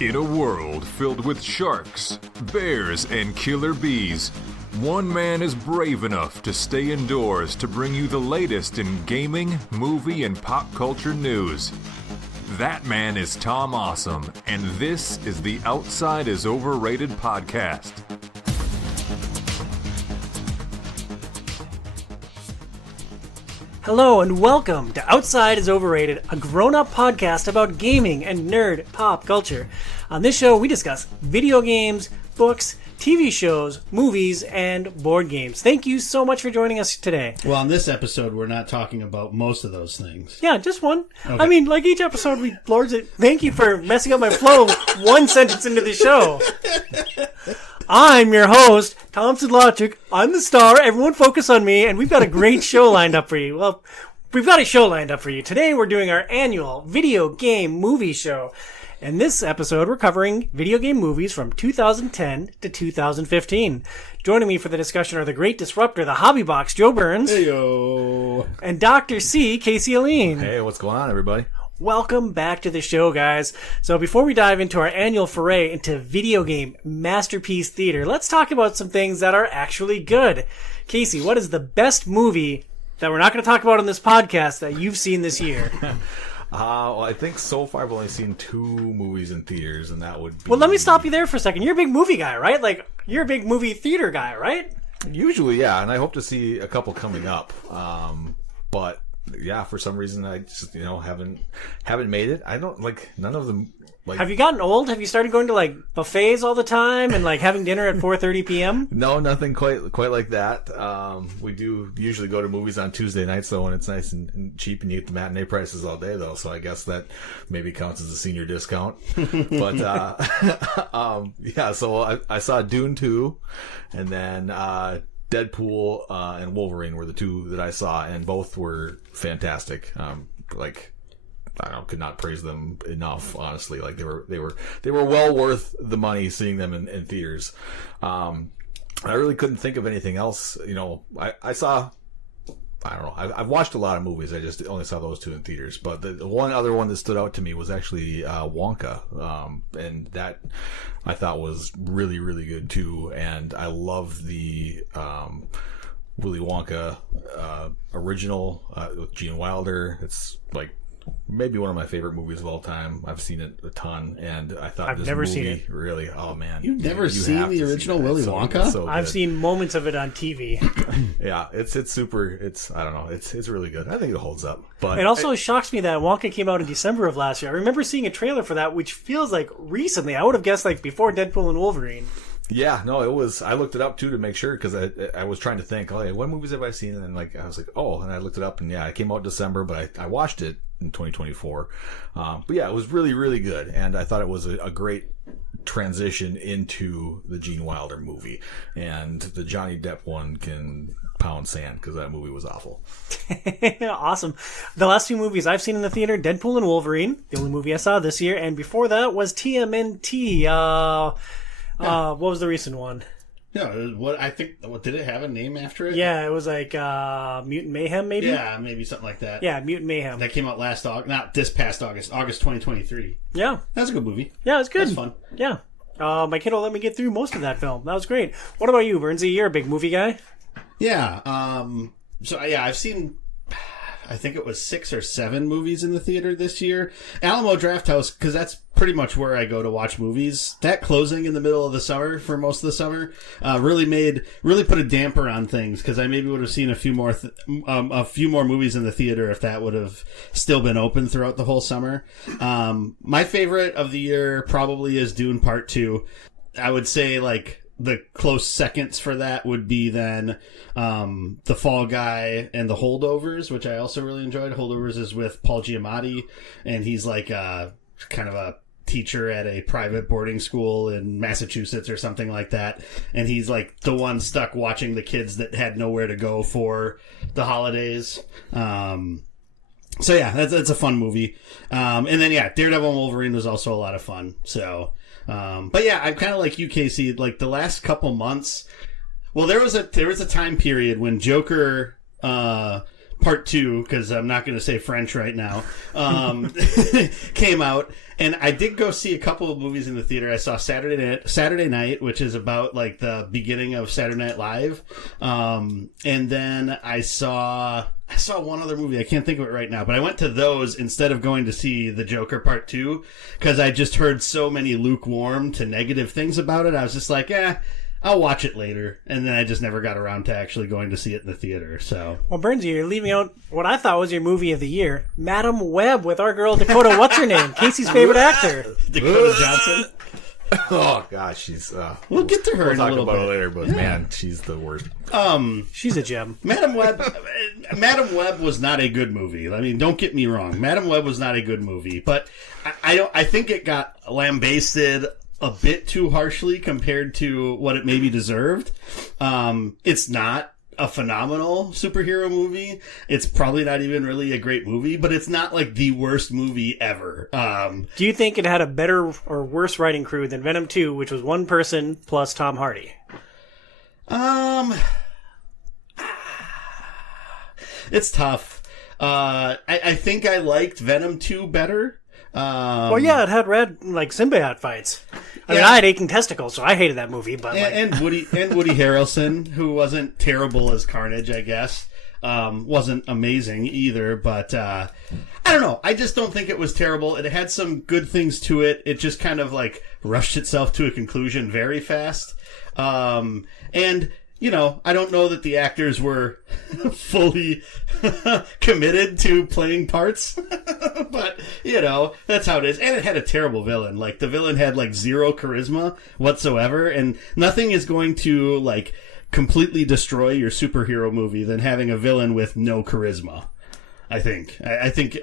In a world filled with sharks, bears, and killer bees, one man is brave enough to stay indoors to bring you the latest in gaming, movie, and pop culture news. That man is Tom Awesome, and this is the Outside is Overrated podcast. Hello and welcome to Outside is Overrated, a grown-up podcast about gaming and nerd pop culture. On this show, we discuss video games, books, TV shows, movies, and board games. Thank you so much for joining us today. Well, on this episode, we're not talking about most of those things. Yeah, just one. Okay. I mean, like each episode, we largely... Thank you for messing up my flow one sentence into the show. I'm your host, Tom Sidlachik. I'm the star. Everyone focus on me, and we've got a great show lined up for you. Well, we've got a show lined up for you. Today, we're doing our annual video game movie show. In this episode, we're covering video game movies from 2010 to 2015. Joining me for the discussion are the Great Disruptor, the Hobby Box, Joe Burns. Heyo. And Dr. C, Casey Aline. Hey, what's going on, everybody? Welcome back to the show, guys. So before we dive into our annual foray into video game masterpiece theater, let's talk about some things that are actually good. Casey, what is the best movie that we're not going to talk about on this podcast that you've seen this year? Well, I think so far I've only seen 2 movies in theaters, and that would be... Well, let me stop you there for a second. You're a big movie guy, right? Like, you're a big movie theater guy, right? Usually, yeah, and I hope to see a couple coming up. But... yeah, for some reason I just haven't made it. I don't like none of them. Like, have you gotten old? Have you started going to like buffets all the time and like having dinner at 4:30 p.m.? No, nothing quite like that. We do usually go to movies on Tuesday nights though, when it's nice and cheap, and you get the matinee prices all day though. So I guess that maybe counts as a senior discount. But yeah, so I saw Dune 2, and then Deadpool and Wolverine were the 2 that I saw, and both were fantastic. Could not praise them enough. Honestly, like they were well worth the money seeing them in theaters. I really couldn't think of anything else. I saw. I don't know. I've watched a lot of movies. I just only saw those 2 in theaters. But the one other one that stood out to me was actually Wonka, and that I thought was really, really good too. And I love the Willy Wonka original with Gene Wilder. It's like maybe one of my favorite movies of all time. I've seen it a ton, and I thought I've never seen it. Really, oh man, You've never seen the original Willy Wonka? So I've seen moments of it on TV. Yeah, it's super. I don't know. It's really good. I think it holds up. But it also shocks me that Wonka came out in December of last year. I remember seeing a trailer for that, which feels like recently. I would have guessed like before Deadpool and Wolverine. Yeah, no, it was. I looked it up too to make sure, because I was trying to think, oh, hey, what movies have I seen? And then I was like, oh, and I looked it up, and yeah, it came out in December, but I watched it in 2024. But yeah, it was really, really good, and I thought it was a great transition into the Gene Wilder movie, and the Johnny Depp one can pound sand, because that movie was awful. Awesome. The last 2 movies I've seen in the theater, Deadpool and Wolverine, the only movie I saw this year, and before that was TMNT. What was the recent one? Yeah, what did it have a name after it? Yeah, it was like Mutant Mayhem, maybe? Yeah, maybe something like that. Yeah, Mutant Mayhem. That came out last August, not this past August 2023. Yeah. That's a good movie. Yeah, it's good. That's fun. Yeah. My kiddo let me get through most of that film. That was great. What about you, Bernsey? You're a big movie guy? Yeah. I've seen, I think it was 6 or 7 movies in the theater this year. Alamo Drafthouse, because that's pretty much where I go to watch movies. That closing in the middle of the summer for most of the summer really put a damper on things, because I maybe would have seen a few more movies in the theater if that would have still been open throughout the whole summer. My favorite of the year probably is Dune Part 2. I would say like the close seconds for that would be then The Fall Guy and The Holdovers, which I also really enjoyed. Holdovers is with Paul Giamatti, and he's like kind of a teacher at a private boarding school in Massachusetts or something like that, and he's like the one stuck watching the kids that had nowhere to go for the holidays. So yeah, that's a fun movie. And then yeah, Daredevil and Wolverine was also a lot of fun. So but yeah, I'm kind of like you, Casey. Like the last couple months, well, there was a time period when Joker Part 2, because I'm not going to say French right now, came out. And I did go see a couple of movies in the theater. I saw Saturday Night, which is about like the beginning of Saturday Night Live. And then I saw one other movie. I can't think of it right now, but I went to those instead of going to see The Joker Part 2 because I just heard so many lukewarm to negative things about it. I was just like, I'll watch it later. And then I just never got around to actually going to see it in the theater. So, well, Burns, you're leaving out what I thought was your movie of the year, Madam Web, with our girl Dakota. What's her name? Casey's favorite actor, Dakota Johnson. Oh gosh, she's. We'll get to her in a little bit later, but man, she's the worst. She's a gem. Madam Web was not a good movie. I mean, don't get me wrong. Madam Web was not a good movie, but I think it got lambasted a bit too harshly compared to what it maybe deserved. It's not a phenomenal superhero movie. It's probably not even really a great movie, but it's not like the worst movie ever. Do you think it had a better or worse writing crew than Venom 2, which was one person plus Tom Hardy? It's tough. I think I liked Venom 2 better. Well, yeah, it had red symbiote fights. I mean, I had aching testicles, so I hated that movie. But and Woody Harrelson, who wasn't terrible as Carnage, I guess, wasn't amazing either. But I don't know. I just don't think it was terrible. It had some good things to it. It just kind of rushed itself to a conclusion very fast. And I don't know that the actors were fully committed to playing parts, but, that's how it is. And it had a terrible villain. The villain had, zero charisma whatsoever, and nothing is going to, completely destroy your superhero movie than having a villain with no charisma. I think,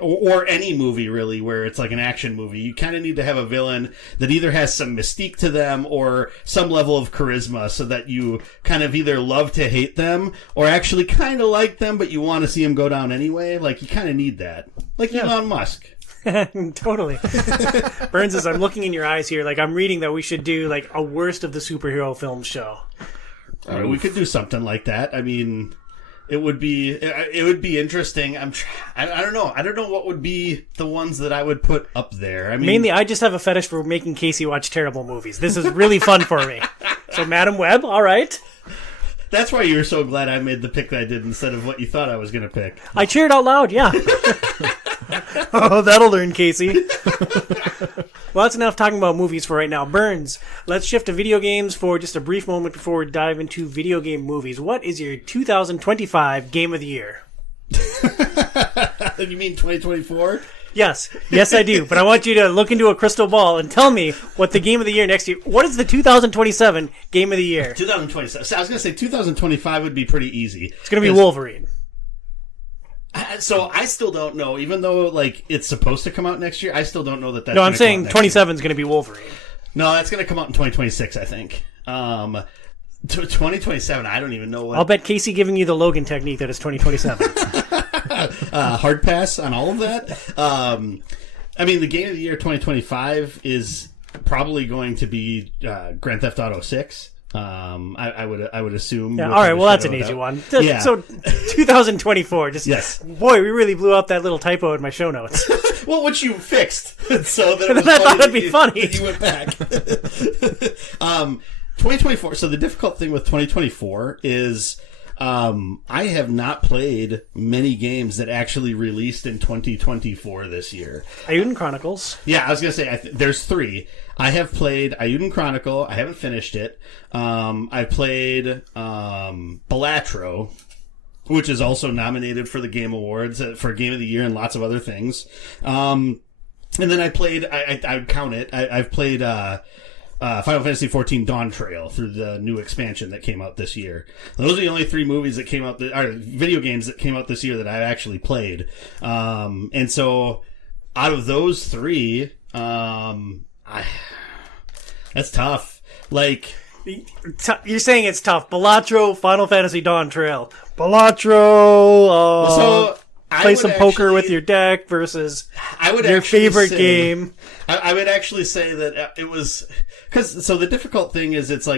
or any movie really where it's like an action movie, you kind of need to have a villain that either has some mystique to them or some level of charisma so that you kind of either love to hate them or actually kind of like them, but you want to see them go down anyway. You kind of need that. Elon Musk. Totally. Burns, as I'm looking in your eyes here, I'm reading that we should do a worst of the superhero film show. We could do something like that. I mean, it would be interesting. I don't know. I don't know what would be the ones that I would put up there. I mean, mainly, I just have a fetish for making Casey watch terrible movies. This is really fun for me. So, Madam Web, all right. That's why you were so glad I made the pick that I did instead of what you thought I was going to pick. I cheered out loud, yeah. Oh, that'll learn, Casey. Well, that's enough talking about movies for right now. Burns, let's shift to video games for just a brief moment before we dive into video game movies. What is your 2025 Game of the Year? You mean 2024? Yes, I do. But I want you to look into a crystal ball and tell me what the Game of the Year next year. What is the 2027 Game of the Year? 2027. So I was going to say 2025 would be pretty easy. It's going to be Wolverine. So I still don't know, even though it's supposed to come out next year. I still don't know that. No, I'm saying 27 is going to be Wolverine. No, that's going to come out in 2026. I think. 2027. I don't even know what. I'll bet Casey giving you the Logan technique that it's 2027. Hard pass on all of that. I mean, the Game of the Year 2025 is probably going to be Grand Theft Auto 6. I would assume. Yeah, all right. Well, that's an easy one. Yeah. So, 2024. Just yes. Boy, we really blew out that little typo in my show notes. Well, which you fixed, so that it was I thought it'd be funny. You went back. 2024. So the difficult thing with 2024 is I have not played many games that actually released in 2024 this year. Ayuden Chronicles. Yeah, I was going to say, there's 3. I have played Ayuden Chronicle. I haven't finished it. I played Balatro, which is also nominated for the Game Awards, for Game of the Year and lots of other things. And then I played, I would count it, I've played Final Fantasy XIV Dawn Trail through the new expansion that came out this year. Those are the only 3 movies that came out, or video games that came out this year that I've actually played. And so out of those 3, that's tough. You're saying it's tough. Balatro, Final Fantasy Dawn Trail. Balatro, so play some poker with your deck versus your favorite game. I would actually say that it was... So the difficult thing is it's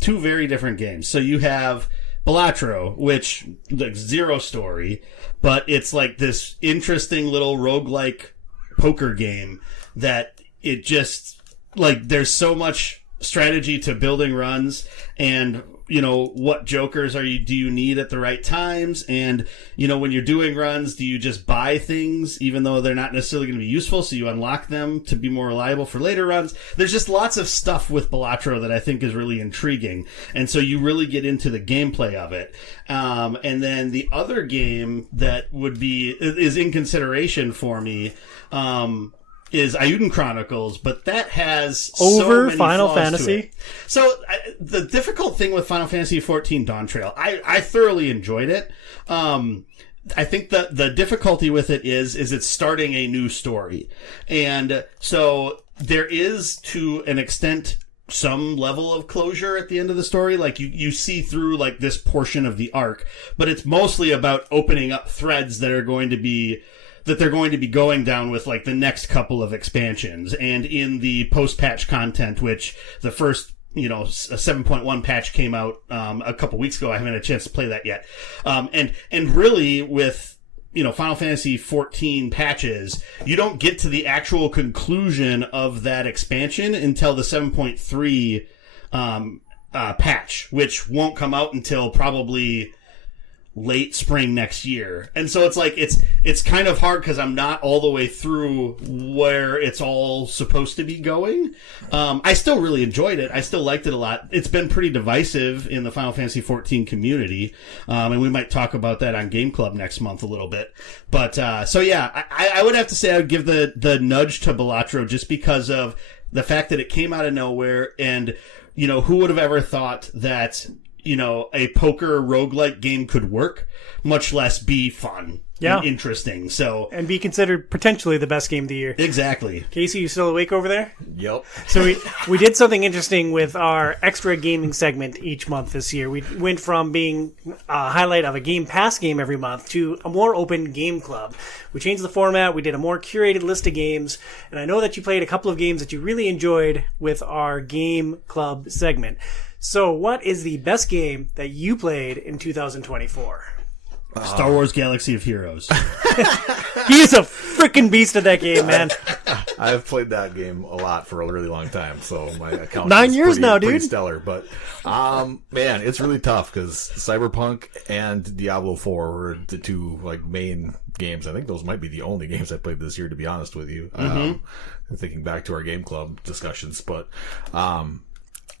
2 very different games. So you have Balatro, which like zero story, but it's like this interesting little roguelike poker game that it just like there's so much strategy to building runs and what jokers do you need at the right times, and when you're doing runs, do you just buy things even though they're not necessarily going to be useful, so you unlock them to be more reliable for later runs. There's just lots of stuff with Balatro that I think is really intriguing, and so you really get into the gameplay of it. And then the other game that is in consideration for me is Ayuden Chronicles, but that has so many Final flaws Fantasy. to it. So the difficult thing with Final Fantasy XIV Dawn Trail, I thoroughly enjoyed it. I think that the difficulty with it is it's starting a new story, and so there is to an extent some level of closure at the end of the story. Like you see through like this portion of the arc, but it's mostly about opening up threads that they're going to be going down with like the next couple of expansions. And in the post-patch content, which the first, a 7.1 patch came out a couple weeks ago. I haven't had a chance to play that yet. And really with, Final Fantasy 14 patches, you don't get to the actual conclusion of that expansion until the 7.3 patch, which won't come out until probably late spring next year. And so it's like it's kind of hard because I'm not all the way through where it's all supposed to be going. I still really enjoyed it. I still liked it a lot. It's been pretty divisive in the Final Fantasy 14 community, and we might talk about that on Game Club next month a little bit. But so yeah, I would have to say I would give the nudge to Balatro just because of the fact that it came out of nowhere, and who would have ever thought that a poker roguelike game could work, much less be fun and interesting. So, and be considered potentially the best game of the year. Exactly. Casey, you still awake over there? Yep. So we did something interesting with our extra gaming segment each month this year. We went from being a highlight of a Game Pass game every month to a more open game club. We changed the format. We did a more curated list of games. And I know that you played a couple of games that you really enjoyed with our game club segment. So what is the best game that you played in 2024? Star Wars Galaxy of Heroes. He's a freaking beast at that game, man. I've played that game a lot for a really long time, so my account 9 is years now, pretty dude. stellar. But man, it's really tough because Cyberpunk and Diablo 4 were the two like main games. I think those might be the only games I played this year, to be honest with you. Thinking back to our game club discussions, but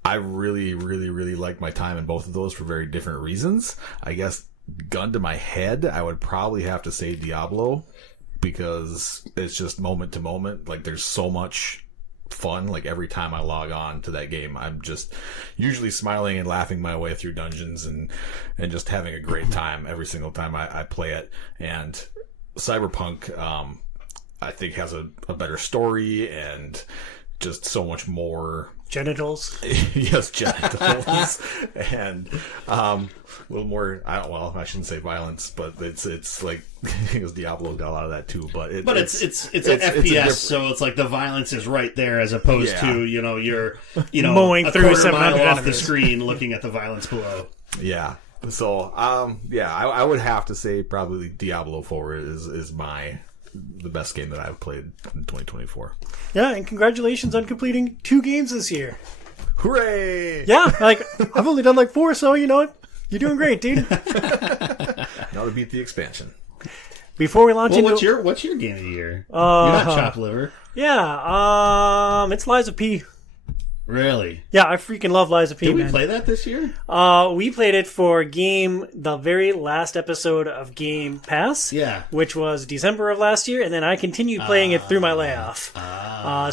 I really, really, really like my time in both of those for very different reasons. I guess, gun to my head, I would probably have to say Diablo, because it's just moment to moment. Like, there's so much fun. Like, every time I log on to that game, I'm just usually smiling and laughing my way through dungeons and just having a great time every single time I play it. And Cyberpunk, I think, has a better story and just so much more genitals. Yes, genitals. And a little more, I shouldn't say violence, but it's like, because Diablo got a lot of that too, but it's an FPS, so it's like the violence is right there as opposed to, you're mowing a through quarter 700 mile off the enemies. screen looking at the violence below. Yeah. So, I would have to say probably Diablo 4 is the best game that I've played in 2024. Yeah, and congratulations on completing 2 games this year. Hooray! Yeah, like, I've only done like 4, so you know what? You're doing great, dude. Now to beat the expansion. Before we launch into... what's your game of the year? You're not chopped liver. Yeah, it's Lies of P. Really? Yeah, I freaking love Lies of P, Did we man. play that this year? We played it for the very last episode of Game Pass. Yeah. Which was December of last year, and then I continued playing it through my layoff.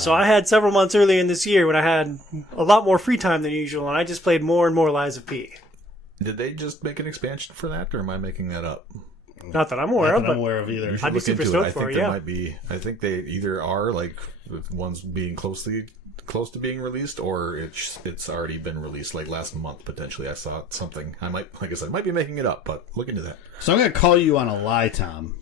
So I had several months early in this year when I had a lot more free time than usual, and I just played more and more Lies of P. Did they just make an expansion for that, or am I making that up? Not that I'm aware of, Not that but I'm aware of either. I'd be Look super into stoked it. for I it, think yeah. there might be. I think they either are like one's being close to being released, or it's already been released. Like last month, potentially. I saw something. I might be making it up, but look into that. So I'm going to call you on a lie, Tom.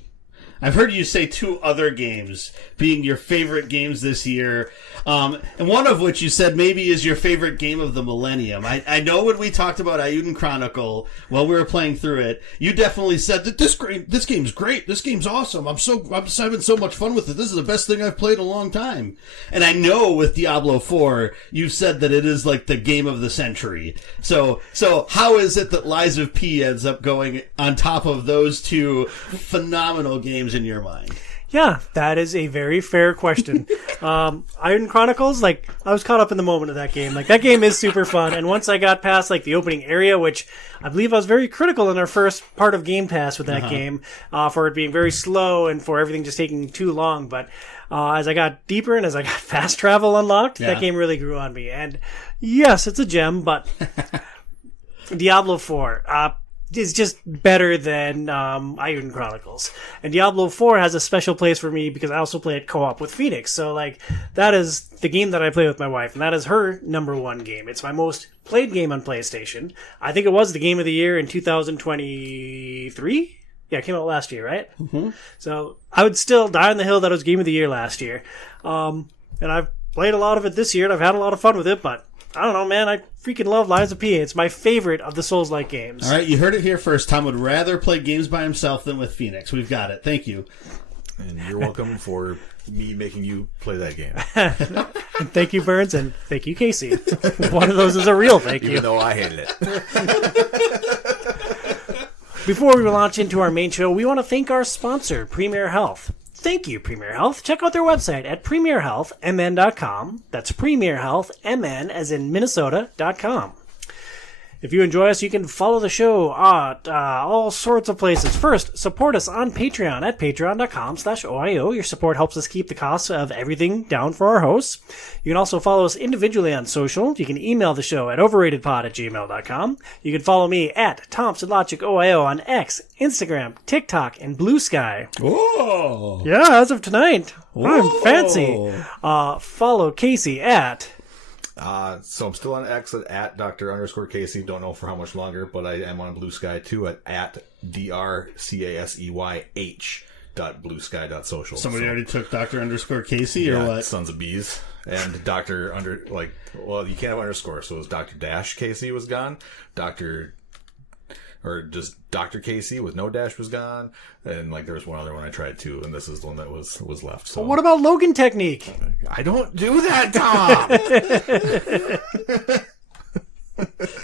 I've heard you say 2 other games being your favorite games this year, and one of which you said maybe is your favorite game of the millennium. I know when we talked about Ayuden Chronicle while we were playing through it, you definitely said that this game's great. This game's awesome. I'm having so much fun with it. This is the best thing I've played in a long time. And I know with Diablo 4, you said that it is like the game of the century. So how is it that Lies of P ends up going on top of those 2 phenomenal games in your mind? Yeah, that is a very fair question. Iron Chronicles, like, I was caught up in the moment of that game. Like, that game is super fun. And once I got past, like, the opening area, which I believe I was very critical in our first part of Game Pass with that game, for it being very slow and for everything just taking too long. But as I got deeper and as I got fast travel unlocked, that game really grew on me. And yes, it's a gem, but Diablo 4, is just better than Ayuden Chronicles. And Diablo 4 has a special place for me because I also play it co-op with Phoenix. So, like, that is the game that I play with my wife, and that is her number 1 game. It's my most played game on PlayStation. I think it was the game of the year in 2023? Yeah, it came out last year, right? Mm-hmm. So, I would still die on the hill that it was game of the year last year. And I've played a lot of it this year, and I've had a lot of fun with it, but I don't know, man. I freaking love Lies of P. It's my favorite of the Souls-like games. All right, you heard it here first. Tom would rather play games by himself than with Phoenix. We've got it. Thank you. And you're welcome for me making you play that game. Thank you, Burns, and thank you, Casey. One of those is a real thank you. Even though I hated it. Before we launch into our main show, we want to thank our sponsor, Premier Health. Thank you, Premier Health. Check out their website at premierhealthmn.com. That's premierhealthmn, as in Minnesota.com. If you enjoy us, you can follow the show at all sorts of places. First, support us on Patreon at patreon.com/OiO. Your support helps us keep the costs of everything down for our hosts. You can also follow us individually on social. You can email the show at overratedpod@gmail.com. You can follow me at ThompsonLogicOiO on X, Instagram, TikTok, and Blue Sky. Whoa! Yeah, as of tonight. I'm fancy. Follow Casey at... So I'm still on X at Dr_Casey. Don't know for how much longer, but I am on Blue Sky too at drcaseyh.bluesky.social. Somebody already took Dr_Casey or what? Sons of bees. And you can't have underscore, so it was Dr-Casey was gone. Just Dr. Casey with no dash was gone. And there was one other one I tried too, and this is the one that was left. So Well, what about Logan Technique? I don't do that, Tom!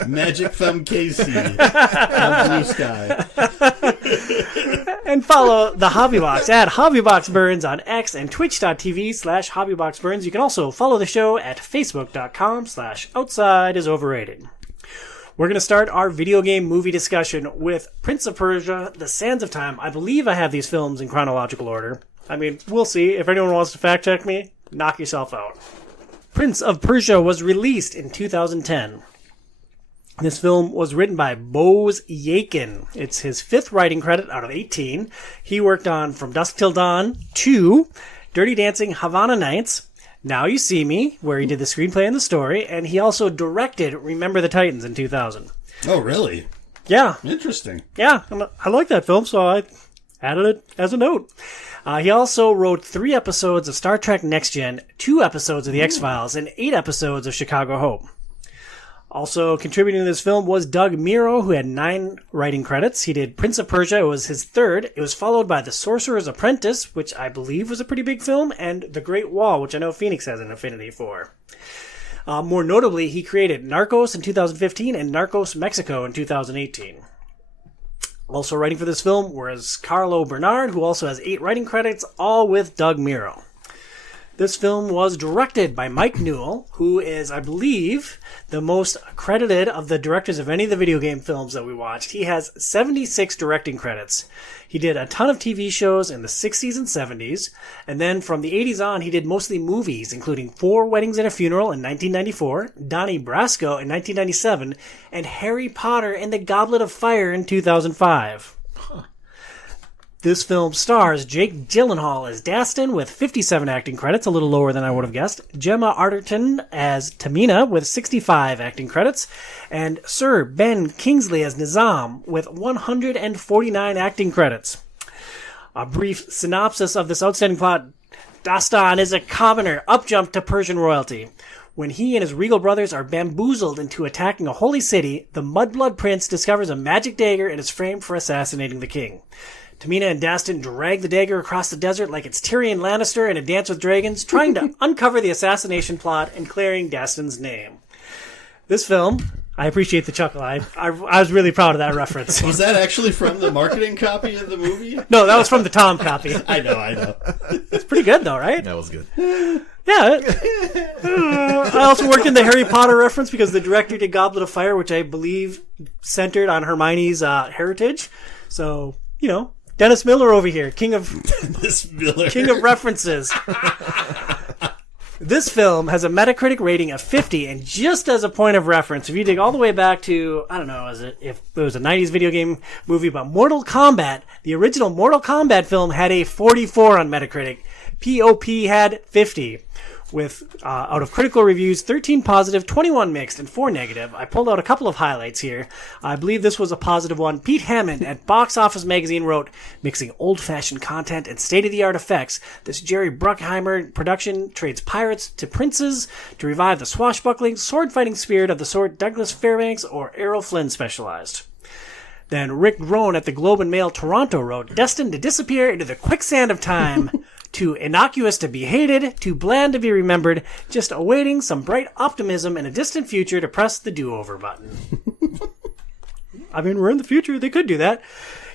Magic Thumb Casey on Blue Sky. And follow the Hobbybox at HobbyboxBurns on X and twitch.tv/HobbyboxBurns. You can also follow the show at facebook.com/OutsideIsOverrated. We're going to start our video game movie discussion with Prince of Persia, The Sands of Time. I believe I have these films in chronological order. I mean, we'll see. If anyone wants to fact check me, knock yourself out. Prince of Persia was released in 2010. This film was written by Bose Yakin. It's his 5th writing credit out of 18. He worked on From Dusk Till Dawn 2, Dirty Dancing Havana Nights, Now You See Me, where he did the screenplay and the story, and he also directed Remember the Titans in 2000. Oh, really? Yeah. Interesting. Yeah, I like that film, so I added it as a note. He also wrote 3 episodes of Star Trek Next Gen, 2 episodes of The X-Files, and 8 episodes of Chicago Hope. Also contributing to this film was Doug Miro, who had 9 writing credits. He did Prince of Persia. It was his 3rd. It was followed by The Sorcerer's Apprentice, which I believe was a pretty big film, and The Great Wall, which I know Phoenix has an affinity for. More notably, he created Narcos in 2015 and Narcos Mexico in 2018. Also writing for this film was Carlo Bernard, who also has 8 writing credits, all with Doug Miro. This film was directed by Mike Newell, who is, I believe, the most credited of the directors of any of the video game films that we watched. He has 76 directing credits. He did a ton of TV shows in the 60s and 70s, and then from the 80s on, he did mostly movies, including 4 Weddings and a Funeral in 1994, Donnie Brasco in 1997, and Harry Potter and the Goblet of Fire in 2005. This film stars Jake Gyllenhaal as Dastan with 57 acting credits, a little lower than I would have guessed, Gemma Arterton as Tamina with 65 acting credits, and Sir Ben Kingsley as Nizam with 149 acting credits. A brief synopsis of this outstanding plot. Dastan is a commoner, upjumped to Persian royalty. When he and his regal brothers are bamboozled into attacking a holy city, the Mudblood Prince discovers a magic dagger and is framed for assassinating the king. Tamina and Dastan drag the dagger across the desert like it's Tyrion Lannister in A Dance with Dragons, trying to uncover the assassination plot and clearing Dastan's name. This film, I appreciate the chuckle. I was really proud of that reference. Was that actually from the marketing copy of the movie? No, that was from the Tom copy. I know. It's pretty good, though, right? That was good. Yeah. I also worked in the Harry Potter reference because the director did Goblet of Fire, which I believe centered on Hermione's heritage. So, Dennis Miller over here, king of references. This film has a Metacritic rating of 50, and just as a point of reference, if you dig all the way back to, I don't know, if it was a 90s video game movie, but Mortal Kombat, the original Mortal Kombat film had a 44 on Metacritic. POP had 50. With, out of critical reviews, 13 positive, 21 mixed, and 4 negative. I pulled out a couple of highlights here. I believe this was a positive one. Pete Hammond at Box Office Magazine wrote, mixing old-fashioned content and state-of-the-art effects, this Jerry Bruckheimer production trades pirates to princes to revive the swashbuckling, sword-fighting spirit of the sort Douglas Fairbanks or Errol Flynn specialized. Then Rick Groen at the Globe and Mail Toronto wrote, destined to disappear into the quicksand of time, too innocuous to be hated, too bland to be remembered, just awaiting some bright optimism in a distant future to press the do-over button. I mean, we're in the future. They could do that.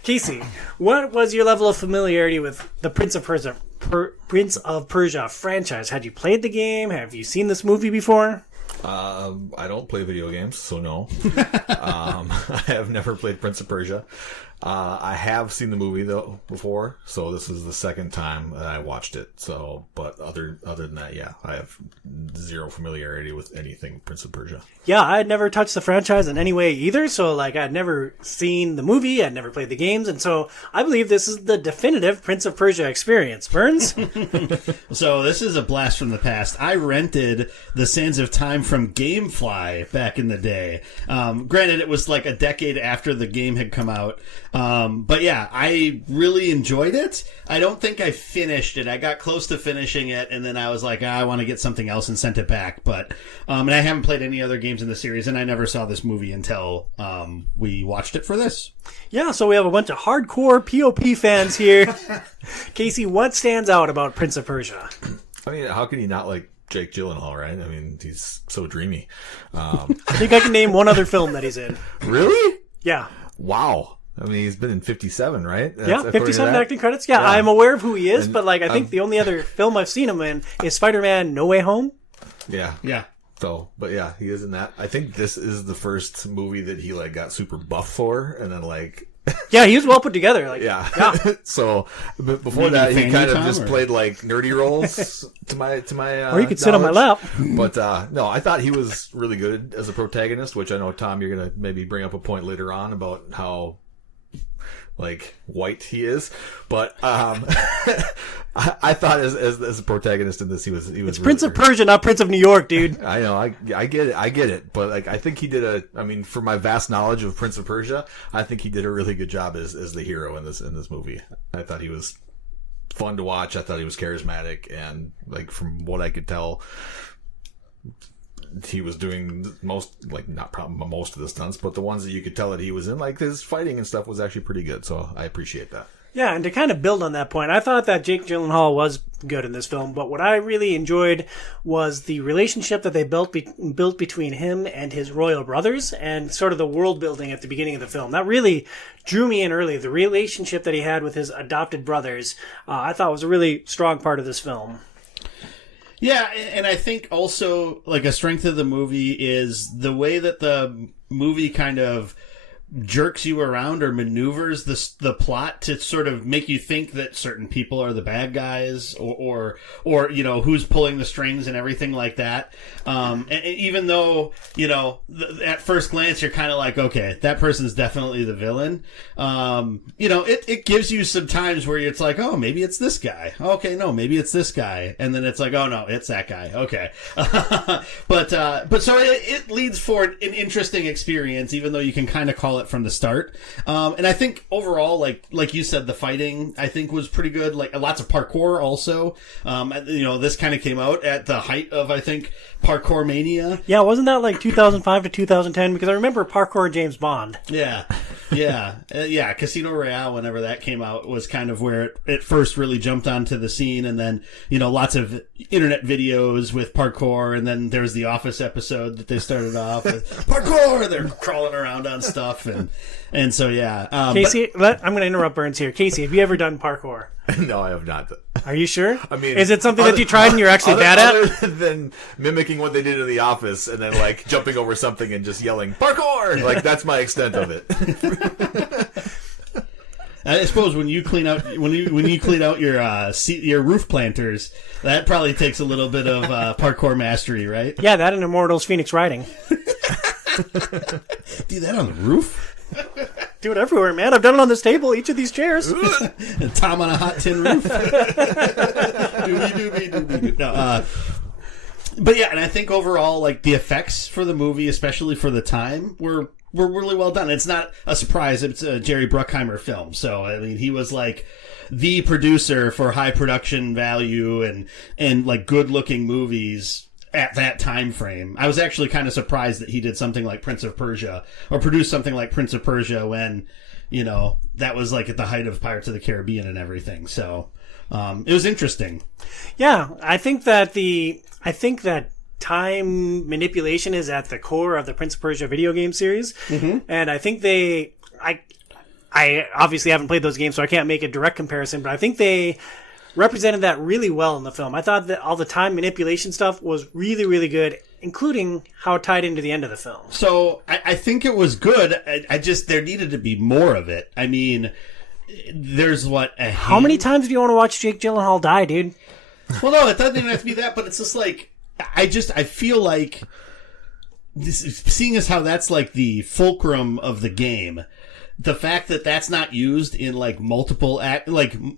Casey, what was your level of familiarity with the Prince of Persia franchise? Had you played the game? Have you seen this movie before? I don't play video games, so no. I have never played Prince of Persia. I have seen the movie though before, so this is the second time that I watched it. So, but other than that, yeah, I have zero familiarity with anything Prince of Persia. Yeah, I had never touched the franchise in any way either. So, I'd never seen the movie, I'd never played the games, and so I believe this is the definitive Prince of Persia experience. Burns? So this is a blast from the past. I rented The Sands of Time from GameFly back in the day. Granted, it was like a decade after the game had come out. But yeah, I really enjoyed it. I don't think I finished it. I got close to finishing it, and then I was like, I want to get something else and sent it back. But, and I haven't played any other games in the series, and I never saw this movie until, we watched it for this. Yeah, so we have a bunch of hardcore POP fans here. Casey, what stands out about Prince of Persia? I mean, how can you not like Jake Gyllenhaal, right? I mean, he's so dreamy. I think I can name one other film that he's in. Really? Yeah. Wow. I mean, he's been in 57, right? Yeah, 57 acting credits. Yeah, I'm aware of who he is, but I think the only other film I've seen him in is Spider-Man No Way Home. Yeah. Yeah. So, but yeah, he is in that. I think this is the first movie that he got super buff for, and then yeah, he was well put together. Yeah. So, but before that, he kind of just played nerdy roles to my. Or you could sit on my lap. But no, I thought he was really good as a protagonist. Which I know, Tom, you're gonna maybe bring up a point later on about how white he is, but I thought as a protagonist in this, he was. It's really Prince of Persia, not Prince of New York, dude. I know, I get it, but I think he did for my vast knowledge of Prince of Persia, I think he did a really good job as the hero in this movie. I thought he was fun to watch. I thought he was charismatic, and from what I could tell, he was doing not probably most of the stunts, but the ones that you could tell that he was in, his fighting and stuff was actually pretty good. So I appreciate that. Yeah, and to kind of build on that point, I thought that Jake Gyllenhaal was good in this film, but what I really enjoyed was the relationship that they built between him and his royal brothers, and sort of the world building at the beginning of the film. That really drew me in early. The relationship that he had with his adopted brothers, I thought was a really strong part of this film. Yeah, and I think also, a strength of the movie is the way that the movie kind of jerks you around or maneuvers the plot to sort of make you think that certain people are the bad guys or who's pulling the strings and everything like that. And even though, at first glance you're kind of like, okay, that person's definitely the villain. It gives you some times where it's like, oh, maybe it's this guy. Okay, no, maybe it's this guy. And then it's like, oh no, it's that guy. Okay. But so it leads for an interesting experience, even though you can kind of call sell it from the start. And I think overall, like you said, the fighting I think was pretty good. Like lots of parkour also. This kind of came out at the height of I think parkour mania. Yeah, wasn't that like 2005 to 2010? Because I remember parkour James Bond. Yeah. Casino Royale, whenever that came out, was kind of where it first really jumped onto the scene. And then, lots of internet videos with parkour. And then there's the Office episode that they started off with parkour. They're crawling around on stuff. And so, yeah. Casey, I'm going to interrupt Burns here. Casey, have you ever done parkour? No, I have not. Are you sure? I mean, is it something that you tried and you're actually bad at? Other than mimicking what they did in The Office and then like jumping over something and just yelling parkour, like that's my extent of it. I suppose when you clean out your roof planters, that probably takes a little bit of parkour mastery, right? Yeah, that and Immortals Phoenix Riding. Do that on the roof? Do it everywhere, man. I've done it on this table, each of these chairs. And Tom on a hot tin roof. No, but yeah, and I think overall, like the effects for the movie, especially for the time, were really well done. It's not a surprise; it's a Jerry Bruckheimer film. So I mean, he was like the producer for high production value and like good looking movies at that time frame. I was actually kind of surprised that he did something like Prince of Persia or produced something like Prince of Persia when, that was like at the height of Pirates of the Caribbean and everything. So, it was interesting. Yeah. I think that time manipulation is at the core of the Prince of Persia video game series. Mm-hmm. And I think I obviously haven't played those games, so I can't make a direct comparison, but I think they represented that really well in the film. I thought that all the time manipulation stuff was really, really good, including how it tied into the end of the film. So I think it was good. I just, there needed to be more of it. I mean, there's how many times do you want to watch Jake Gyllenhaal die, dude? Well, no, it doesn't even have to be that, but it's just like, I feel like seeing as how that's like the fulcrum of the game, the fact that that's not used in like multiple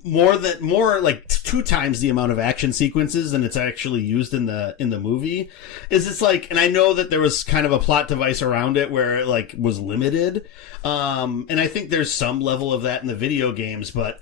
more like 2 times the amount of action sequences than it's actually used in the movie it's like, and I know that there was kind of a plot device around it where it like was limited, and I think there's some level of that in the video games, but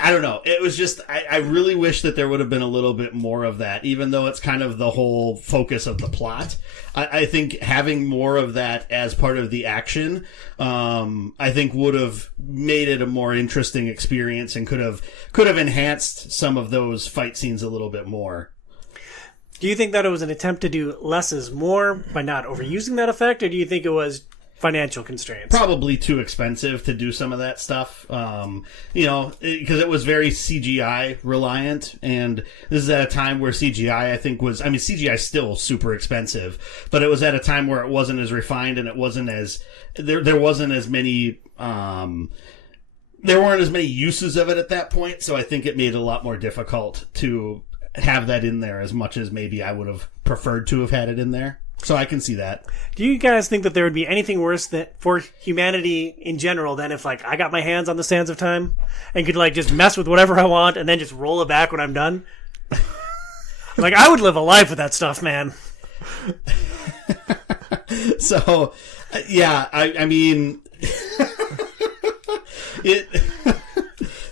I don't know. It was just, I really wish that there would have been a little bit more of that, even though it's kind of the whole focus of the plot. I think having more of that as part of the action, I think would have made it a more interesting experience and could have enhanced some of those fight scenes a little bit more. Do you think that it was an attempt to do less is more by not overusing that effect, or do you think it was financial constraints? Probably too expensive to do some of that stuff, because it was very CGI reliant, and this is at a time where CGI CGI is still super expensive, but it was at a time where it wasn't as refined and it wasn't as there wasn't as many there weren't as many uses of it at that point, so I think it made it a lot more difficult to have that in there as much as maybe I would have preferred to have had it in there. So I can see that. Do you guys think that there would be anything worse for humanity in general than if, like, I got my hands on the Sands of Time and could, like, just mess with whatever I want and then just roll it back when I'm done? Like, I would live a life with that stuff, man. So, yeah, I mean...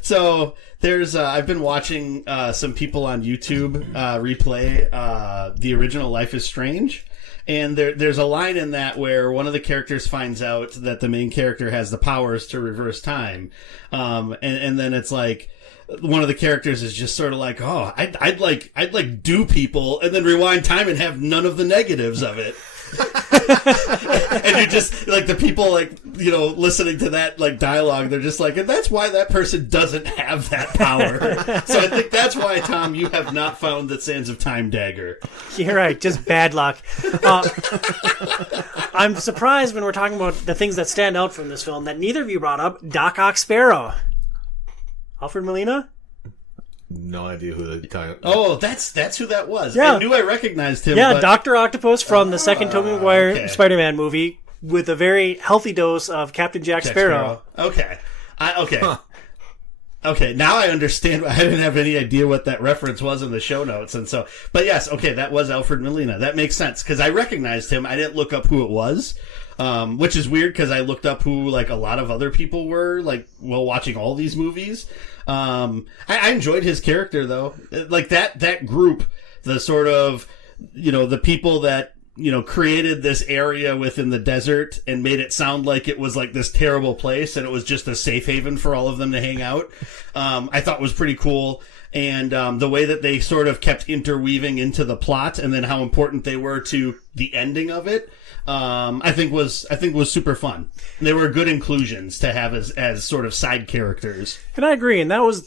So... There's I've been watching some people on YouTube replay the original Life is Strange, and there's a line in that where one of the characters finds out that the main character has the powers to reverse time, and then it's like one of the characters is just sort of like, oh, I'd like do people and then rewind time and have none of the negatives of it. And you're just like, the people like, listening to that like dialogue, they're just like, and that's why that person doesn't have that power. So I think that's why, Tom, you have not found the Sands of Time dagger. You're right, just bad luck. I'm surprised when we're talking about the things that stand out from this film that neither of you brought up. Doc Ock Sparrow, Alfred Molina. No idea who the talking. Oh, that's who that was. Yeah. I knew I recognized him. Yeah, but... Dr. Octopus from the second Tobey Maguire Spider-Man movie, with a very healthy dose of Captain Jack Sparrow. Okay. Okay, now I understand. I didn't have any idea what that reference was in the show notes, and so. But yes, okay, that was Alfred Molina. That makes sense because I recognized him. I didn't look up who it was, which is weird because I looked up who like a lot of other people were like while watching all these movies. I enjoyed his character though, like that group, the sort of, you know, the people that, you know, created this area within the desert and made it sound like it was like this terrible place and it was just a safe haven for all of them to hang out. I thought was pretty cool. And the way that they sort of kept interweaving into the plot and then how important they were to the ending of it, I think was super fun. They were good inclusions to have as sort of side characters. And I agree, and that was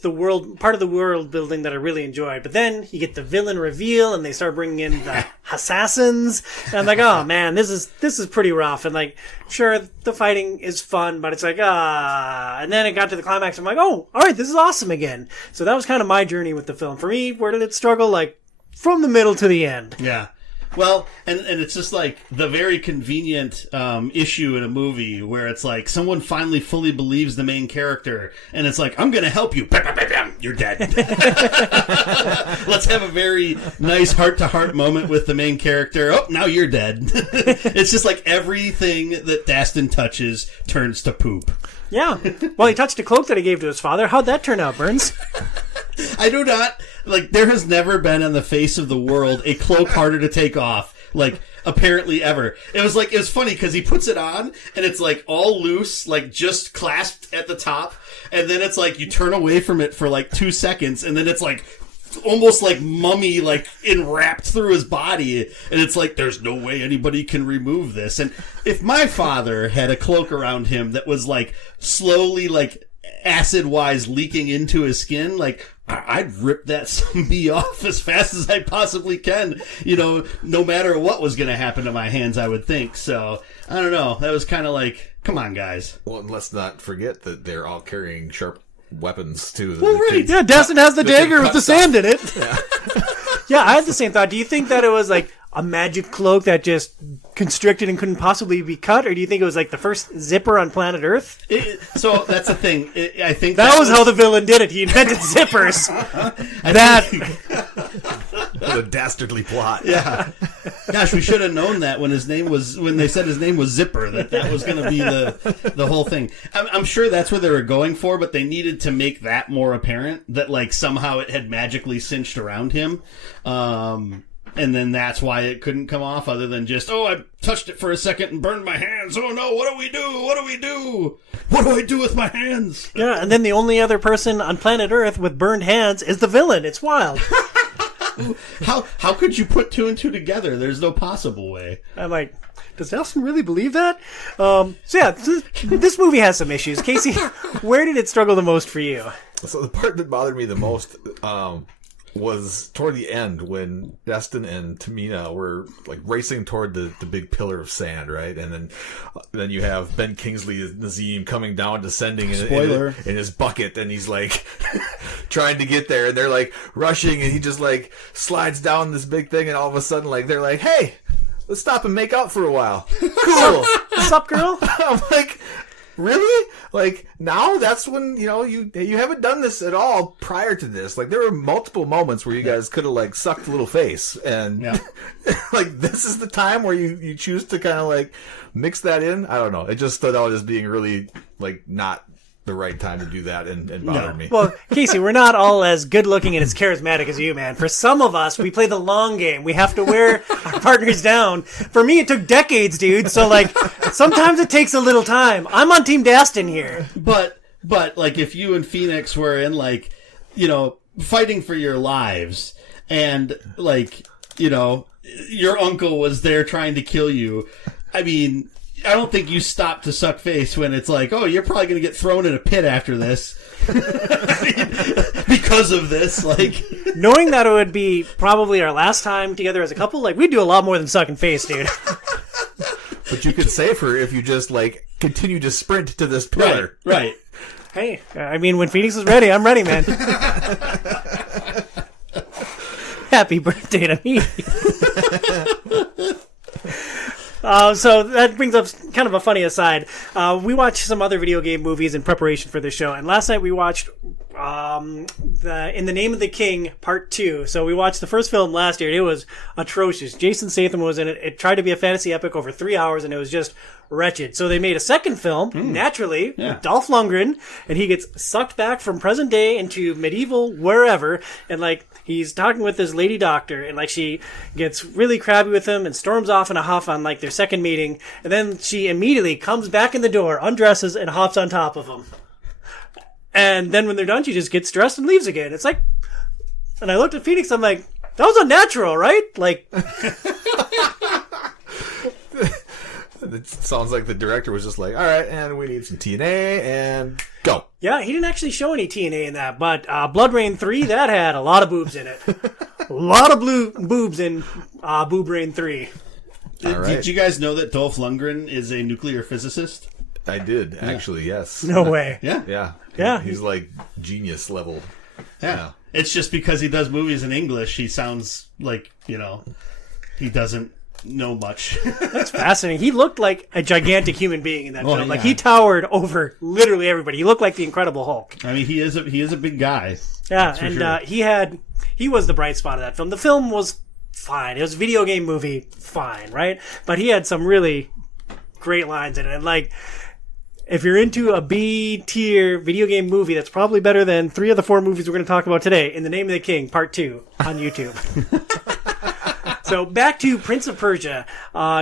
part of the world building that I really enjoyed. But then you get the villain reveal, and they start bringing in the assassins, and I'm like, oh man, this is pretty rough. And like, sure, the fighting is fun, but it's like, and then it got to the climax. I'm like, oh, all right, this is awesome again. So that was kind of my journey with the film. For me, where did it struggle? Like from the middle to the end. Yeah. Well, and it's just like the very convenient issue in a movie where it's like someone finally fully believes the main character, and it's like, I'm going to help you. You're dead. Let's have a very nice heart-to-heart moment with the main character. Oh, now you're dead. It's just like everything that Dastin touches turns to poop. Yeah. Well, he touched a cloak that he gave to his father. How'd that turn out, Burns? I do not, like, there has never been on the face of the world a cloak harder to take off, like, apparently ever. It was funny because he puts it on and it's like all loose, like just clasped at the top, and then it's like you turn away from it for like 2 seconds and then it's like almost like mummy, like enwrapped through his body, and it's like there's no way anybody can remove this. And if my father had a cloak around him that was like slowly, like acid wise leaking into his skin, like I'd rip that zombie off as fast as I possibly can, you know, no matter what was going to happen to my hands, I would think. So I don't know, that was kind of like, come on guys. Well, and let's not forget that they're all carrying sharp weapons too. Well, right. Yeah, Destin has the dagger with the sand in it. Yeah. Yeah, I had the same thought. Do you think that it was like a magic cloak that just constricted and couldn't possibly be cut, or do you think it was like the first zipper on planet Earth? So that's the thing. I think that was how the villain did it. He invented zippers. The dastardly plot. Yeah. Gosh, we should have known that when they said his name was Zipper, that was going to be the whole thing. I'm sure that's what they were going for, but they needed to make that more apparent, that like somehow it had magically cinched around him. And then that's why it couldn't come off, other than just, oh, I touched it for a second and burned my hands. Oh no, what do we do? What do we do? What do I do with my hands? Yeah, and then the only other person on planet Earth with burned hands is the villain. It's wild. How could you put two and two together? There's no possible way. I'm like, does Nelson really believe that? So yeah, this movie has some issues. Casey, where did it struggle the most for you? So the part that bothered me the most was toward the end when Destin and Tamina were like racing toward the big pillar of sand, right? And then you have Ben Kingsley as Nazim coming down, descending in his bucket, and he's like trying to get there, and they're like rushing, and he just like slides down this big thing, and all of a sudden like they're like, hey, let's stop and make out for a while. Cool. What's up, girl? I'm like, really? Like, now that's when, you know, you haven't done this at all prior to this. Like, there were multiple moments where you guys could have, like, sucked a little face. And, like, this is the time where you choose to kind of, like, mix that in. I don't know. It just stood out as being really, like, not the right time to do that and bothered me. Well, Casey, we're not all as good looking and as charismatic as you, man. For some of us, we play the long game. We have to wear our partners down. For me, it took decades, dude. So, like, sometimes it takes a little time. I'm on Team Dastin here. But like, if you and Phoenix were in, like, you know, fighting for your lives, and, like, you know, your uncle was there trying to kill you, I mean, I don't think you stop to suck face when it's like, oh, you're probably going to get thrown in a pit after this. Because of this, like. Knowing that it would be probably our last time together as a couple, like, we'd do a lot more than sucking face, dude. But you could save her if you just, like, continue to sprint to this pillar. Right. Hey, I mean, when Phoenix is ready, I'm ready, man. Happy birthday to me. So that brings up kind of a funny aside. We watched some other video game movies in preparation for this show, and last night we watched In the Name of the King Part 2. So we watched the first film last year, and it was atrocious. Jason Statham was in it. It tried to be a fantasy epic over 3 hours, and it was just wretched. So they made a second film, naturally, with Dolph Lundgren, and he gets sucked back from present day into medieval wherever, and like he's talking with this lady doctor, and like she gets really crabby with him and storms off in a huff on like their second meeting, and then she immediately comes back in the door, undresses, and hops on top of him. And then when they're done, she just gets dressed and leaves again. It's like, and I looked at Phoenix, I'm like, that was unnatural, right? Like, it sounds like the director was just like, all right, and we need some TNA, and go. yeah, he didn't actually show any TNA in that, but Blood Rain 3, that had a lot of boobs in it. A lot of boobs in Boob Rain 3. All right. Did you guys know that Dolph Lundgren is a nuclear physicist? I did, actually, yes. No way. Yeah. Yeah. Yeah. He's like genius level. Yeah. It's just because he does movies in English, he sounds like, he doesn't know much. That's fascinating. He looked like a gigantic human being in that film. Like, yeah. he towered over literally everybody. He looked like the Incredible Hulk. I mean, he is a big guy. Yeah, for and sure. he was the bright spot of that film. The film was fine. It was a video game movie, fine, right? But he had some really great lines in it. And like, if you're into a B-tier video game movie, that's probably better than 3 of the 4 movies we're going to talk about today. In the Name of the King, Part 2, on YouTube. So back to Prince of Persia.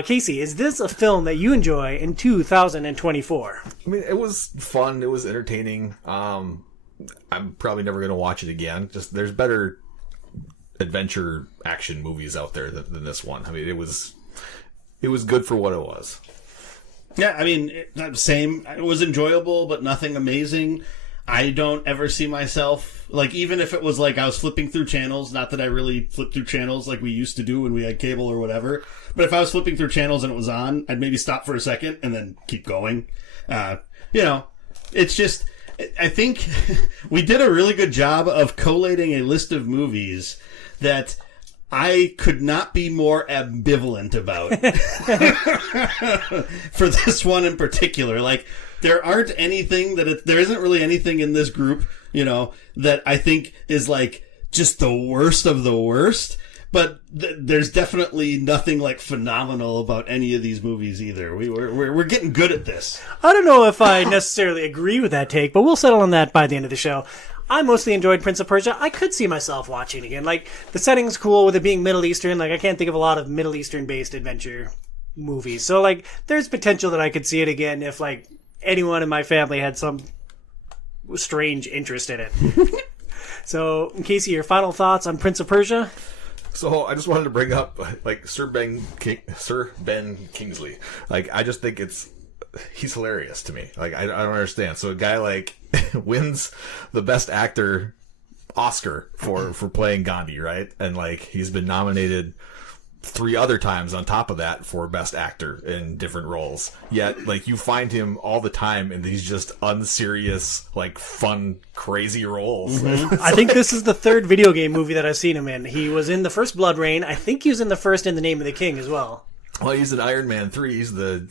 Casey, is this a film that you enjoy in 2024? I mean, it was fun. It was entertaining. I'm probably never going to watch it again. Just there's better adventure action movies out there than this one. I mean, it was good for what it was. Yeah, I mean, same. It was enjoyable, but nothing amazing. I don't ever see myself, like, even if it was like I was flipping through channels, not that I really flip through channels like we used to do when we had cable or whatever, but if I was flipping through channels and it was on, I'd maybe stop for a second and then keep going. It's just, I think we did a really good job of collating a list of movies that I could not be more ambivalent about for this one in particular. Like, there aren't anything there isn't really anything in this group, that I think is like just the worst of the worst. But there's definitely nothing like phenomenal about any of these movies either. We're getting good at this. I don't know if I necessarily agree with that take, but we'll settle on that by the end of the show. I mostly enjoyed Prince of Persia. I could see myself watching again. Like, the setting's cool with it being Middle Eastern. Like, I can't think of a lot of Middle Eastern-based adventure movies. So, like, there's potential that I could see it again if, like, anyone in my family had some strange interest in it. So, Casey, your final thoughts on Prince of Persia? So I just wanted to bring up like Sir Ben Kingsley. Like, I just think he's hilarious to me. Like, I don't understand. So a guy like wins the Best Actor Oscar for playing Gandhi, right? And like he's been nominated 3 other times on top of that for Best Actor in different roles. Yet, like, you find him all the time in these just unserious, like, fun, crazy roles. Mm-hmm. I think this is the 3rd video game movie that I've seen him in. He was in the first Blood Rain. I think he was in the first In the Name of the King as well. Well, he's in Iron Man 3. He's the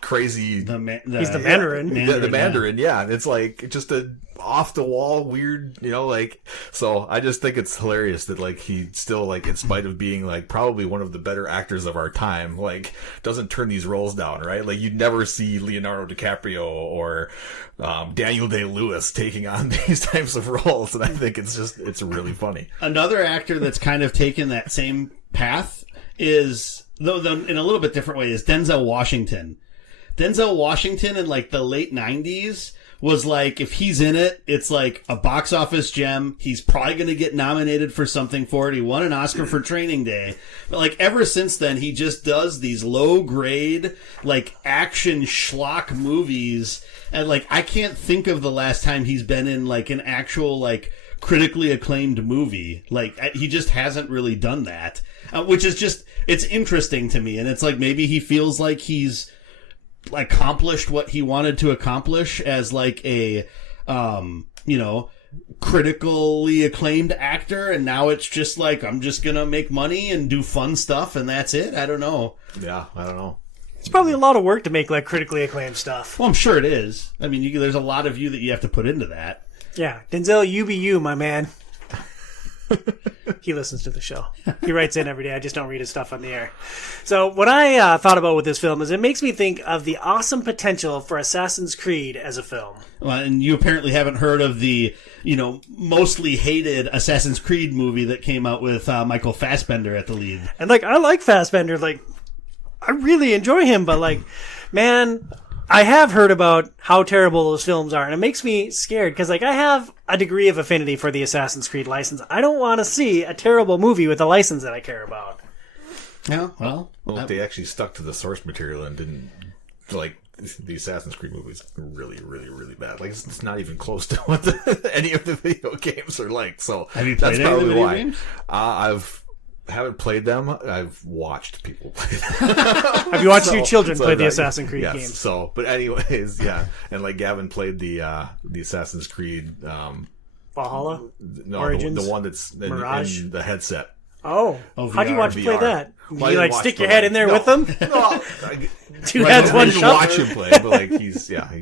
crazy... He's the Mandarin. The Mandarin, yeah. It's like just a off-the-wall, weird, like... So I just think it's hilarious that, like, he still, like, in spite of being, like, probably one of the better actors of our time, like, doesn't turn these roles down, right? Like, you'd never see Leonardo DiCaprio or Daniel Day-Lewis taking on these types of roles, and I think it's really funny. Another actor that's kind of taken that same path is, though in a little bit different way, is Denzel Washington. Denzel Washington in like the late 90s was like, if he's in it, it's like a box office gem. He's probably going to get nominated for something for it. He won an Oscar for Training Day. But like ever since then, he just does these low grade, like action schlock movies. And like, I can't think of the last time he's been in like an actual like critically acclaimed movie. Like, he just hasn't really done that, which is just, it's interesting to me. And it's like, maybe he feels like he's accomplished what he wanted to accomplish as like a critically acclaimed actor, and now it's just like, I'm just gonna make money and do fun stuff and that's it. I don't know. Yeah, I don't know. It's probably a lot of work to make like critically acclaimed stuff. Well, I'm sure it is. I mean, there's a lot of you that you have to put into that. Yeah, Denzel, you be you, my man. He listens to the show. He writes in every day. I just don't read his stuff on the air. So what I thought about with this film is it makes me think of the awesome potential for Assassin's Creed as a film. Well, and you apparently haven't heard of the, mostly hated Assassin's Creed movie that came out with Michael Fassbender at the lead. And, I like Fassbender. I really enjoy him, but, man, I have heard about how terrible those films are, and it makes me scared because, I have a degree of affinity for the Assassin's Creed license. I don't want to see a terrible movie with a license that I care about. Yeah, well, if they actually stuck to the source material and didn't, the Assassin's Creed movies are really, really, really bad. It's not even close to what any of the video games are like. So have you played any of the video games? Haven't played them. I've watched people play them. Have you watched your children play the Assassin's Creed games? So, but anyways, yeah. And Gavin played the Assassin's Creed Valhalla? No, Origins? the one that's in the headset. Oh, how'd you watch him play that? Well, Did you stick your head in there with them? No, Two heads, one shot. Watch him play, but he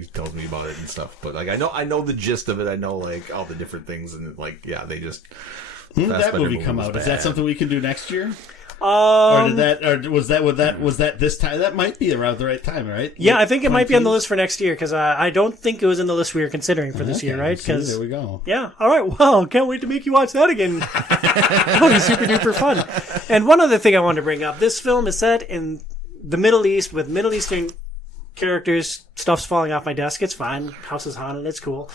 tells me about it and stuff. But I know the gist of it. I know all the different things, and they just. When did that movie come out? Is that something we can do next year? Was that this time? That might be around the right time, right? Yeah, I think it might be on the list for next year because I don't think it was in the list we were considering for this year, right? There we go. Yeah. All right. Well, can't wait to make you watch that again. That'll be super duper fun. And one other thing I wanted to bring up: this film is set in the Middle East with Middle Eastern characters. Stuff's falling off my desk. It's fine. House is haunted. It's cool.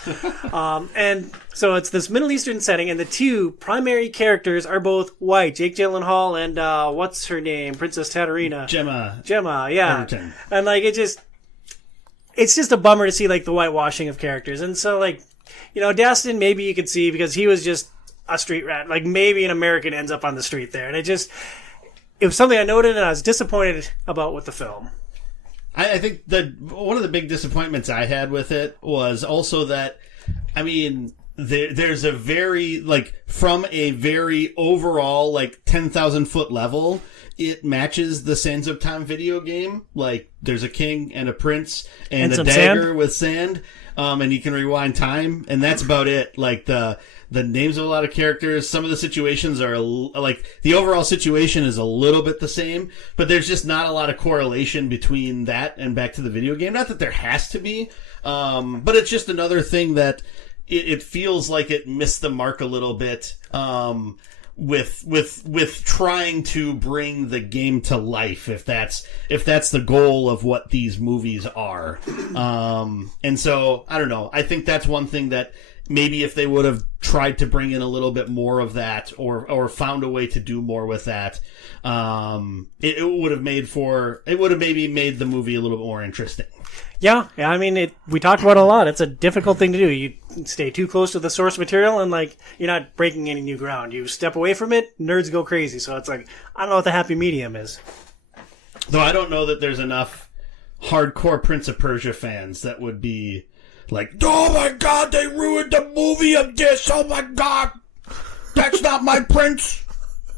And so it's this Middle Eastern setting, and the two primary characters are both white. Jake Gyllenhaal and what's her name? Princess Katarina. Gemma, yeah. Everton. And it's just a bummer to see the whitewashing of characters. And so Dastin, maybe you could see because he was just a street rat. Maybe an American ends up on the street there. And it was something I noted and I was disappointed about with the film. I think that one of the big disappointments I had with it was also that, there's a very, from a very overall, 10,000 foot level, it matches the Sands of Time video game. There's a king and a prince and a dagger sand with sand, and you can rewind time, and that's about it. The names of a lot of characters, some of the situations are the overall situation is a little bit the same, but there's just not a lot of correlation between that and back to the video game. Not that there has to be, but it's just another thing that it feels like it missed the mark a little bit, with trying to bring the game to life, if that's the goal of what these movies are. And so I don't know. I think that's one thing that maybe if they would have tried to bring in a little bit more of that or found a way to do more with that, it would have maybe made the movie a little bit more interesting. Yeah. We talked about it a lot. It's a difficult thing to do. You stay too close to the source material and you're not breaking any new ground. You step away from it, nerds go crazy. So it's I don't know what the happy medium is. Though I don't know that there's enough hardcore Prince of Persia fans that would be oh my god, they ruined the movie of this. Oh my god, that's not my prince.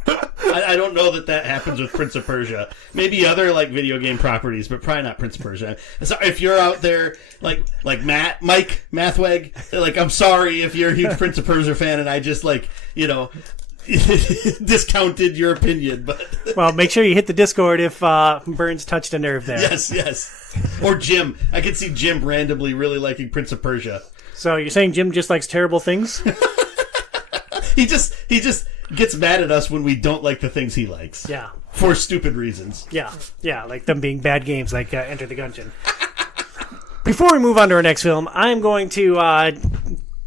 I don't know that happens with Prince of Persia. Maybe other video game properties, but probably not Prince of Persia. So if you're out there Mike Mathweg, I'm sorry if you're a huge Prince of Persia fan and I just discounted your opinion, but well, make sure you hit the Discord if Burns touched a nerve there. Yes. Or Jim. I could see Jim randomly really liking Prince of Persia. So you're saying Jim just likes terrible things? He just gets mad at us when we don't like the things he likes. Yeah. For stupid reasons. Yeah, like them being bad games, like Enter the Gungeon. Before we move on to our next film, I'm going to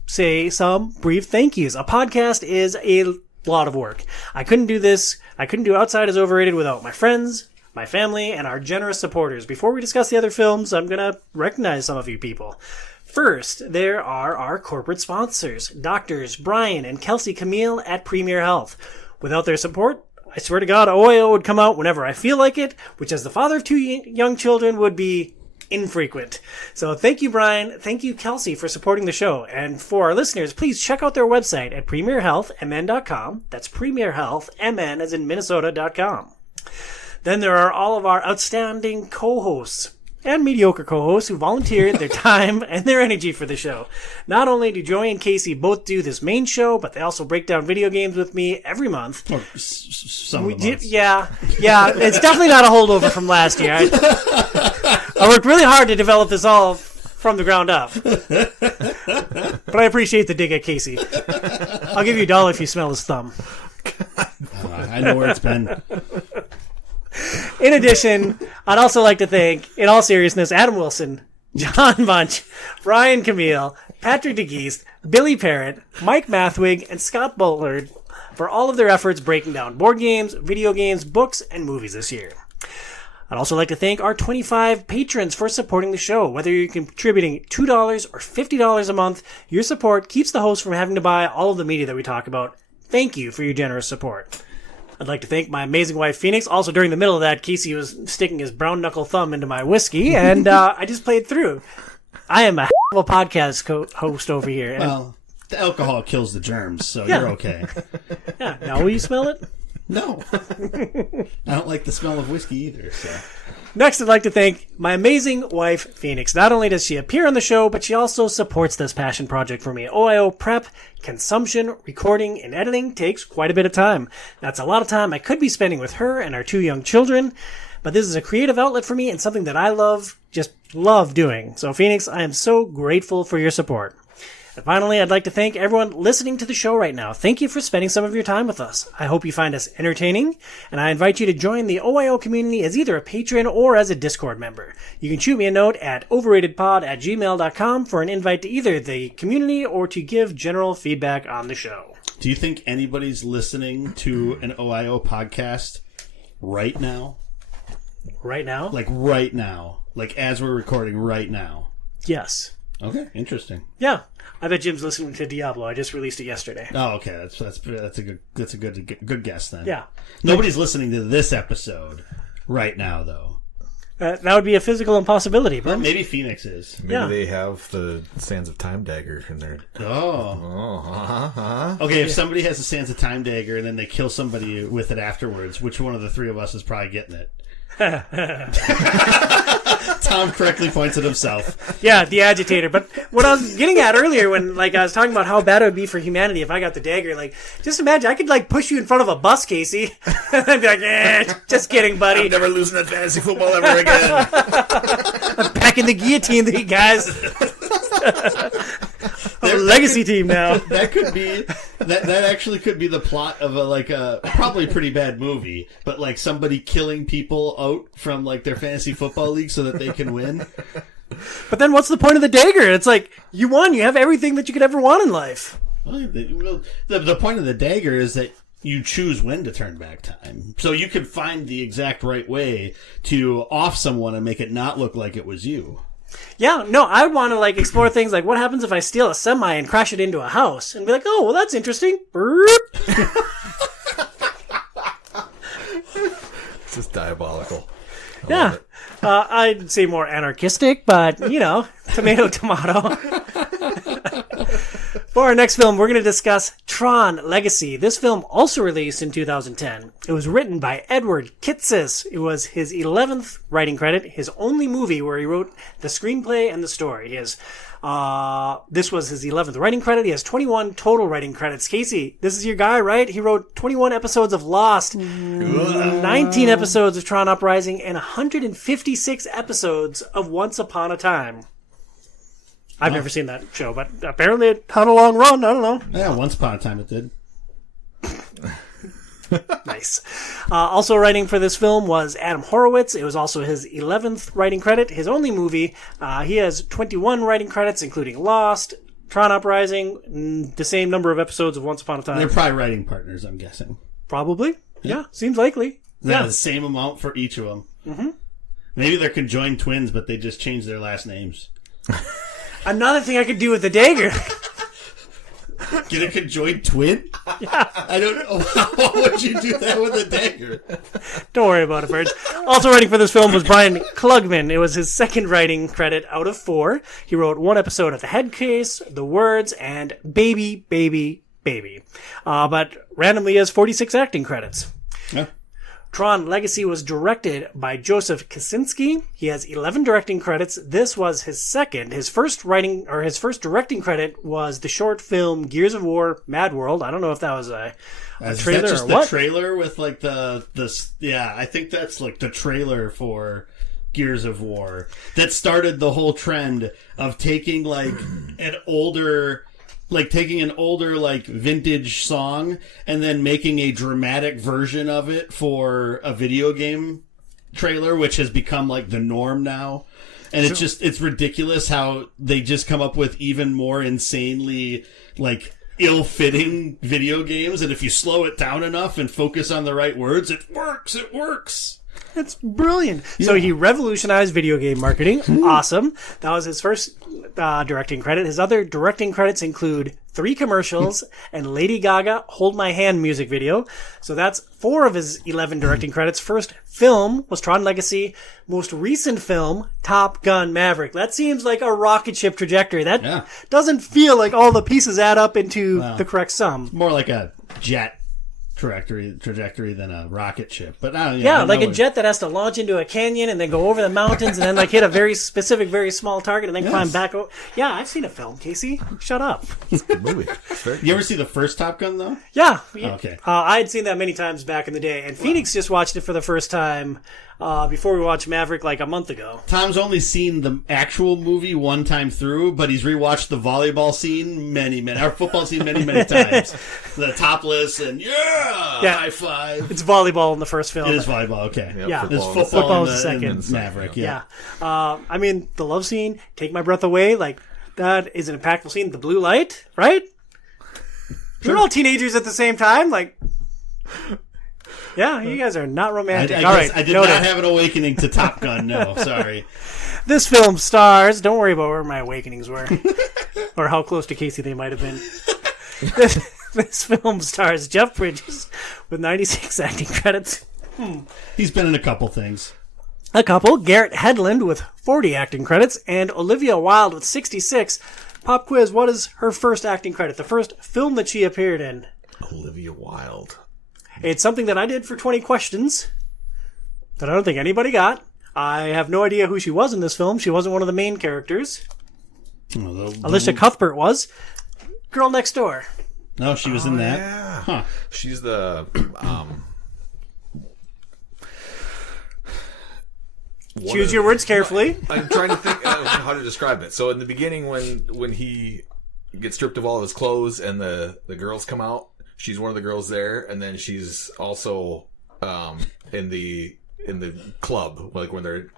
say some brief thank yous. A podcast is a lot of work. I couldn't do Outside is Overrated without my friends, my family, and our generous supporters. Before we discuss the other films, I'm going to recognize some of you people. First, there are our corporate sponsors, Doctors Brian and Kelsey Camille at Premier Health. Without their support, I swear to God, OiO would come out whenever I feel like it, which as the father of two young children would be infrequent. So thank you, Brian. Thank you, Kelsey, for supporting the show. And for our listeners, please check out their website at premierhealthmn.com. That's premierhealthmn as in Minnesota.com. Then there are all of our outstanding co-hosts. and mediocre co-hosts who volunteered their time and their energy for the show. Not only do Joey and Casey both do this main show, but they also break down video games with me every month. Or some of the months. Yeah. It's definitely not a holdover from last year. I worked really hard to develop this all from the ground up. But I appreciate the dig at Casey. I'll give you $1 if you smell his thumb. I know where it's been. In addition, I'd also like to thank, in all seriousness, Adam Wilson, John Bunch, Brian Camille, Patrick DeGeest, Billy Parrott, Mike Mathwig, and Scott Bullard for all of their efforts breaking down board games, video games, books, and movies this year. I'd also like to thank our 25 patrons for supporting the show. Whether you're contributing $2 or $50 a month, your support keeps the host from having to buy all of the media that we talk about. Thank you for your generous support. I'd like to thank my amazing wife, Phoenix. Also, during the middle of that, Casey was sticking his brown knuckle thumb into my whiskey, and I just played through. I am a hell of a podcast host over here. Well, the alcohol kills the germs, so you're okay. Yeah. Now will you smell it? No. I don't like the smell of whiskey either, so... Next, I'd like to thank my amazing wife, Phoenix. Not only does she appear on the show, but she also supports this passion project for me. OiO prep, consumption, recording, and editing takes quite a bit of time. That's a lot of time I could be spending with her and our 2 young children, but this is a creative outlet for me and something that I just love doing. So, Phoenix, I am so grateful for your support. And finally, I'd like to thank everyone listening to the show right now. Thank you for spending some of your time with us. I hope you find us entertaining, and I invite you to join the OiO community as either a patron or as a Discord member. You can shoot me a note at overratedpod@gmail.com for an invite to either the community or to give general feedback on the show. Do you think anybody's listening to an OiO podcast right now? Right now? Like right now. Like as we're recording right now. Yes. Okay, interesting. Yeah. I bet Jim's listening to Diablo. I just released it yesterday. Oh, okay. That's a good guess then. Yeah. Nobody's listening to this episode right now, though. That would be a physical impossibility, Well, but maybe Phoenix is. Maybe Yeah. they have the Sands of Time dagger in there. Oh. Okay, if somebody has a Sands of Time dagger and then they kill somebody with it afterwards, which one of the three of us is probably getting it? Tom correctly points at himself. yeah, the agitator. But what I was getting at earlier when I was talking about how bad it would be for humanity if I got the dagger, just imagine I could push you in front of a bus, Casey. And I'd be like, just kidding, buddy. I'm never losing at fantasy football ever again. I'm packing the guillotine, guys. I'm a legacy team now. That could be that actually could be the plot of a probably pretty bad movie, but somebody killing people out from their fantasy football league so that they can win. But then what's the point of the dagger? It's you won. You have everything that you could ever want in life. Well, the point of the dagger is that you choose when to turn back time. So you could find the exact right way to off someone and make it not look like it was you. Yeah, no, I would want to explore things like what happens if I steal a semi and crash it into a house and be like, oh, well, that's interesting. It's just diabolical. Yeah. I'd say more anarchistic, but, tomato, tomato. For our next film, we're going to discuss Tron Legacy. This film also released in 2010. It was written by Edward Kitsis. It was his 11th writing credit, his only movie where he wrote the screenplay and the story. This was his 11th writing credit. He has 21 total writing credits. Casey, this is your guy, right? He wrote 21 episodes of Lost, 19 episodes of Tron Uprising, and 156 episodes of Once Upon a Time. I've never seen that show, but apparently it had a long run. I don't know. Yeah, once upon a time it did. Nice. Also writing for this film was Adam Horowitz. It was also his 11th writing credit, his only movie. He has 21 writing credits, including Lost, Tron Uprising, the same number of episodes of Once Upon a Time. They're probably writing partners, I'm guessing. Probably. Yeah, seems likely. Yeah, the same amount for each of them. Mm-hmm. Maybe they're conjoined twins, but they just changed their last names. Another thing I could do with the dagger. Get a conjoined twin? Yeah. I don't know. How would you do that with a dagger? Don't worry about it, Birds. Also writing for this film was Brian Klugman. It was his second writing credit out of 4. He wrote 1 episode of The Head Case, The Words, and Baby, Baby, Baby. But randomly he has 46 acting credits. Yeah. Tron Legacy was directed by Joseph Kosinski. He has 11 directing credits. This was his second. His first directing credit was the short film Gears of War: Mad World. I don't know if that was a trailer just or the what. trailer with like I think that's like the trailer for Gears of War that started the whole trend of taking like an older like vintage song and then making a dramatic version of it for a video game trailer, which has become like the norm now. And it's ridiculous how they just come up with even more insanely like ill-fitting video games, and if you slow it down enough and focus on the right words, it works. It's brilliant. Yeah. So he revolutionized video game marketing. Awesome. That was his first directing credit. His other directing credits include 3 commercials and Lady Gaga Hold My Hand music video. So that's 4 of his 11 directing credits. First film was Tron Legacy. Most recent film, Top Gun Maverick. That seems like a rocket ship trajectory. That doesn't feel like all the pieces add up into the correct sum. More like a jet trajectory than a rocket ship, but like a jet that has to launch into a canyon and then go over the mountains and then like hit a very specific, very small target and then climb back. Yeah, I've seen a film, Casey. Shut up. It's a good movie. You ever see the first Top Gun though? Yeah. Okay. I had seen that many times back in the day, and Phoenix just watched it for the first time before we watched Maverick like a month ago. Tom's only seen the actual movie one time through, but he's rewatched the volleyball scene our football scene many times. The topless and high five. It's volleyball in the first film. It is volleyball, okay. Yep, It's football in the second. Maverick, I mean, the love scene, Take My Breath Away, like, that is an impactful scene. The blue light, right? We're all teenagers at the same time, like... Yeah, you guys are not romantic. I all right, I did not have an awakening to Top Gun, no, sorry. This film stars... Don't worry about where my awakenings were. Or how close to Casey they might have been. This film stars Jeff Bridges with 96 acting credits. He's been in a couple things. Garrett Hedlund with 40 acting credits, and Olivia Wilde with 66. Pop quiz, what is her first acting credit? The first film that she appeared in? Olivia Wilde. It's something that I did for 20 questions that I don't think anybody got. I have no idea who she was in this film. She wasn't one of the main characters. Alicia Cuthbert was. Girl Next Door. No, she was in that. Yeah. Huh. She's the... Choose your words carefully. I'm trying to think how to describe it. So in the beginning, when he gets stripped of all of his clothes and the girls come out, she's one of the girls there, and then she's also in the club, like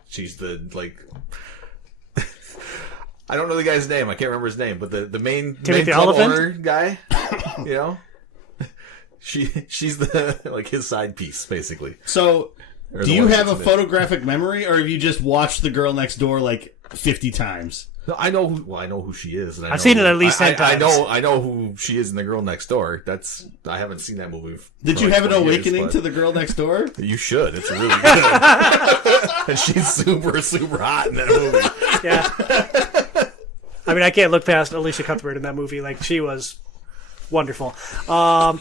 she's the like. I don't know the guy's name. I can't remember his name, but the main club owner guy, you know, she's the like his side piece basically. So. Do you have a photographic memory, or have you just watched The Girl Next Door like 50 times? No, I know who she is. And I've seen it at least 10 times. I know who she is in The Girl Next Door. I haven't seen that movie. Did you have an awakening to The Girl Next Door? You should. It's really good. And she's super, super hot in that movie. Yeah. I mean, I can't look past Alicia Cuthbert in that movie. Like, she was... wonderful.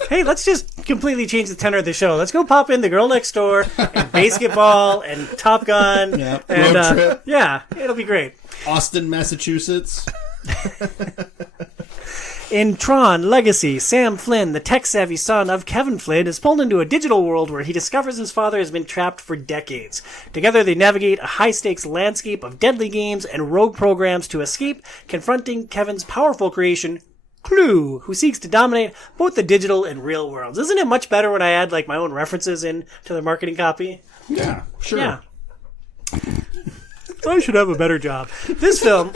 Hey, let's just completely change the tenor of the show. Let's go pop in The Girl Next Door and basketball and Top Gun. Yeah, and, road trip. Yeah, it'll be great. Austin, Massachusetts. In Tron Legacy, Sam Flynn, the tech-savvy son of Kevin Flynn, is pulled into a digital world where he discovers his father has been trapped for decades. Together, they navigate a high-stakes landscape of deadly games and rogue programs to escape, confronting Kevin's powerful creation, Clue, who seeks to dominate both the digital and real worlds. Isn't it much better when I add like my own references in to the marketing copy? Yeah, sure. Yeah. I should have a better job. This film...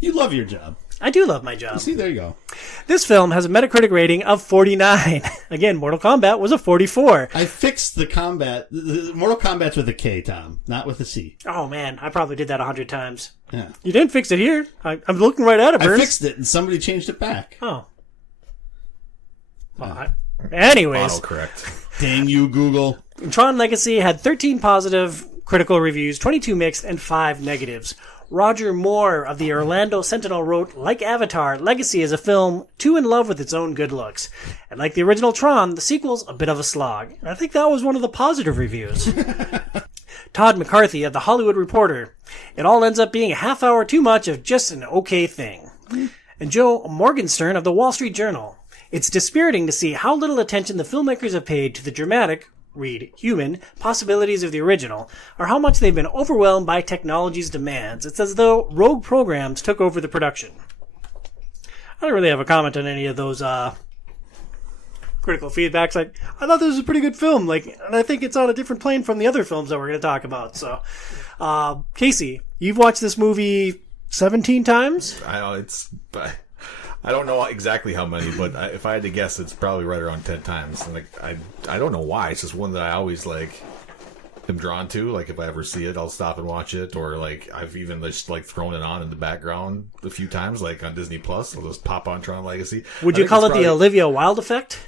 You love your job. I do love my job. See, there you go. This film has a Metacritic rating of 49. Again, Mortal Kombat was a 44. I fixed the combat. The Mortal Kombat's with a K, Tom, not with a C. Oh, man. I probably did that 100 times. Yeah. You didn't fix it here. I'm looking right at it, Burns. I fixed it, and somebody changed it back. Oh. Well, anyways. Autocorrect. Dang you, Google. Tron Legacy had 13 positive critical reviews, 22 mixed, and 5 negatives. Roger Moore of the Orlando Sentinel wrote, like Avatar, Legacy is a film too in love with its own good looks. And like the original Tron, the sequel's a bit of a slog. And I think that was one of the positive reviews. Todd McCarthy of The Hollywood Reporter, it all ends up being a half hour too much of just an okay thing. And Joe Morgenstern of The Wall Street Journal, it's dispiriting to see how little attention the filmmakers have paid to the dramatic, read human, possibilities of the original, or how much they've been overwhelmed by technology's demands. It's as though rogue programs took over the production. I don't really have a comment on any of those critical feedbacks. I thought this was a pretty good film, and I think it's on a different plane from the other films that we're going to talk about. So, Casey, you've watched this movie 17 times? I don't know exactly how many, but if I had to guess, it's probably right around 10 times. And I don't know why. It's just one that I always am drawn to. Like if I ever see it, I'll stop and watch it. Or I've even just thrown it on in the background a few times, on Disney Plus. I'll just pop on Tron Legacy. Would you call it the Olivia Wilde effect?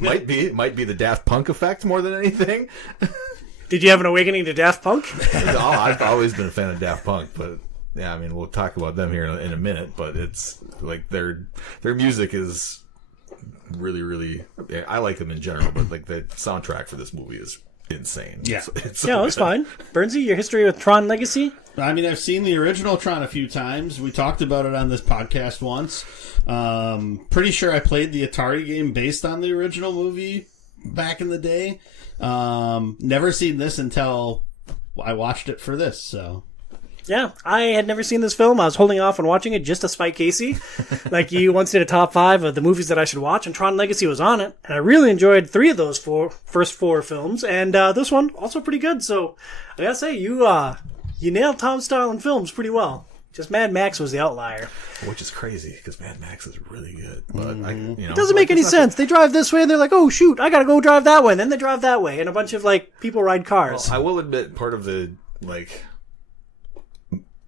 Might be. It might be the Daft Punk effect more than anything. Did you have an awakening to Daft Punk? No, I've always been a fan of Daft Punk, but. Yeah, I mean, we'll talk about them here in a minute, but it's their music is really, really. Yeah, I like them in general, but the soundtrack for this movie is insane. Yeah, it's so it was fine. Bernsey, your history with Tron Legacy? I mean, I've seen the original Tron a few times. We talked about it on this podcast once. Pretty sure I played the Atari game based on the original movie back in the day. Never seen this until I watched it for this, so. Yeah, I had never seen this film. I was holding off on watching it just to spite Casey. You once did a top 5 of the movies that I should watch, and Tron Legacy was on it. And I really enjoyed 3 of those first 4 films, and this one also pretty good. So I gotta say, you nailed Tom's style in films pretty well. Just Mad Max was the outlier. Which is crazy, because Mad Max is really good. But it doesn't make any sense. They drive this way, and they're like, oh, shoot, I gotta go drive that way. And then they drive that way, and a bunch of, people ride cars. Well, I will admit, part of the,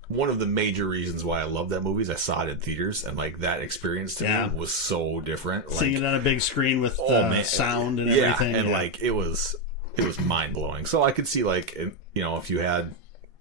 one of the major reasons why I love that movie is I saw it in theaters, and that experience to me was so different. Seeing it on a big screen with sound and everything, and it was mind blowing. So I could see if you had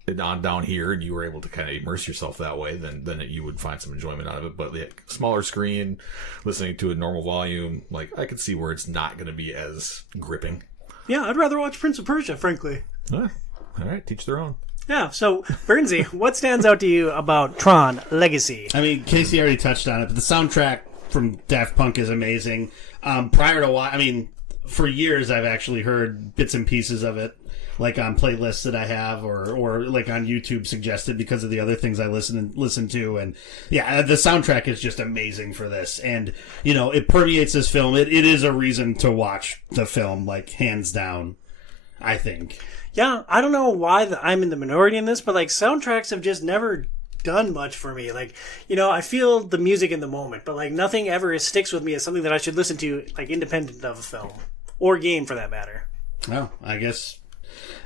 it on down here and you were able to kind of immerse yourself that way, then you would find some enjoyment out of it. But the smaller screen, listening to a normal volume, I could see where it's not going to be as gripping. Yeah, I'd rather watch Prince of Persia, frankly. All right, teach their own. Yeah, so, Bernsey, what stands out to you about Tron Legacy? I mean, Casey already touched on it, but the soundtrack from Daft Punk is amazing. For years I've actually heard bits and pieces of it, on playlists that I have, or on YouTube suggested because of the other things I listen to. And yeah, the soundtrack is just amazing for this. And, it permeates this film. It is a reason to watch the film, hands down, I think. Yeah, I don't know why I'm in the minority in this, but soundtracks have just never done much for me. I feel the music in the moment, but nothing ever sticks with me as something that I should listen to independent of a film or game for that matter. Well, I guess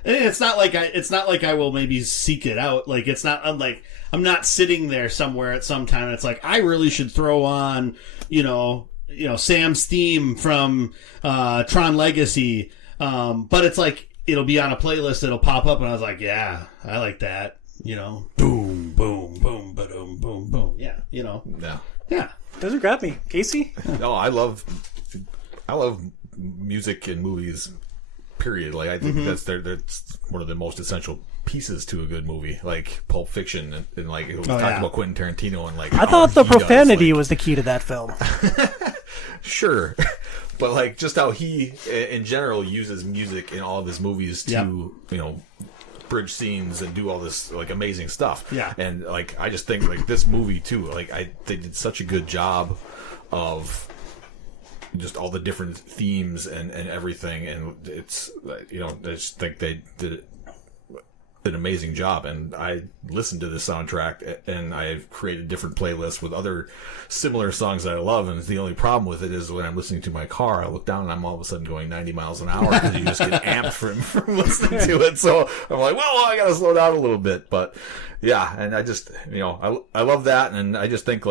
it's not like I will maybe seek it out. It's not unlike I'm not sitting there somewhere at some time. It's I really should throw on Sam's theme from Tron Legacy, but it's it'll be on a playlist that'll pop up, and I was like, yeah, I like that. Boom, boom, boom, ba-doom, boom, boom. Yeah, Yeah. Doesn't grab me. Casey? No, I love music in movies, period. I think that's one of the most essential pieces to a good movie, Pulp Fiction, and it was talking about Quentin Tarantino, and I thought the profanity was the key to that film. Sure. But just how he, in general, uses music in all of his movies to, bridge scenes and do all this amazing stuff. Yeah. And I just think this movie too, they did such a good job of just all the different themes and everything, and it's I just think they did an amazing job. And I listened to the soundtrack, and I've created different playlists with other similar songs that I love. And the only problem with it is when I'm listening to my car, I look down and I'm all of a sudden going 90 miles an hour because you just get amped from listening to it. So I'm like, well, I gotta slow down a little bit. But yeah, and I just I love that, and I just think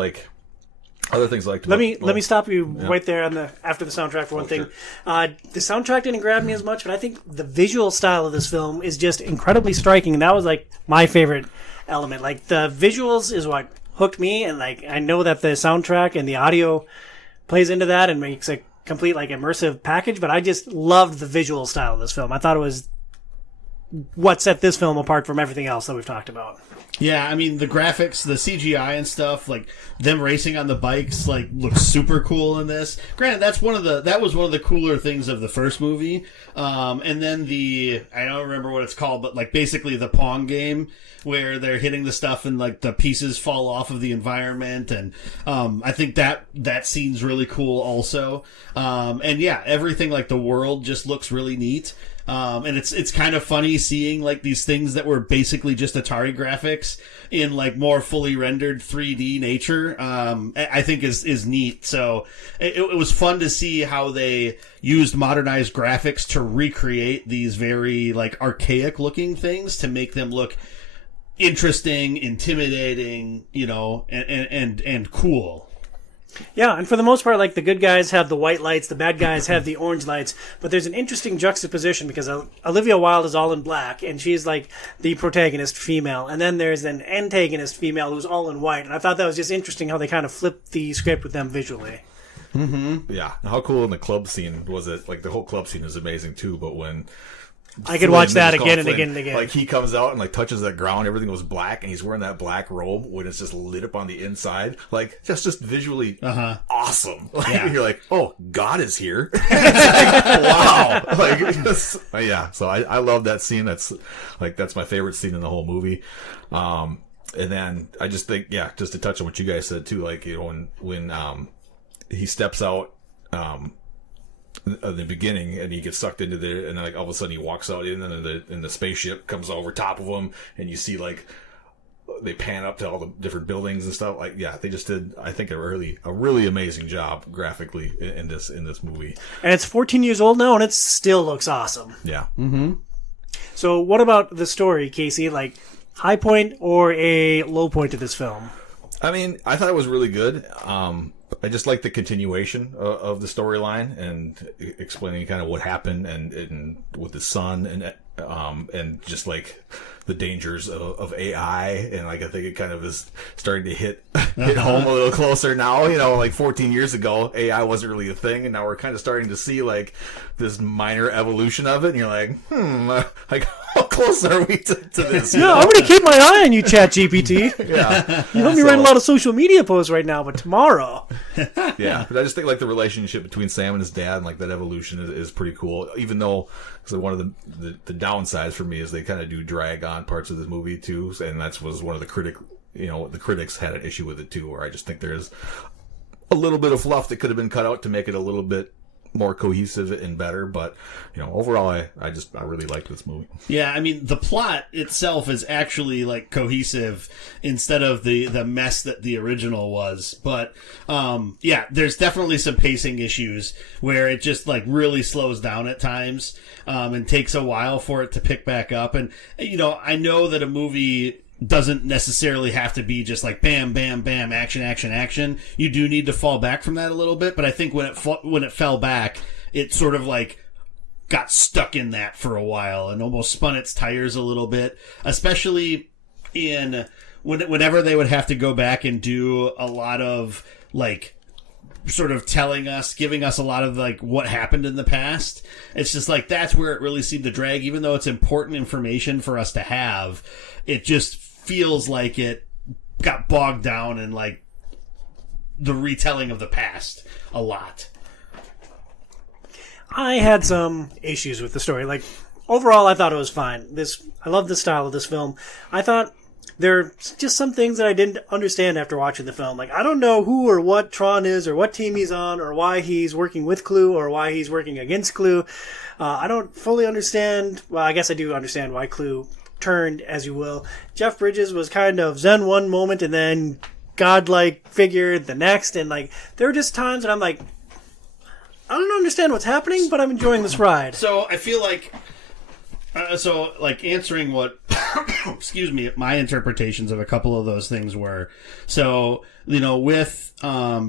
other things let me stop you right there after the soundtrack for one thing. Sure. The soundtrack didn't grab me as much, but I think the visual style of this film is just incredibly striking, and that was my favorite element. Like the visuals is what hooked me, and like I know that the soundtrack and the audio plays into that and makes a complete like immersive package, but I just loved the visual style of this film. I thought it was what set this film apart from everything else that we've talked about. Yeah, I mean, the graphics, the CGI and stuff, like them racing on the bikes, like looks super cool in this. Granted, that was one of the cooler things of the first movie. And then I don't remember what it's called, but like basically the Pong game where they're hitting the stuff and like the pieces fall off of the environment. And, I think that scene's really cool also. And yeah, everything like the world just looks really neat. And it's kind of funny seeing like these things that were basically just Atari graphics in like more fully rendered 3D nature. I think is neat. So it was fun to see how they used modernized graphics to recreate these very like archaic looking things to make them look interesting, intimidating, and cool. Yeah, and for the most part, like, the good guys have the white lights, the bad guys have the orange lights, but there's an interesting juxtaposition because Olivia Wilde is all in black, and she's, like, the protagonist female, and then there's an antagonist female who's all in white, and I thought that was just interesting how they kind of flipped the script with them visually. Mm-hmm. Yeah, how cool in the club scene was it? Like, the whole club scene is amazing, too, but when... I could watch that again and again and again. Like, he comes out and, like, touches that ground, everything was black, and he's wearing that black robe when it's just lit up on the inside. Like, just visually awesome. Like, yeah. You're like, oh, God is here. Wow. Like, yeah, so I love that scene. That's my favorite scene in the whole movie. And then I just think, yeah, just to touch on what you guys said, too, like, when he steps out, the beginning and he gets sucked into there and then like all of a sudden he walks out in and the spaceship comes over top of him and you see like they pan up to all the different buildings and stuff. Like, yeah, they just did, I think, a really amazing job graphically in this movie. And it's 14 years old now and it still looks awesome. Yeah. Mm-hmm. So what about the story, Casey? Like, high point or a low point to this film? I mean, I thought it was really good. I just like the continuation of the storyline and explaining kind of what happened and with the son and just like the dangers of AI, and like I think it kind of is starting to hit home a little closer now. Like 14 years ago, AI wasn't really a thing, and now we're kind of starting to see like this minor evolution of it. And you're like, like how close are we to this? Yeah, I'm going to keep my eye on you, ChatGPT. Yeah, you help me write a lot of social media posts right now, but tomorrow. Yeah, but I just think like the relationship between Sam and his dad and like that evolution is pretty cool. Even though one of the downsides for me is they kind of do drag on parts of this movie too, and that was one of the critics had an issue with it too, where I just think there's a little bit of fluff that could have been cut out to make it a little bit more cohesive and better, but overall I really like this movie. Yeah, I mean the plot itself is actually like cohesive instead of the mess that the original was, but yeah, there's definitely some pacing issues where it just like really slows down at times and takes a while for it to pick back up. And I know that a movie doesn't necessarily have to be just like bam, bam, bam, action, action, action. You do need to fall back from that a little bit, but I think when it fell back, it sort of like got stuck in that for a while and almost spun its tires a little bit, especially whenever they would have to go back and do a lot of like sort of giving us a lot of like what happened in the past. It's just like that's where it really seemed to drag, even though it's important information for us to have. It just feels like it got bogged down in like the retelling of the past a lot. I had some issues with the story. Like, overall, I thought it was fine. I love the style of this film. I thought there are just some things that I didn't understand after watching the film. Like, I don't know who or what Tron is or what team he's on or why he's working with Clue or why he's working against Clue. I don't fully understand. Well, I guess I do understand why Clue turned, as you will. Jeff Bridges was kind of Zen one moment and then godlike figure the next. And, like, there were just times that I'm like, I don't understand what's happening, but I'm enjoying this ride. So I feel like... answering what, excuse me, my interpretations of a couple of those things were, with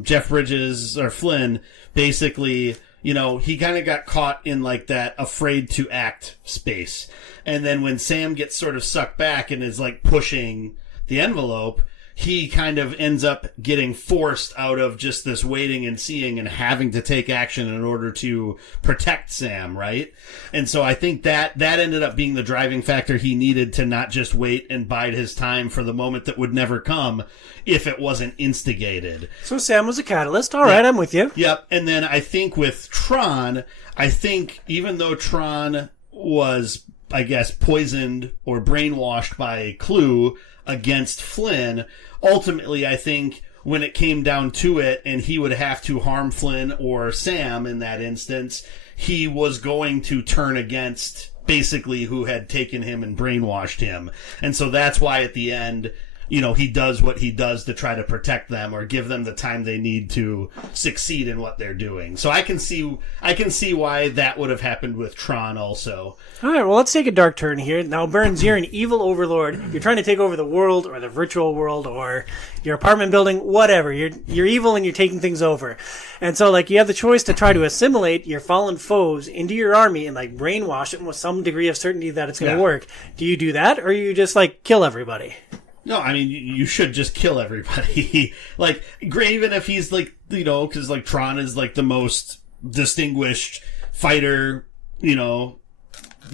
Jeff Bridges or Flynn, basically, he kind of got caught in like that afraid to act space. And then when Sam gets sort of sucked back and is like pushing the envelope, he kind of ends up getting forced out of just this waiting and seeing and having to take action in order to protect Sam, right? And so I think that ended up being the driving factor he needed to not just wait and bide his time for the moment that would never come if it wasn't instigated. So Sam was a catalyst. All right, I'm with you. Yep. And then I think with Tron, I think even though Tron was, I guess, poisoned or brainwashed by Clue against Flynn, ultimately, I think when it came down to it and he would have to harm Flynn or Sam in that instance, he was going to turn against basically who had taken him and brainwashed him. And so that's why at the end, you know, he does what he does to try to protect them or give them the time they need to succeed in what they're doing. So I can see why that would have happened with Tron also. All right, well, let's take a dark turn here. Now, Burns, you're an evil overlord. You're trying to take over the world or the virtual world or your apartment building, whatever. You're evil and you're taking things over. And so, like, you have the choice to try to assimilate your fallen foes into your army and, like, brainwash them with some degree of certainty that it's going to work. Do you do that or you just, like, kill everybody? No, I mean, you should just kill everybody. Like, even if he's, like, you know, because, like, Tron is, like, the most distinguished fighter, you know,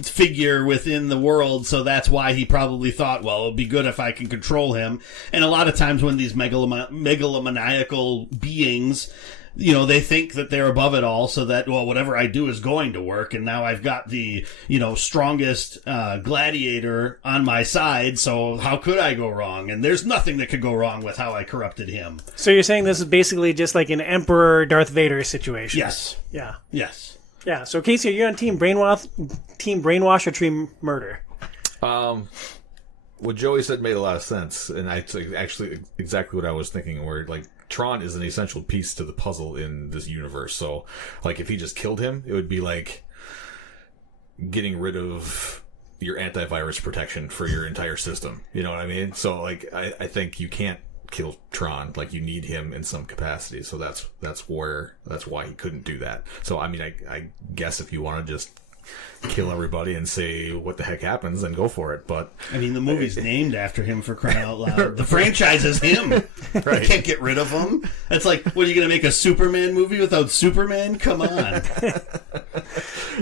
figure within the world, so that's why he probably thought, well, it'll be good if I can control him. And a lot of times when these megalomaniacal beings, you know, they think that they're above it all, so that, well, whatever I do is going to work, and now I've got the, you know, strongest gladiator on my side, so how could I go wrong? And there's nothing that could go wrong with how I corrupted him. So you're saying this is basically just like an Emperor Darth Vader situation? Yes. Yeah. Yes. Yeah, so Casey, are you on Team Brainwash or Team Murder? What Joey said made a lot of sense, and I actually exactly what I was thinking, where, like, Tron is an essential piece to the puzzle in this universe. So, like, if he just killed him, it would be like getting rid of your antivirus protection for your entire system. You know what I mean? So, like, I think you can't kill Tron. Like, you need him in some capacity. So that's why he couldn't do that. So, I mean, I guess if you want to just kill everybody and say what the heck happens, then go for it. But I mean, the movie's named after him, for crying out loud. The franchise is him. Right. You can't get rid of him. That's like, what, are you going to make a Superman movie without Superman? Come on.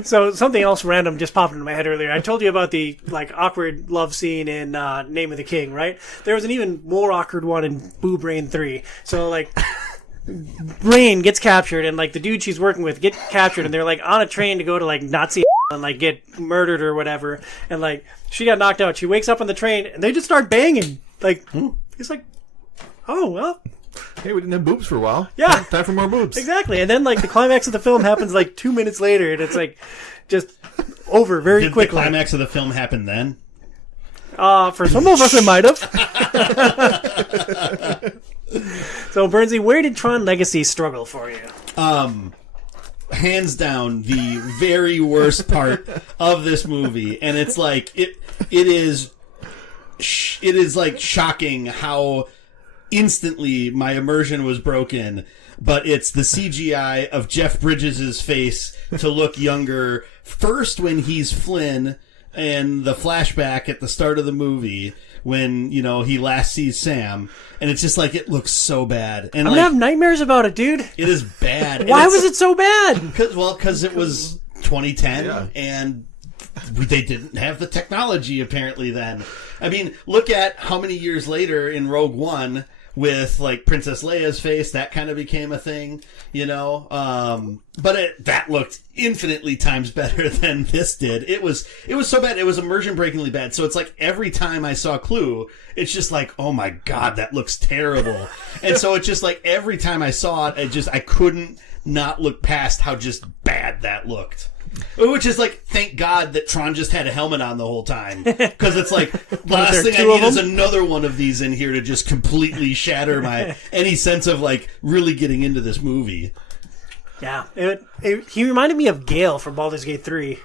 So something else random just popped into my head earlier. I told you about the, like, awkward love scene in Name of the King, right? There was an even more awkward one in Boo Brain 3. So, like, Brain gets captured, and, like, the dude she's working with get captured, and they're, like, on a train to go to, like, Nazi and, like, get murdered or whatever. And, like, she got knocked out. She wakes up on the train, and they just start banging. Like, it's like, oh, well. hey, we didn't have boobs for a while. Yeah. Time for more boobs. Exactly. And then, like, the climax of the film happens, like, 2 minutes later, and it's, like, just over very Did quickly. the climax of the film happen then? For some of us, it might have. So, Bernsey, where did Tron Legacy struggle for you? Hands down, the very worst part of this movie, and it's like it is like shocking how instantly my immersion was broken. But it's the CGI of Jeff Bridges' face to look younger. First, when he's Flynn, and the flashback at the start of the movie when, you know, he last sees Sam, and it's just like, it looks so bad. And I'm gonna have nightmares about it, dude. it is bad. Why was it so bad? Because it was 2010, Yeah. and they didn't have the technology apparently then. I mean, look at how many years later in Rogue One with, like, Princess Leia's face, that kind of became a thing, you know? But that looked infinitely times better than this did. It was so bad. It was immersion breakingly bad. So it's like every time I saw Clue, it's just like, oh my God, that looks terrible. And so it's just like every time I saw it, I couldn't not look past how just bad that looked. Which is like, thank God that Tron just had a helmet on the whole time. Because it's like, last thing I need is another one of these in here to just completely shatter my any sense of, like, really getting into this movie. Yeah. He reminded me of Gale from Baldur's Gate 3.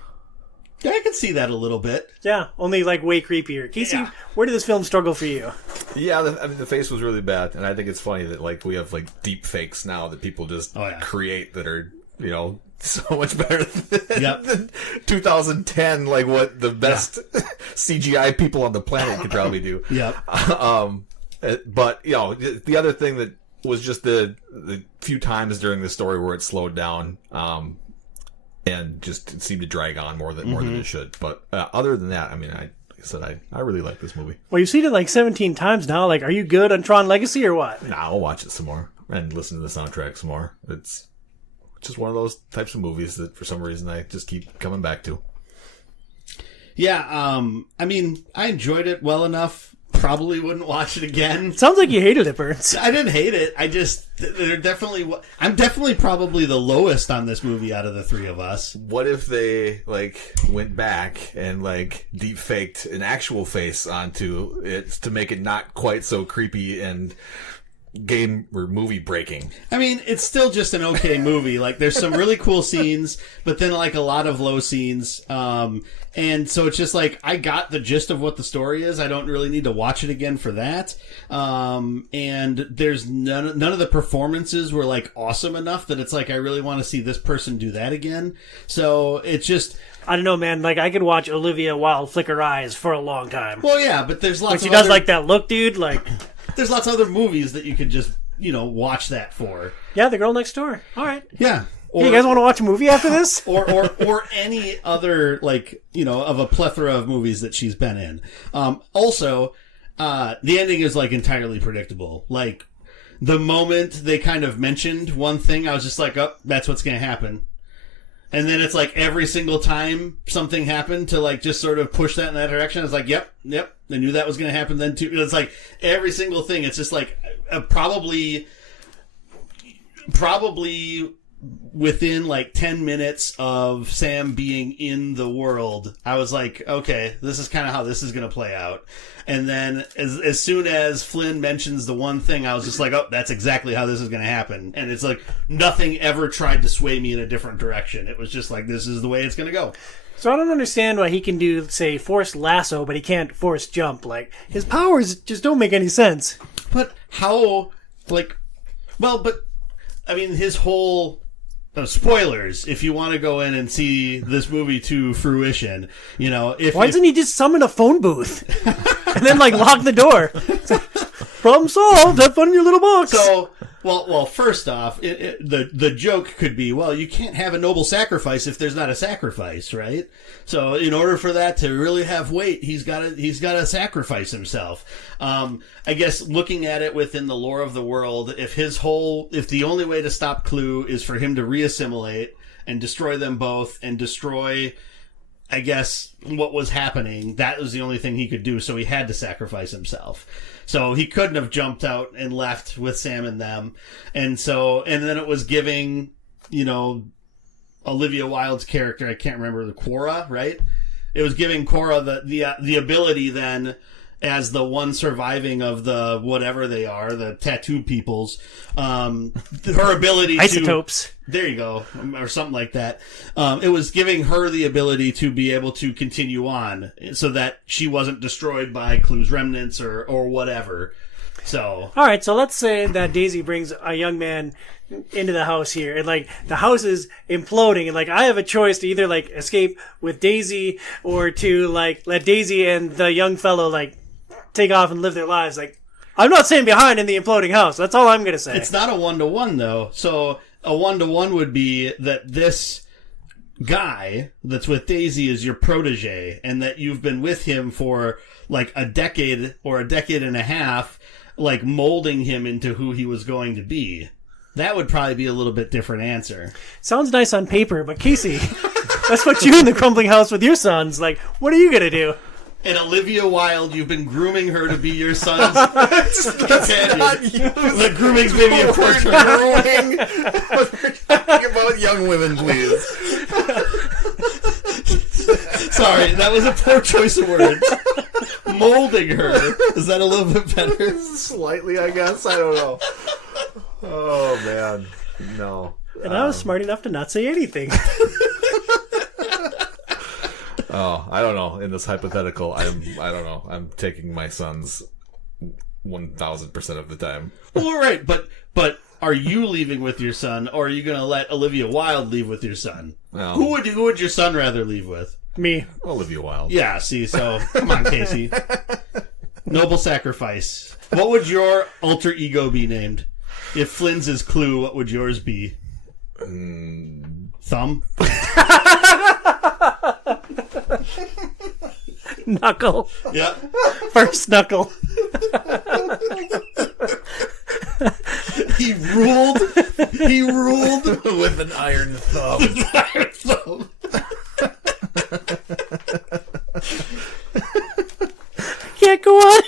Yeah, I can see that a little bit. Yeah, only, like, way creepier. Casey, where did this film struggle for you? Yeah, the face was really bad, and I think it's funny that, like, we have, like, deep fakes now that people just create that are, you know, so much better than 2010, like, what the best CGI people on the planet could probably do. Yep. But the other thing that was just the few times during the story where it slowed down, and just it seemed to drag on more than it should. But other than that, I mean, like I said, I really like this movie. Well, you've seen it like 17 times now. Like, are you good on Tron Legacy or what? Nah, I'll watch it some more and listen to the soundtrack some more. It's just one of those types of movies that for some reason I just keep coming back to. Yeah, I mean, I enjoyed it well enough. Probably wouldn't watch it again. Sounds like you hated it, Burns. I didn't hate it. I'm definitely probably the lowest on this movie out of the three of us. What if they went back and deep faked an actual face onto it to make it not quite so creepy and game or movie breaking? I mean, it's still just an okay movie. There's some really cool scenes, but then a lot of low scenes. And so it's just I got the gist of what the story is. I don't really need to watch it again for that. And there's none of the performances were awesome enough that it's I really want to see this person do that again. So it's just, I don't know, man. I could watch Olivia Wilde flick her eyes for a long time. well, yeah, but there's lots She of does other, that look, dude. there's lots of other movies that you could just, watch that for. Yeah, The Girl Next Door. All right. Yeah. Hey, you guys want to watch a movie after this? or any other of a plethora of movies that she's been in. Also, the ending is entirely predictable. The moment they kind of mentioned one thing, I was just oh, that's what's going to happen. And then it's every single time something happened to just sort of push that in that direction. It's yep. I knew that was going to happen then too. It's every single thing. It's just probably within 10 minutes of Sam being in the world, I was okay, this is kind of how this is going to play out. And then as soon as Flynn mentions the one thing, I was just oh, that's exactly how this is going to happen. And it's nothing ever tried to sway me in a different direction. It was just this is the way it's going to go. So I don't understand why he can do, say, force lasso, but he can't force jump. His powers just don't make any sense. But how, but, I mean, his whole... spoilers, if you want to go in and see this movie to fruition, Why doesn't he just summon a phone booth? And then, lock the door? Problem solved, have fun in your little box. So, well, first off, the joke could be, well, you can't have a noble sacrifice if there's not a sacrifice, right? So, in order for that to really have weight, he's got to sacrifice himself. I guess looking at it within the lore of the world, if the only way to stop Clue is for him to reassimilate and destroy them both and destroy, I guess, what was happening, that was the only thing he could do, so he had to sacrifice himself. So he couldn't have jumped out and left with Sam and them. And then it was giving, Olivia Wilde's character, I can't remember, the Quora, right? It was giving Quora the ability then, as the one surviving of the whatever they are, the tattoo peoples, her ability to... Isotopes. There you go, or something like that. It was giving her the ability to be able to continue on so that she wasn't destroyed by Clue's remnants or whatever. So... All right, so let's say that Daisy brings a young man into the house here, and the house is imploding, and I have a choice to either escape with Daisy or to let Daisy and the young fellow take off and live their lives. I'm not staying behind in the imploding house. That's all I'm gonna say. It's not a 1-to-1 though. So a 1-to-1 would be that this guy that's with Daisy is your protege, and that you've been with him for a decade or a decade and a half, molding him into who he was going to be. That would probably be a little bit different answer. Sounds nice on paper, but Casey, let's put you in the crumbling house with your sons. What are you gonna do? And Olivia Wilde, you've been grooming her to be your son's companion. The grooming's maybe a poor grooming. We're talking about young women, please. Sorry, that was a poor choice of words. Molding her. Is that a little bit better? Slightly, I guess. I don't know. Oh, man. No. And I was smart enough to not say anything. Oh, I don't know. In this hypothetical, I don't know. I'm taking my sons 1,000% of the time. Well, right, but are you leaving with your son, or are you going to let Olivia Wilde leave with your son? Well, who would your son rather leave with? Me. Olivia Wilde. Yeah. See, so come on, Casey. Noble sacrifice. What would your alter ego be named? If Flynn's is Clue, what would yours be? Thumb? Knuckle. Yeah. First knuckle. He ruled With an iron thumb. Can't go on.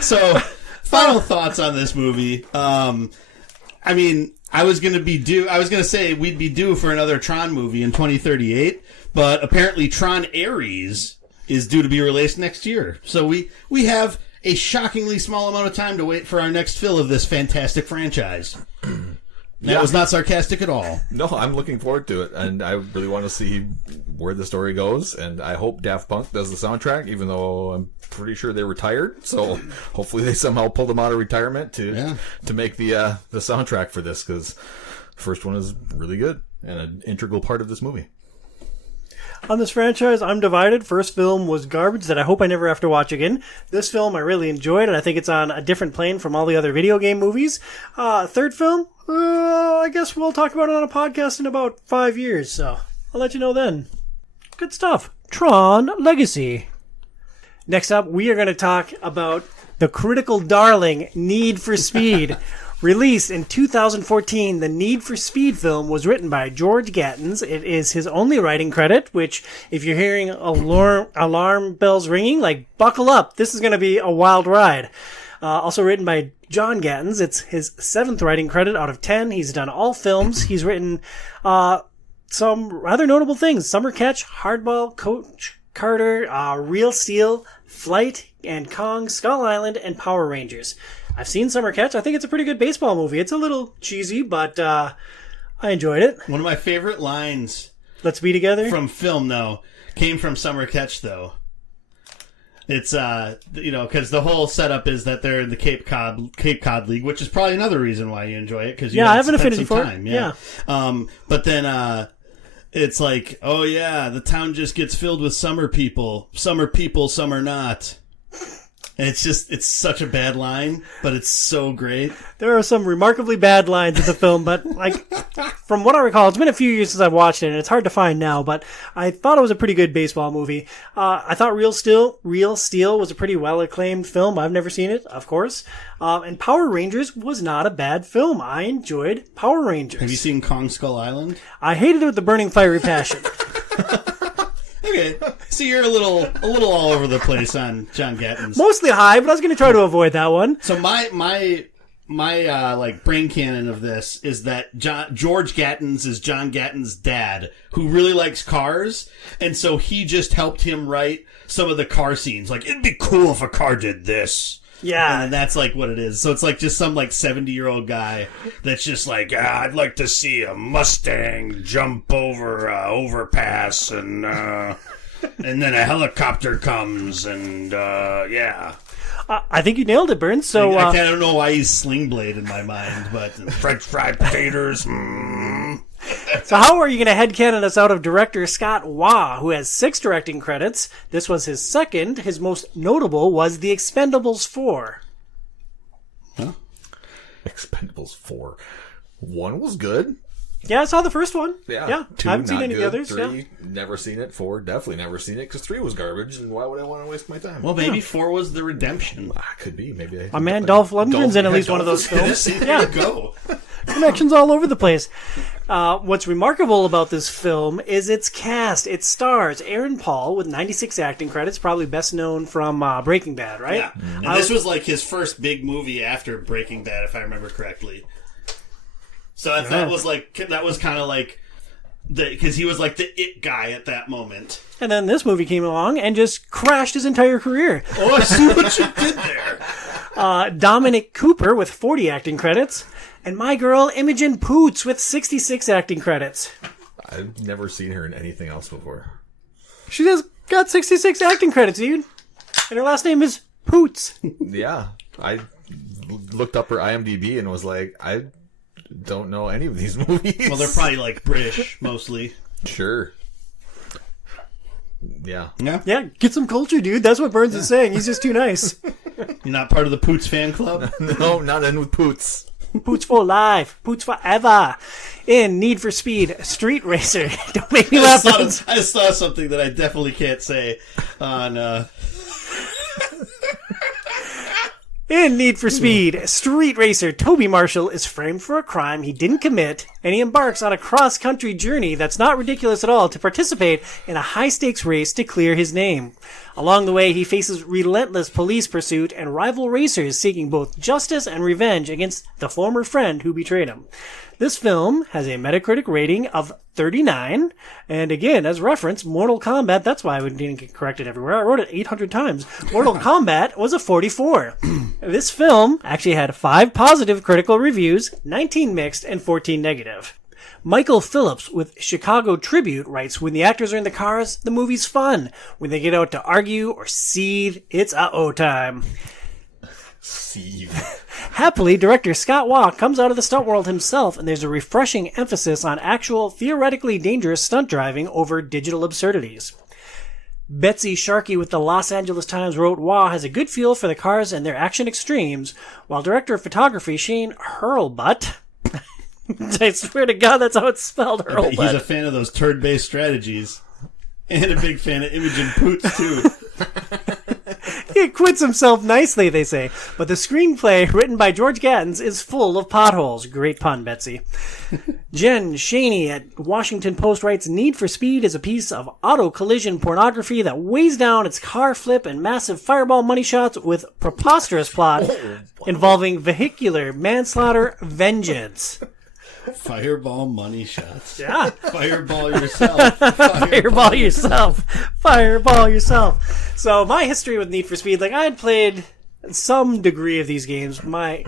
So, final thoughts on this movie. I mean, I was going to say we'd be due for another Tron movie in 2038, but apparently Tron Ares is due to be released next year. So we have a shockingly small amount of time to wait for our next fill of this fantastic franchise. That was not sarcastic at all. No, I'm looking forward to it, and I really want to see where the story goes, and I hope Daft Punk does the soundtrack, even though I'm pretty sure they retired, so hopefully they somehow pull them out of retirement to make the soundtrack for this, because the first one is really good and an integral part of this movie. On this franchise, I'm divided. First film was garbage that I hope I never have to watch again. This film I really enjoyed, and I think it's on a different plane from all the other video game movies. Third film, I guess we'll talk about it on a podcast in about 5 years, so I'll let you know then. Good stuff. Tron Legacy. Next up, we are going to talk about the critical darling Need for Speed. Released in 2014, the Need for Speed film was written by George Gattens. It is his only writing credit, which, if you're hearing alarm bells ringing, like, buckle up. This is going to be a wild ride. Also written by John Gattens. It's his 7th writing credit out of 10. He's done all films. He's written some rather notable things. Summer Catch, Hardball, Coach Carter, Real Steel, Flight, and Kong, Skull Island, and Power Rangers. I've seen Summer Catch. I think it's a pretty good baseball movie. It's a little cheesy, but I enjoyed it. One of my favorite lines Let's be together. from film, though, came from Summer Catch, though. It's, because the whole setup is that they're in the Cape Cod League, which is probably another reason why you enjoy it, because I have an affinity for it. Yeah. But then, it's like, oh yeah, the town just gets filled with summer people, some are not. And it's such a bad line, but it's so great. There are some remarkably bad lines in the film, but from what I recall, it's been a few years since I've watched it, and it's hard to find now, but I thought it was a pretty good baseball movie. I thought Real Steel was a pretty well-acclaimed film. I've never seen it, of course. And Power Rangers was not a bad film. I enjoyed Power Rangers. Have you seen Kong Skull Island? I hated it with the burning fiery passion. Okay, so you're a little all over the place on John Gattens. Mostly high, but I was going to try to avoid that one. So my brain canon of this is that George Gattens is John Gattens' dad, who really likes cars, and so he just helped him write some of the car scenes. Like, it'd be cool if a car did this. Yeah. And that's like what it is. So it's like just some 70-year-old guy that's just like, I'd like to see a Mustang jump over overpass and then a helicopter comes and yeah. I think you nailed it, Burns. So I don't know why he's Sling Blade in my mind, but French fried potatoes. So how are you going to headcanon us out of director Scott Waugh, who has 6 directing credits? This was his second. His most notable was The Expendables 4. Huh? Expendables 4. 1 was good. Yeah, I saw the first one. Yeah. 2, I haven't seen any of the others. 3, never seen it. 4, definitely never seen it, because 3 was garbage, and why would I want to waste my time? Well, maybe 4 was the redemption. Could be. Maybe. My man Dolph Lundgren's in at least one of those films. There you go. Connections all over the place. What's remarkable about this film is its cast. It stars Aaron Paul with 96 acting credits, probably best known from Breaking Bad, right? Yeah. And this was like his first big movie after Breaking Bad, if I remember correctly. So that was kind of like because he was like the it guy at that moment. And then this movie came along and just crashed his entire career. Oh, I see what you did there. Dominic Cooper with 40 acting credits, and my girl Imogen Poots with 66 acting credits. I've never seen her in anything else before. She just got 66 acting credits, dude. And her last name is Poots. Yeah. I looked up her IMDb and was like, I don't know any of these movies. Well, they're probably like British, mostly. Sure. Yeah. Yeah. Yeah, get some culture, dude. That's what Burns is saying. He's just too nice. You're not part of the Poots fan club? No, not in with Poots. Poots for life. Poots forever. In Need for Speed Street Racer. Don't make me laugh. I just saw something that I definitely can't say on... In Need for Speed Street Racer, Toby Marshall is framed for a crime he didn't commit, and he embarks on a cross-country journey that's not ridiculous at all to participate in a high-stakes race to clear his name. Along the way, he faces relentless police pursuit and rival racers seeking both justice and revenge against the former friend who betrayed him. This film has a Metacritic rating of 39, and again, as reference, Mortal Kombat, that's why I didn't get corrected everywhere. I wrote it 800 times. Mortal Kombat was a 44. This film actually had 5 positive critical reviews, 19 mixed, and 14 negative. Michael Phillips with Chicago Tribute writes, when the actors are in the cars, the movie's fun. When they get out to argue or seethe, it's uh-oh time. Seethe. Happily, director Scott Waugh comes out of the stunt world himself, and there's a refreshing emphasis on actual, theoretically dangerous stunt driving over digital absurdities. Betsy Sharkey with the Los Angeles Times wrote, Waugh has a good feel for the cars and their action extremes, while director of photography Shane Hurlbutt, I swear to God that's how it's spelled, Hurlbutt. He's a fan of those turn-based strategies. And a big fan of Imogen Poots, too. He acquits himself nicely, they say. But the screenplay, written by George Gattens, is full of potholes. Great pun, Betsy. Jen Shaney at Washington Post writes, Need for Speed is a piece of auto-collision pornography that weighs down its car flip and massive fireball money shots with preposterous plot involving vehicular manslaughter vengeance. Fireball money shots. Yeah. Fireball yourself. Fireball yourself. Fireball yourself. So my history with Need for Speed, like I had played some degree of these games. I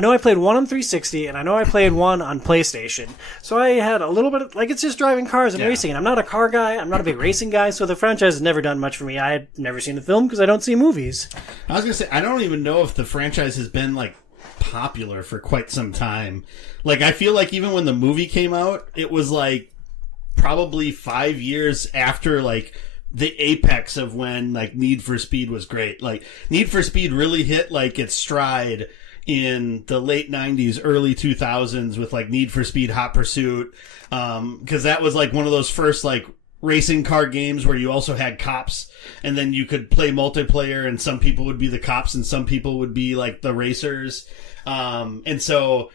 know I played one on 360 and I know I played one on PlayStation. So I had a little bit of, like, it's just driving cars and racing. And I'm not a car guy. I'm not a big racing guy. So the franchise has never done much for me. I had never seen the film because I don't see movies. I was going to say, I don't even know if the franchise has been, like, popular for quite some time. Like, I feel like even when the movie came out, it was like probably 5 years after like the apex of when like Need for Speed was great. Like Need for Speed really hit like its stride in the late 90s, early 2000s with like Need for Speed Hot Pursuit. Cause that was like one of those first like racing car games where you also had cops and then you could play multiplayer and some people would be the cops and some people would be like the racers. And so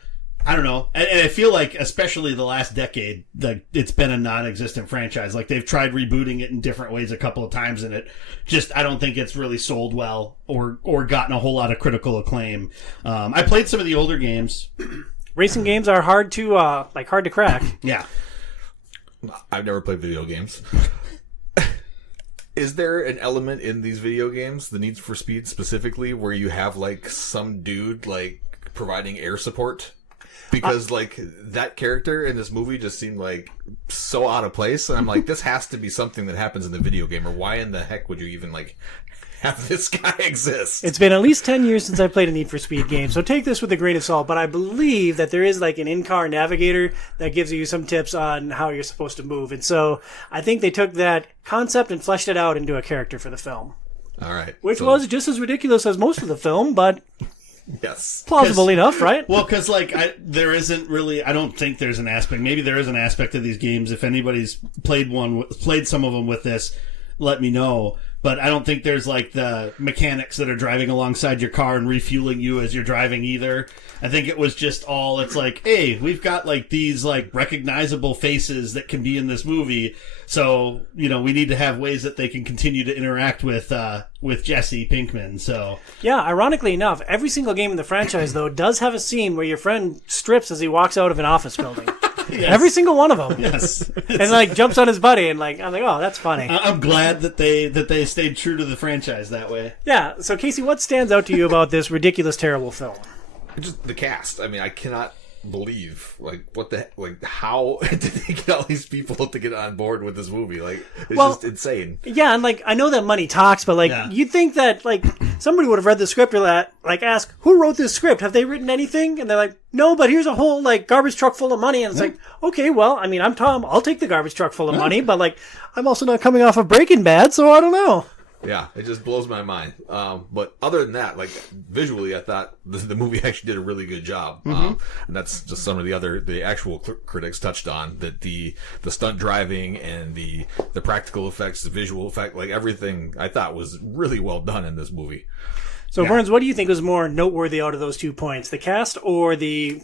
I don't know. And I feel like, especially the last decade, like it's been a non-existent franchise. Like they've tried rebooting it in different ways a couple of times, and it just, I don't think it's really sold well or gotten a whole lot of critical acclaim. I played some of the older games. Racing games are hard to crack. Yeah. I've never played video games. Is there an element in these video games, the Need for Speed specifically, where you have like some dude like providing air support? Because like that character in this movie just seemed like so out of place, and I'm like, this has to be something that happens in the video game, or why in the heck would you even like have this guy exist? It's been at least 10 years since I played a Need for Speed game, so take this with a grain of salt, but I believe that there is like an in-car navigator that gives you some tips on how you're supposed to move, and so I think they took that concept and fleshed it out into a character for the film. All right. Which was just as ridiculous as most of the film, but yes, plausible enough, right? Well, because like there isn't really, I don't think there's an aspect. Maybe there is an aspect of these games. If anybody's played some of them with this, let me know. But I don't think there's like the mechanics that are driving alongside your car and refueling you as you're driving either. I think it was just all, it's like, hey, we've got like these like recognizable faces that can be in this movie. So, you know, we need to have ways that they can continue to interact with Jesse Pinkman. So yeah, ironically enough, every single game in the franchise though does have a scene where your friend strips as he walks out of an office building. Yes. Every single one of them. Yes. And like jumps on his buddy and like, I'm like, oh, that's funny. I'm glad that they stayed true to the franchise that way. Yeah. So Casey, what stands out to you about this ridiculous, terrible film? Just the cast. I mean, I cannot believe, like, what the heck, like, how did they get all these people to get on board with this movie? Like, it's just insane. Yeah, and like, I know that money talks, but like, you'd think that like somebody would have read the script or that, like, ask, who wrote this script? Have they written anything? And they're like, no, but here's a whole like garbage truck full of money. And it's like, okay, well, I mean, I'm Tom, I'll take the garbage truck full of money, but like, I'm also not coming off of Breaking Bad, so I don't know. Yeah, it just blows my mind. But other than that, like, visually, I thought the movie actually did a really good job. And that's just some of the actual critics touched on, that the stunt driving and the practical effects, the visual effect, like, everything I thought was really well done in this movie. So, Burns, what do you think was more noteworthy out of those 2 points, the cast or the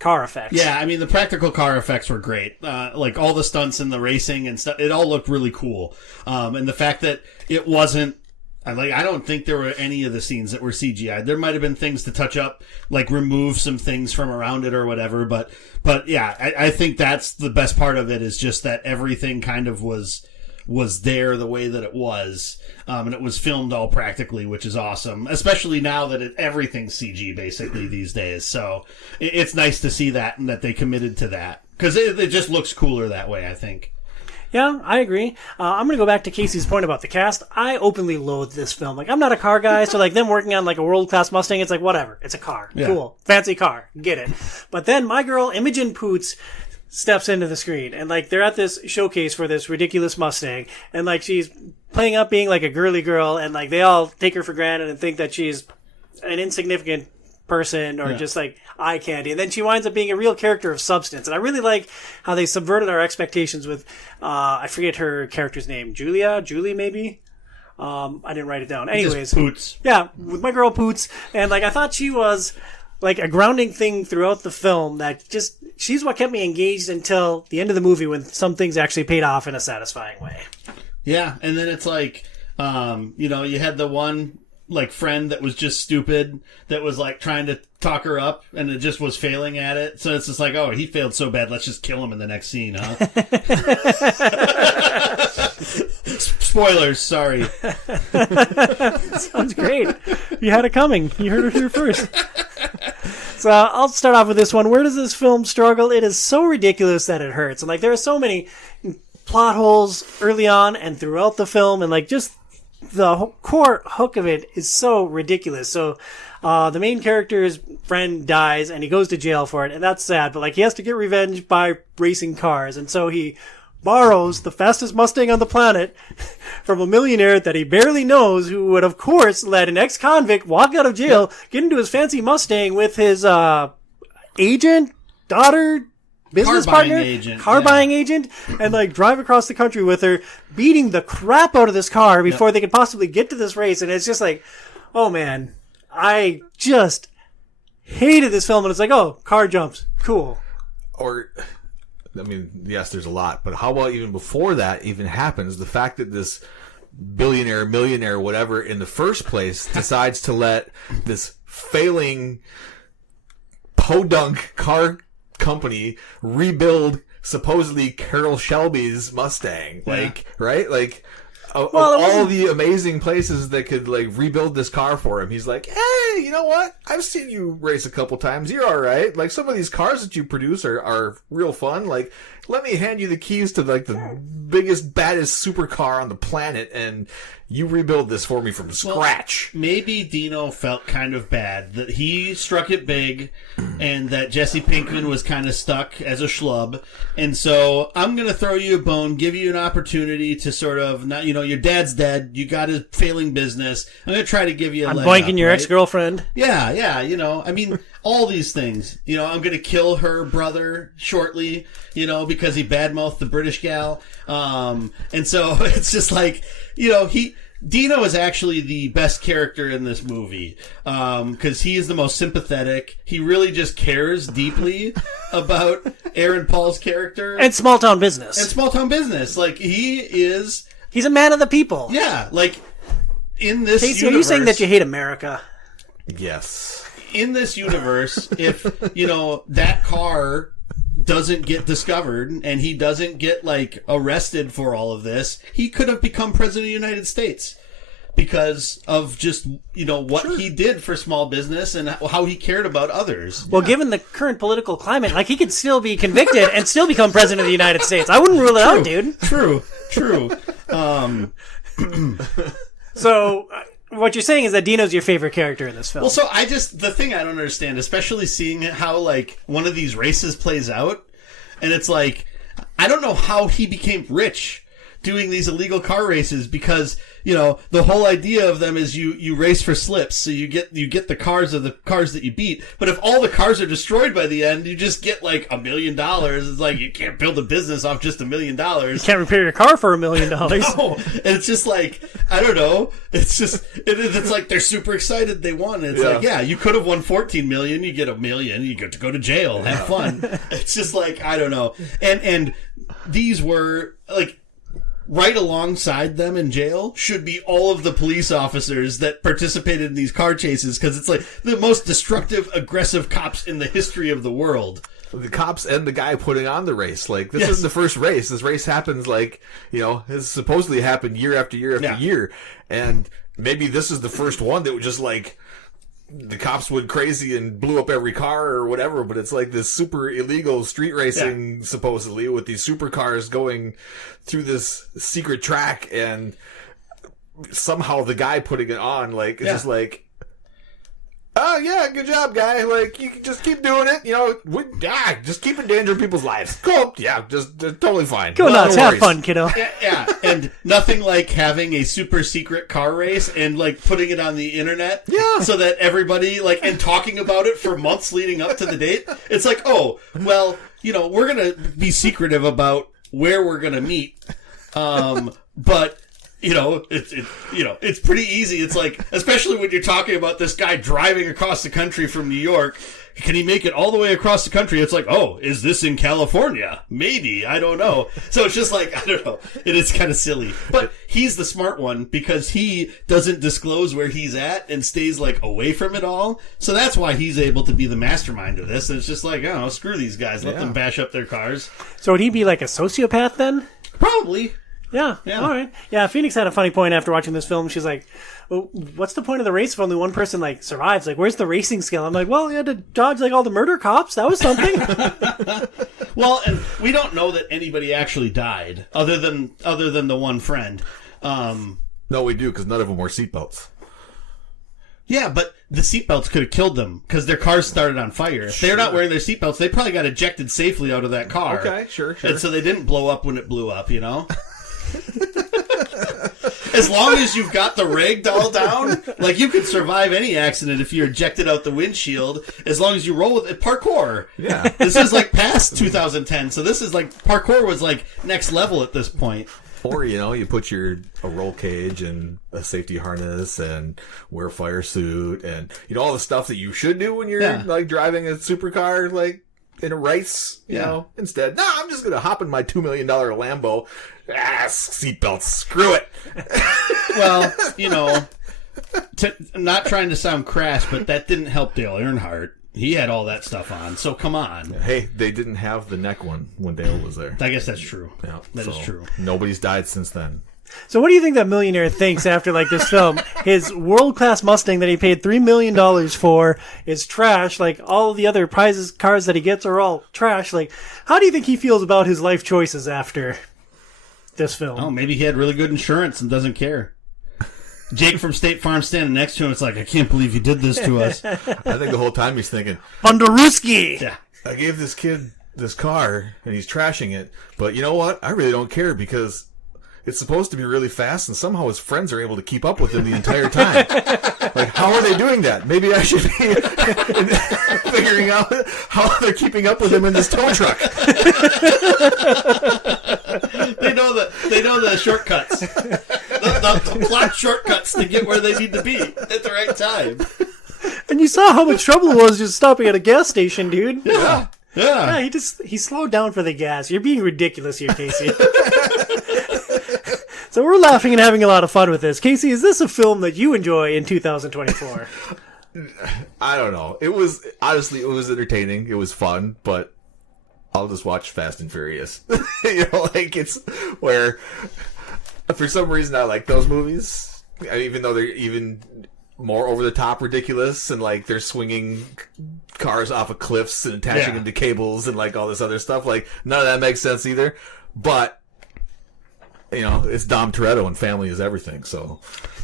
car effects? Yeah, I mean, the practical car effects were great. Like, all the stunts and the racing and stuff, it all looked really cool. And the fact that it wasn't, I don't think there were any of the scenes that were CGI. There might have been things to touch up, like remove some things from around it or whatever. But yeah, I think that's the best part of it, is just that everything kind of was there the way that it was. And it was filmed all practically, which is awesome, especially now that everything's CG basically these days. So it's nice to see that, and that they committed to that, because it just looks cooler that way, I think. Yeah, I agree. I'm going to go back to Casey's point about the cast. I openly loathe this film. Like, I'm not a car guy, so like them working on like a world-class Mustang, it's like, whatever. It's a car. Yeah. Cool. Fancy car. Get it. But then my girl, Imogen Poots, steps into the screen, and like they're at this showcase for this ridiculous Mustang, and like she's playing up being like a girly girl, and like they all take her for granted and think that she's an insignificant person or just like eye candy, and then she winds up being a real character of substance. And I really like how they subverted our expectations with I forget her character's name, Julie maybe. I didn't write it down. Anyways, Poots. Yeah, with my girl Poots, and like I thought she was like a grounding thing throughout the film, that just she's what kept me engaged until the end of the movie, when some things actually paid off in a satisfying way. Yeah, and then it's like, you had the one like friend that was just stupid, that was like trying to talk her up, and it just was failing at it. So it's just like, oh, he failed so bad, let's just kill him in the next scene, huh? Spoilers, sorry. Sounds great. You had it coming. You heard it here first. So I'll start off with this one. Where does this film struggle? It is so ridiculous that it hurts. And like, there are so many plot holes early on and throughout the film, and like just the core hook of it is so ridiculous. So the main character's friend dies, and he goes to jail for it, and that's sad. But like, he has to get revenge by racing cars, and so he borrows the fastest Mustang on the planet from a millionaire that he barely knows, who would, of course, let an ex-convict walk out of jail, get into his fancy Mustang with his agent, daughter, business partner, car buying agent, and like drive across the country with her, beating the crap out of this car before they could possibly get to this race. And it's just like, oh man, I just hated this film. And it's like, oh, car jumps, cool. Or, I mean, yes, there's a lot, but how about even before that even happens, the fact that this billionaire, millionaire, whatever, in the first place decides to let this failing podunk car company rebuild supposedly Carroll Shelby's Mustang, like, right? Like, all the amazing places that could like rebuild this car for him, he's like, hey, you know what? I've seen you race a couple times. You're all right. Like, some of these cars that you produce are real fun. Like, let me hand you the keys to like the biggest, baddest supercar on the planet, and you rebuild this for me from scratch. Well, maybe Dino felt kind of bad that he struck it big, and that Jesse Pinkman was kind of stuck as a schlub. And so I'm going to throw you a bone, give you an opportunity to sort of, not, your dad's dead, you got a failing business. I'm going to try to give you a leg boinking up, your right? ex-girlfriend. Yeah, I mean, all these things. I'm going to kill her brother shortly, because he badmouthed the British gal. And so it's just like, Dino is actually the best character in this movie, because he is the most sympathetic. He really just cares deeply about Aaron Paul's character. And small town business. Like, he's a man of the people. Yeah, like, in this Casey, universe... are you saying that you hate America? Yes. In this universe, if, that car doesn't get discovered and he doesn't get like arrested for all of this, he could have become president of the United States. because of just, what he did for small business and how he cared about others. Well, given the current political climate, like, he could still be convicted and still become president of the United States. I wouldn't rule it out, dude. True. So, what you're saying is that Dino's your favorite character in this film. Well, so the thing I don't understand, especially seeing how, like, one of these races plays out, and it's like, I don't know how he became rich doing these illegal car races, because, the whole idea of them is you race for slips, so you get the cars of the cars that you beat, but if all the cars are destroyed by the end, you just get like $1 million. It's like, you can't build a business off just $1 million. You can't repair your car for $1 million. No, and it's just like, I don't know. It's just, it's like they're super excited they won. It's like, yeah, you could have won 14 million. You get $1 million. You get to go to jail, have fun. It's just like, I don't know. And these were like, right alongside them in jail should be all of the police officers that participated in these car chases, because it's like the most destructive, aggressive cops in the history of the world. The cops and the guy putting on the race. Like, this isn't the first race. This race happens, like, has supposedly happened year after year after year. And maybe this is the first one that would just, like, the cops went crazy and blew up every car or whatever, but it's like this super illegal street racing, supposedly, with these supercars going through this secret track, and somehow the guy putting it on, like, is just like, oh, yeah, good job, guy. Like, you can just keep doing it. Just keep endangering people's lives. Cool. Yeah, just totally fine. Go nuts. Have fun, kiddo. Yeah. And nothing like having a super secret car race and, like, putting it on the internet. Yeah. So that everybody, like, and talking about it for months leading up to the date. It's like, oh, well, we're going to be secretive about where we're going to meet. But... it's pretty easy. It's like, especially when you're talking about this guy driving across the country from New York, can he make it all the way across the country? It's like, oh, is this in California? Maybe. I don't know. So it's just like, I don't know. It is kind of silly. But he's the smart one, because he doesn't disclose where he's at and stays, like, away from it all. So that's why he's able to be the mastermind of this. And it's just like, oh, screw these guys. Let them bash up their cars. So would he be like a sociopath then? Probably. Yeah. All right. Yeah, Phoenix had a funny point after watching this film. She's like, well, what's the point of the race if only one person, like, survives? Like, where's the racing skill? I'm like, well, you had to dodge, like, all the murder cops. That was something. Well, and we don't know that anybody actually died, other than the one friend. No, we do, because none of them wore seatbelts. Yeah, but the seatbelts could have killed them, because their cars started on fire. If they're not wearing their seatbelts, they probably got ejected safely out of that car. Okay, sure. And so they didn't blow up when it blew up, As long as you've got the rig all down, like, you could survive any accident if you're ejected out the windshield, as long as you roll with it. Parkour. Yeah. This is like past 2010, so this is like, parkour was like next level at this point. Or, you put a roll cage and a safety harness and wear a fire suit and, all the stuff that you should do when you're, like, driving a supercar, like, in a race, you know. Instead, I'm just going to hop in my $2 million Lambo. Seatbelts, screw it. Well, I'm not trying to sound crass, but that didn't help Dale Earnhardt. He had all that stuff on, so come on. Hey, they didn't have the neck one when Dale was there. I guess that's true. Yeah, that is true. Nobody's died since then. So what do you think that millionaire thinks after, like, this film? His world-class Mustang that he paid $3 million for is trash. Like, all the other cars that he gets are all trash. Like, how do you think he feels about his life choices after this film? Oh, maybe he had really good insurance and doesn't care. Jake from State Farm standing next to him, it's like, I can't believe you did this to us. I think the whole time he's thinking, Ponderuski! Yeah. I gave this kid this car, and he's trashing it, but you know what? I really don't care, because it's supposed to be really fast, and somehow his friends are able to keep up with him the entire time. Like, how are they doing that? Maybe I should be figuring out how they're keeping up with him in this tow truck. They know the shortcuts. The plot shortcuts to get where they need to be at the right time. And you saw how much trouble it was just stopping at a gas station, dude. Yeah. He slowed down for the gas. You're being ridiculous here, Casey. So we're laughing and having a lot of fun with this. Casey, is this a film that you enjoy in 2024? I don't know. It was entertaining. It was fun, but I'll just watch Fast and Furious. Like, it's where, for some reason, I like those movies. Even though they're even more over the top ridiculous, and like they're swinging cars off of cliffs and attaching them to cables and like all this other stuff. Like none of that makes sense either. But it's Dom Toretto, and family is everything. So,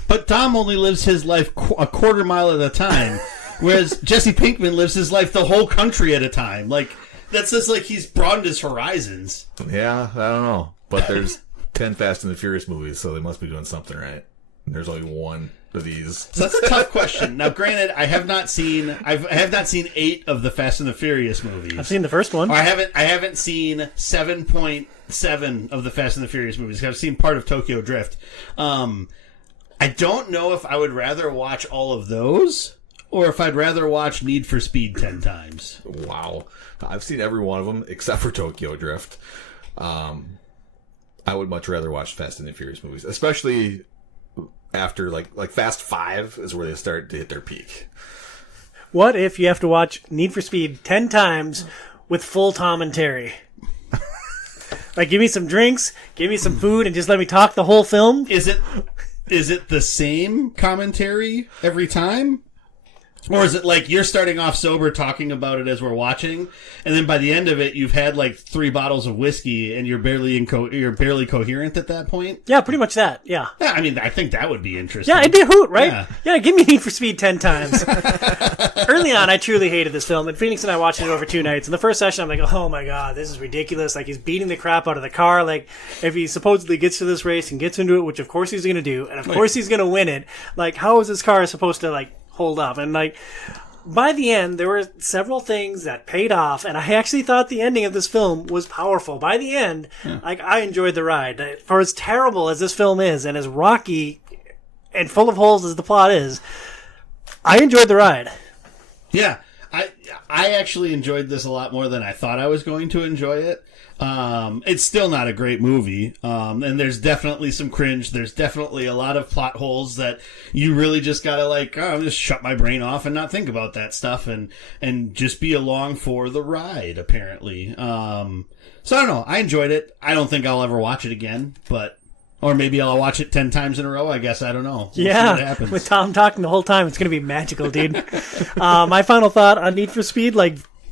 but Dom only lives his life a quarter mile at a time, whereas Jesse Pinkman lives his life the whole country at a time. Like that's just like he's broadened his horizons. Yeah, I don't know, but there's 10 Fast and the Furious movies, so they must be doing something right. And there's only one of these. So that's a tough question. Now, granted, I have not seen 8 of the Fast and the Furious movies. I've seen the first one. Or I haven't seen 7.7 of the Fast and the Furious movies. I've seen part of Tokyo Drift. I don't know if I would rather watch all of those or if I'd rather watch Need for Speed 10 times. Wow. I've seen every one of them except for Tokyo Drift. I would much rather watch Fast and the Furious movies, especially after like Fast 5 is where they start to hit their peak. What if you have to watch Need for Speed 10 times with full Tom and Terry? Like, give me some drinks, give me some food, and just let me talk the whole film? Is it the same commentary every time? Or is it like you're starting off sober talking about it as we're watching, and then by the end of it you've had like 3 bottles of whiskey and you're barely coherent at that point? Yeah, pretty much that. Yeah. Yeah, I mean, I think that would be interesting. Yeah, it'd be a hoot, right? Yeah, give me Need for Speed 10 times. Early on, I truly hated this film, and Phoenix and I watched it over 2 nights. In the first session, I'm like, oh my god, this is ridiculous. Like, he's beating the crap out of the car. Like, if he supposedly gets to this race and gets into it, which of course he's going to do, and of course he's going to win it, like, how is this car supposed to, like, hold up? And like by the end there were several things that paid off, and I actually thought the ending of this film was powerful. By the end, like, I enjoyed the ride. For as terrible as this film is and as rocky and full of holes as the plot is, I enjoyed the ride. Yeah, I actually enjoyed this a lot more than I thought I was going to enjoy it. It's still not a great movie. And there's definitely some cringe. There's definitely a lot of plot holes that you really just gotta just shut my brain off and not think about that stuff and just be along for the ride, apparently. So I don't know. I enjoyed it. I don't think I'll ever watch it again, or maybe I'll watch it 10 times in a row. I guess. I don't know. We'll see what happens. With Tom talking the whole time, it's going to be magical, dude. My final thought on Need for Speed,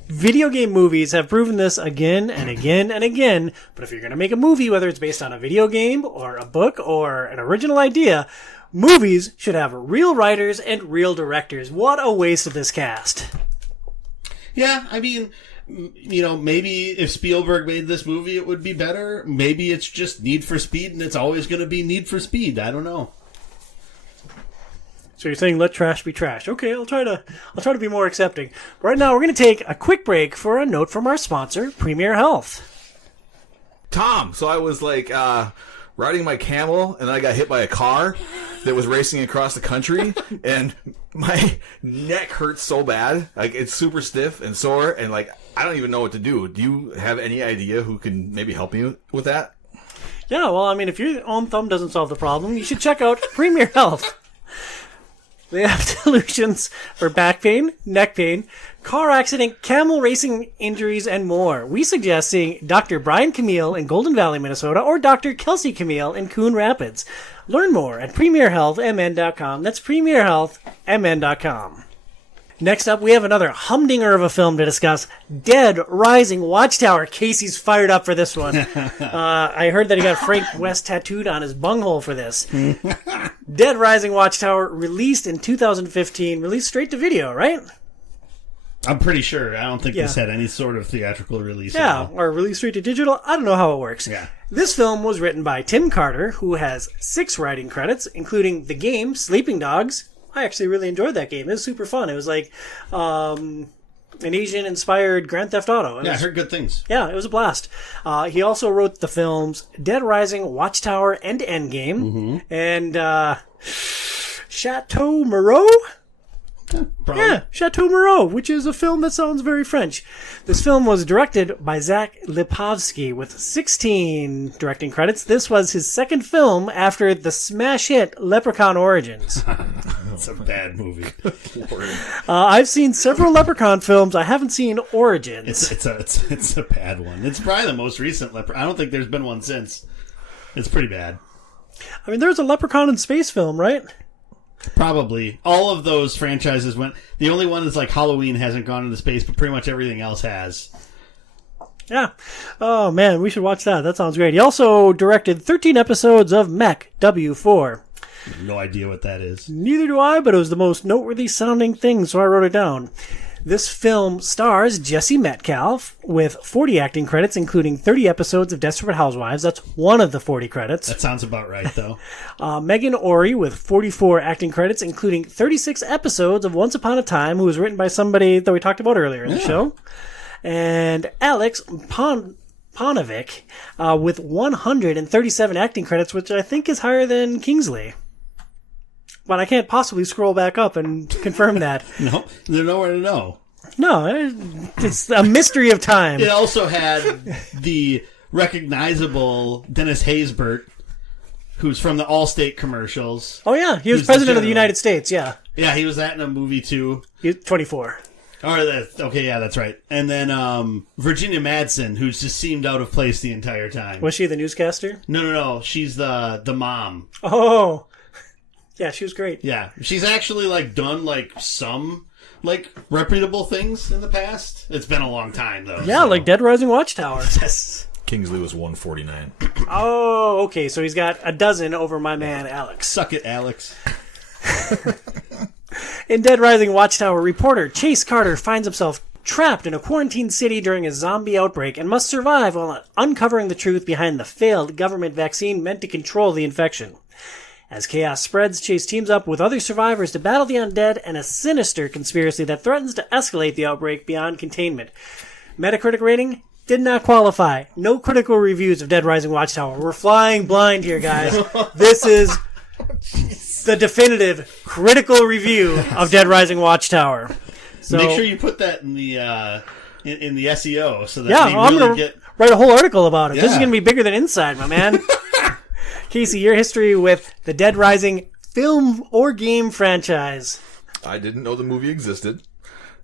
video game movies have proven this again and again and again, but if you're going to make a movie, whether it's based on a video game or a book or an original idea, movies should have real writers and real directors. What a waste of this cast. Yeah, I mean, maybe if Spielberg made this movie, it would be better. Maybe it's just Need for Speed and it's always going to be Need for Speed. I don't know. So you're saying let trash be trash. Okay, I'll try to be more accepting. Right now, we're going to take a quick break for a note from our sponsor, Premier Health. Tom, so I was riding my camel, and I got hit by a car that was racing across the country, and my neck hurts so bad. Like, it's super stiff and sore, and I don't even know what to do. Do you have any idea who can maybe help me with that? Yeah, well, I mean, if your own thumb doesn't solve the problem, you should check out Premier Health. They have solutions for back pain, neck pain, car accident, camel racing injuries, and more. We suggest seeing Dr. Brian Camille in Golden Valley, Minnesota, or Dr. Kelsey Camille in Coon Rapids. Learn more at premierhealthmn.com. That's premierhealthmn.com. Next up, we have another humdinger of a film to discuss, Dead Rising Watchtower. Casey's fired up for this one. I heard that he got Frank West tattooed on his bunghole for this. Dead Rising Watchtower, released in 2015, released straight to video, right? I'm pretty sure. I don't think this had any sort of theatrical release. Yeah, or released straight to digital. I don't know how it works. Yeah. This film was written by Tim Carter, who has 6 writing credits, including the game Sleeping Dogs. I actually really enjoyed that game. It was super fun. It was like an Asian-inspired Grand Theft Auto. I heard good things. Yeah, it was a blast. He also wrote the films Dead Rising, Watchtower, and Endgame, and Chateau Moreau? Yeah, Chateau Moreau, which is a film that sounds very French. This film was directed by Zach Lipovsky with 16 directing credits. This was his second film after the smash hit Leprechaun Origins. It's a bad movie. I've seen several Leprechaun films. I haven't seen Origins. It's a bad one. It's probably the most recent Leprechaun. I don't think there's been one since. It's pretty bad. I mean, there's a Leprechaun in Space film, right? Probably. All of those franchises went... The only one is like Halloween hasn't gone into space, but pretty much everything else has. Yeah. Oh, man, we should watch that. That sounds great. He also directed 13 episodes of Mech W4. No idea what that is. Neither do I, but it was the most noteworthy sounding thing, so I wrote it down. This film stars Jesse Metcalfe with 40 acting credits, including 30 episodes of Desperate Housewives. That's one of the 40 credits. That sounds about right, though. Megan Ori with 44 acting credits, including 36 episodes of Once Upon a Time, who was written by somebody that we talked about earlier in the show. And Alex Ponovic with 137 acting credits, which I think is higher than Kingsley. But I can't possibly scroll back up and confirm that. No, there's nowhere to know. No, it's a mystery of time. It also had the recognizable Dennis Haysbert, who's from the Allstate commercials. Oh, yeah. He was Who's the president of the general. United States, yeah. Yeah, he was that in a movie, too. He was 24. Okay, yeah, that's right. And then Virginia Madsen, who's just seemed out of place the entire time. Was she the newscaster? No. She's the mom. Oh. Yeah, she was great. Yeah. She's actually, like, done, like, some, like, reputable things in the past. It's been a long time, though. Yeah, so. like Dead Rising Watchtower. Yes. Kingsley was 149. Oh, okay, so he's got a dozen over my man, Alex. Suck it, Alex. In Dead Rising Watchtower, reporter Chase Carter finds himself trapped in a quarantine city during a zombie outbreak and must survive while uncovering the truth behind the failed government vaccine meant to control the infection. As chaos spreads, Chase teams up with other survivors to battle the undead and a sinister conspiracy that threatens to escalate the outbreak beyond containment. Metacritic rating did not qualify. No critical reviews of Dead Rising Watchtower. We're flying blind here, guys. This is the definitive critical review of Dead Rising Watchtower. So, make sure you put that in the in the SEO so that yeah, we I'm really going to write a whole article about it. This is Yeah. going to be bigger than Inside, my man. Casey, your history with the Dead Rising film or game franchise. I didn't know the movie existed,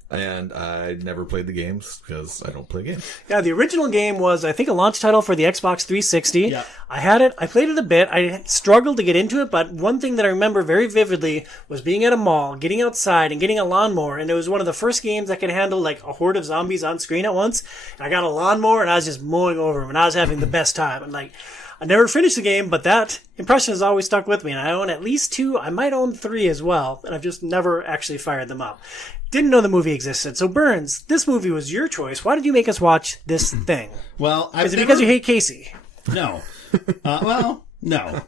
and I never played the games because I don't play games. Yeah, the original game was, I think, a launch title for the Xbox 360. Yeah. I had it. I played it a bit. I struggled to get into it, but one thing that I remember very vividly was being at a mall, getting outside, and getting a lawnmower, and it was one of the first games that could handle, like, a horde of zombies on screen at once. And I got a lawnmower, and I was just mowing over them, and I was having the best time. And, like, I never finished the game, but that impression has always stuck with me, and I own at least 2. I might own 3 as well, and I've just never actually fired them up. Didn't know the movie existed. So, Burns, this movie was your choice. Why did you make us watch this thing? Well, Is it because you hate Casey? No. No.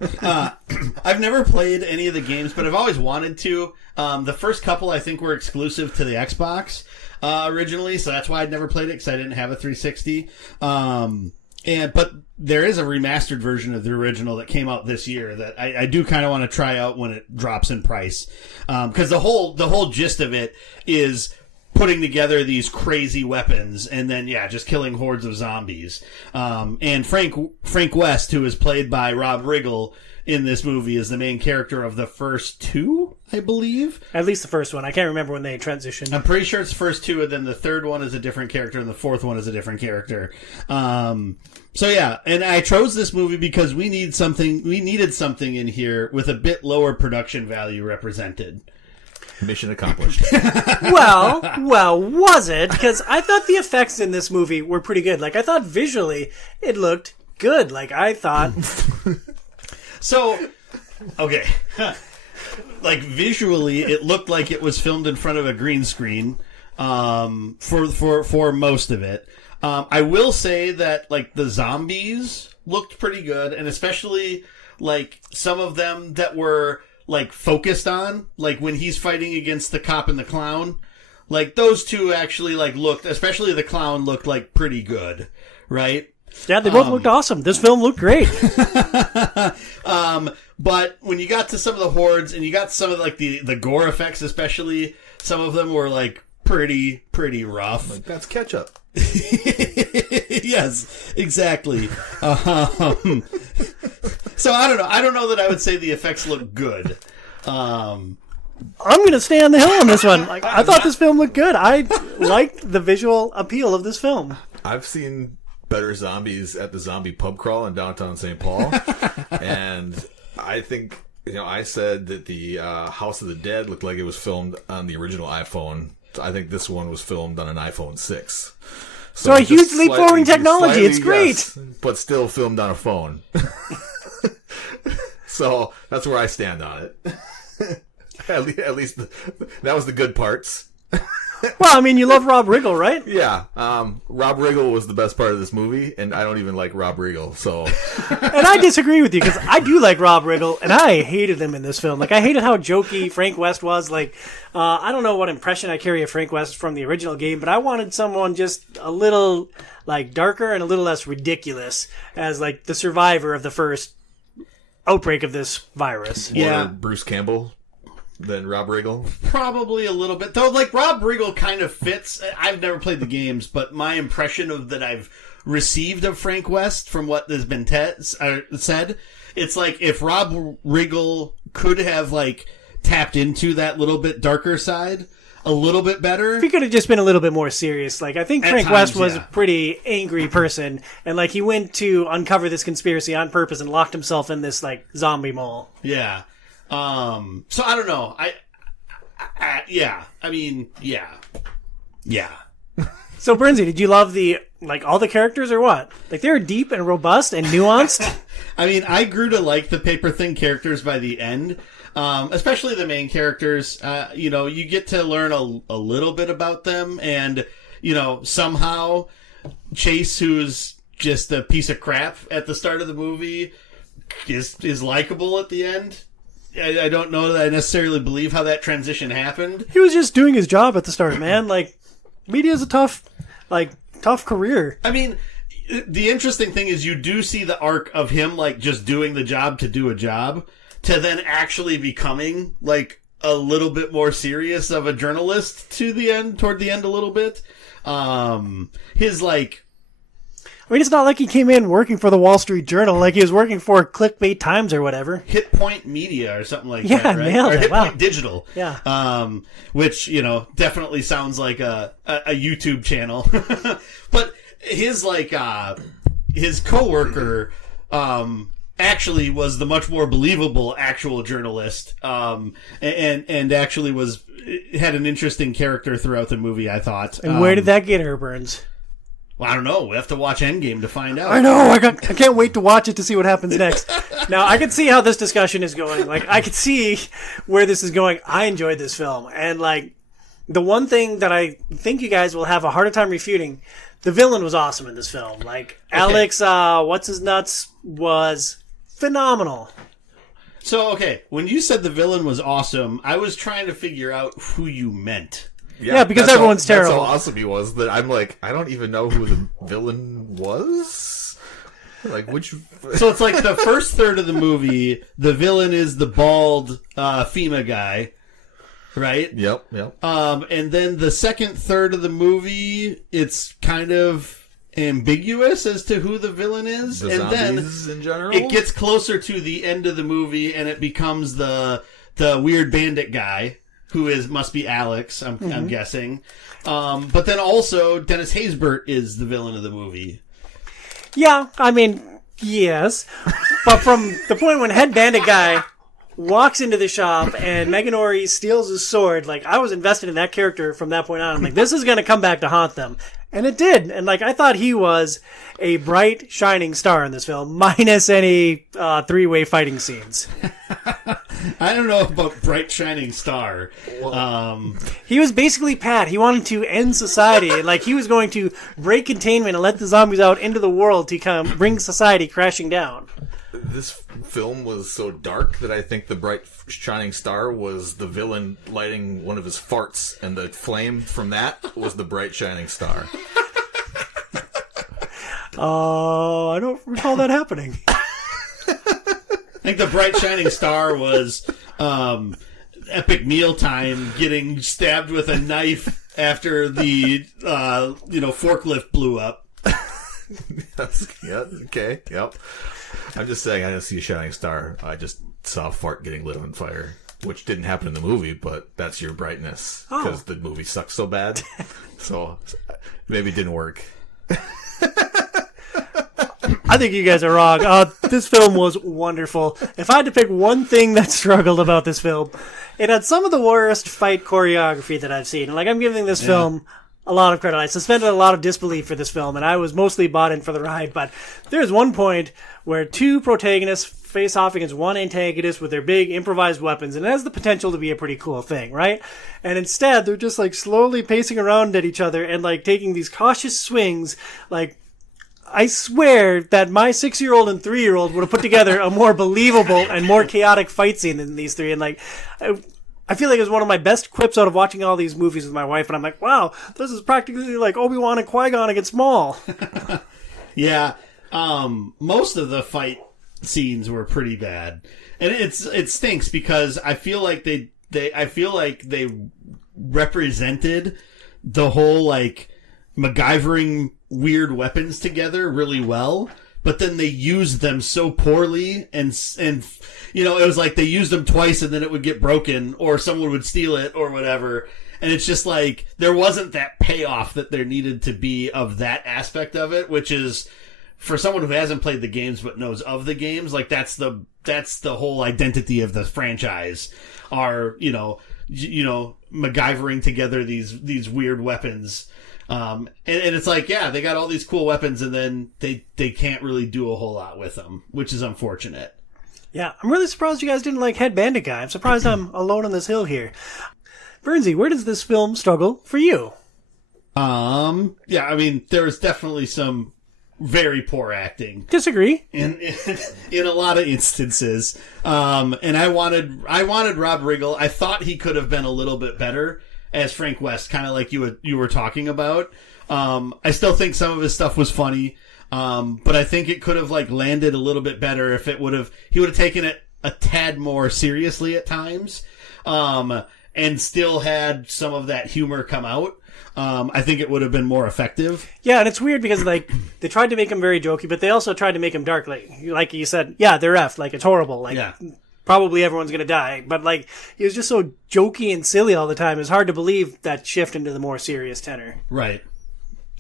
I've never played any of the games, but I've always wanted to. The first couple, I think, were exclusive to the Xbox originally, so that's why I'd never played it, because I didn't have a 360. But there is a remastered version of the original that came out this year that I do kind of want to try out when it drops in price. Because the whole gist of it is putting together these crazy weapons and then, just killing hordes of zombies. And Frank West, who is played by Rob Riggle in this movie, is the main character of the first 2, I believe. At least the first one. I can't remember when they transitioned. I'm pretty sure it's the first 2, and then the third one is a different character, and the fourth one is a different character. So yeah, and I chose this movie because we needed something in here with a bit lower production value represented. Mission accomplished. well, was it? Because I thought the effects in this movie were pretty good. Like, I thought visually it looked good. Like, I thought... So, okay. Like, visually, it looked like it was filmed in front of a green screen for most of it. I will say that, like, the zombies looked pretty good, and especially, like, some of them that were, like, focused on, like, when he's fighting against the cop and the clown, like, those two actually, like, looked, especially the clown looked, like, pretty good, right? Yeah, they both looked awesome. This film looked great. But when you got to some of the hordes, and you got some of, like, the gore effects especially, some of them were, like, pretty rough. Like, that's ketchup. Yes, exactly. So I don't know. I don't know that I would say the effects look good. I'm going to stay on the hill on this one. Like, I thought this film looked good. I liked the visual appeal of this film. I've seen better zombies at the zombie pub crawl in downtown St. Paul, and I think, I said that the House of the Dead looked like it was filmed on the original iPhone. I think this one was filmed on an iPhone 6. So a huge leap forward in technology. It's great. Yes, but still filmed on a phone. So that's where I stand on it. At least that was the good parts. Well, I mean, you love Rob Riggle, right? Yeah. Rob Riggle was the best part of this movie, and I don't even like Rob Riggle, so... And I disagree with you, because I do like Rob Riggle, and I hated him in this film. Like, I hated how jokey Frank West was. Like, I don't know what impression I carry of Frank West from the original game, but I wanted someone just a little, like, darker and a little less ridiculous as, like, the survivor of the first outbreak of this virus. Yeah. Bruce Campbell than Rob Riggle? Probably a little bit. Though, like, Rob Riggle kind of fits. I've never played the games, but my impression of that I've received of Frank West from what has been said, it's like if Rob Riggle could have, like, tapped into that little bit darker side a little bit better. If he could have just been a little bit more serious. Like, I think Frank West was a pretty angry person, and, like, he went to uncover this conspiracy on purpose and locked himself in this, like, zombie mall. Yeah. So I don't know. Yeah. I mean, yeah. Yeah. So, Brinzy, did you love all the characters or what? Like, they were deep and robust and nuanced. I mean, I grew to like the paper thin characters by the end. Especially the main characters. You get to learn a little bit about them, and, somehow Chase, who's just a piece of crap at the start of the movie, is likable at the end. I don't know that I necessarily believe how that transition happened. He was just doing his job at the start, man. Like, media's a tough career. I mean, the interesting thing is you do see the arc of him, like, just doing the job to do a job, to then actually becoming, like, a little bit more serious of a journalist toward the end a little bit. I mean, it's not like he came in working for the Wall Street Journal. Like, he was working for Clickbait Times or whatever. Hit Point Media or something like that, right? Nailed or it. Hit Wow. Point Digital. Yeah. Which, definitely sounds like a YouTube channel. But his coworker, actually was the much more believable actual journalist. And actually had an interesting character throughout the movie, I thought. And where did that get her, Burns? Well, I don't know. We have to watch Endgame to find out. I know. I can't wait to watch it to see what happens next. Now, I can see how this discussion is going. Like, I could see where this is going. I enjoyed this film. And, like, the one thing that I think you guys will have a harder time refuting, the villain was awesome in this film. Like, okay. Alex, what's-his-nuts was phenomenal. So, okay, when you said the villain was awesome, I was trying to figure out who you meant. Yeah, because everyone's terrible. That's how awesome he was that I'm like, I don't even know who the villain was. Like, which... So it's like the first third of the movie, the villain is the bald FEMA guy, right? Yep. And then the second third of the movie, it's kind of ambiguous as to who the villain is. The and then in general? It gets closer to the end of the movie, and it becomes the weird bandit guy. Who must be Alex, I'm guessing. But then also, Dennis Haysbert is the villain of the movie. Yeah, I mean, yes. But from the point when Head Bandit Guy walks into the shop and Meganori steals his sword, like, I was invested in that character from that point on. I'm like, this is going to come back to haunt them. And it did. And, like, I thought he was a bright, shining star in this film, minus any three-way fighting scenes. I don't know about bright, shining star. He was basically Pat. He wanted to end society. Like, he was going to break containment and let the zombies out into the world to come bring society crashing down. This film was so dark that I think the bright shining star was the villain lighting one of his farts, and the flame from that was the bright shining star. I don't recall that happening. I think the bright shining star was Epic Mealtime getting stabbed with a knife after the forklift blew up. Yeah, okay, yep. I'm just saying I didn't see a shining star. I just saw a fart getting lit on fire, which didn't happen in the movie, but that's your brightness because the movie sucks so bad. So maybe it didn't work. I think you guys are wrong. This film was wonderful. If I had to pick one thing that struggled about this film, it had some of the worst fight choreography that I've seen. Like, I'm giving this film a lot of credit. I suspended a lot of disbelief for this film, and I was mostly bought in for the ride. But there's one point where two protagonists face off against one antagonist with their big improvised weapons, and it has the potential to be a pretty cool thing, right? And instead, they're just like slowly pacing around at each other and like taking these cautious swings. Like, I swear that my 6-year-old and 3-year-old would have put together a more believable and more chaotic fight scene than these three. And like, I feel like it was one of my best quips out of watching all these movies with my wife, and I'm like, wow, this is practically like Obi-Wan and Qui-Gon against Maul. Yeah. Most of the fight scenes were pretty bad. And it stinks because I feel like they represented the whole like MacGyvering weird weapons together really well. But then they used them so poorly, and you know, it was like they used them twice and then it would get broken or someone would steal it or whatever. And it's just like there wasn't that payoff that there needed to be of that aspect of it, which is for someone who hasn't played the games but knows of the games, like that's the whole identity of the franchise. Are you know MacGyvering together these weird weapons. And it's like, yeah, they got all these cool weapons and then they can't really do a whole lot with them, which is unfortunate. Yeah, I'm really surprised you guys didn't like Head Bandit Guy. I'm surprised I'm alone on this hill here. Bernsey, where does this film struggle for you? Yeah, I mean, there's definitely some very poor acting. Disagree. In a lot of instances. And I wanted Rob Riggle. I thought he could have been a little bit better as Frank West, kind of like you were talking about. I still think some of his stuff was funny, but I think it could have like landed a little bit better if he would have taken it a tad more seriously at times, and still had some of that humor come out. I think it would have been more effective. Yeah, and it's weird because like they tried to make him very jokey, but they also tried to make him dark. Like you said, yeah, they're effed. Like it's horrible. Like. Yeah. Probably everyone's going to die. But, like, he was just so jokey and silly all the time. It's hard to believe that shift into the more serious tenor. Right.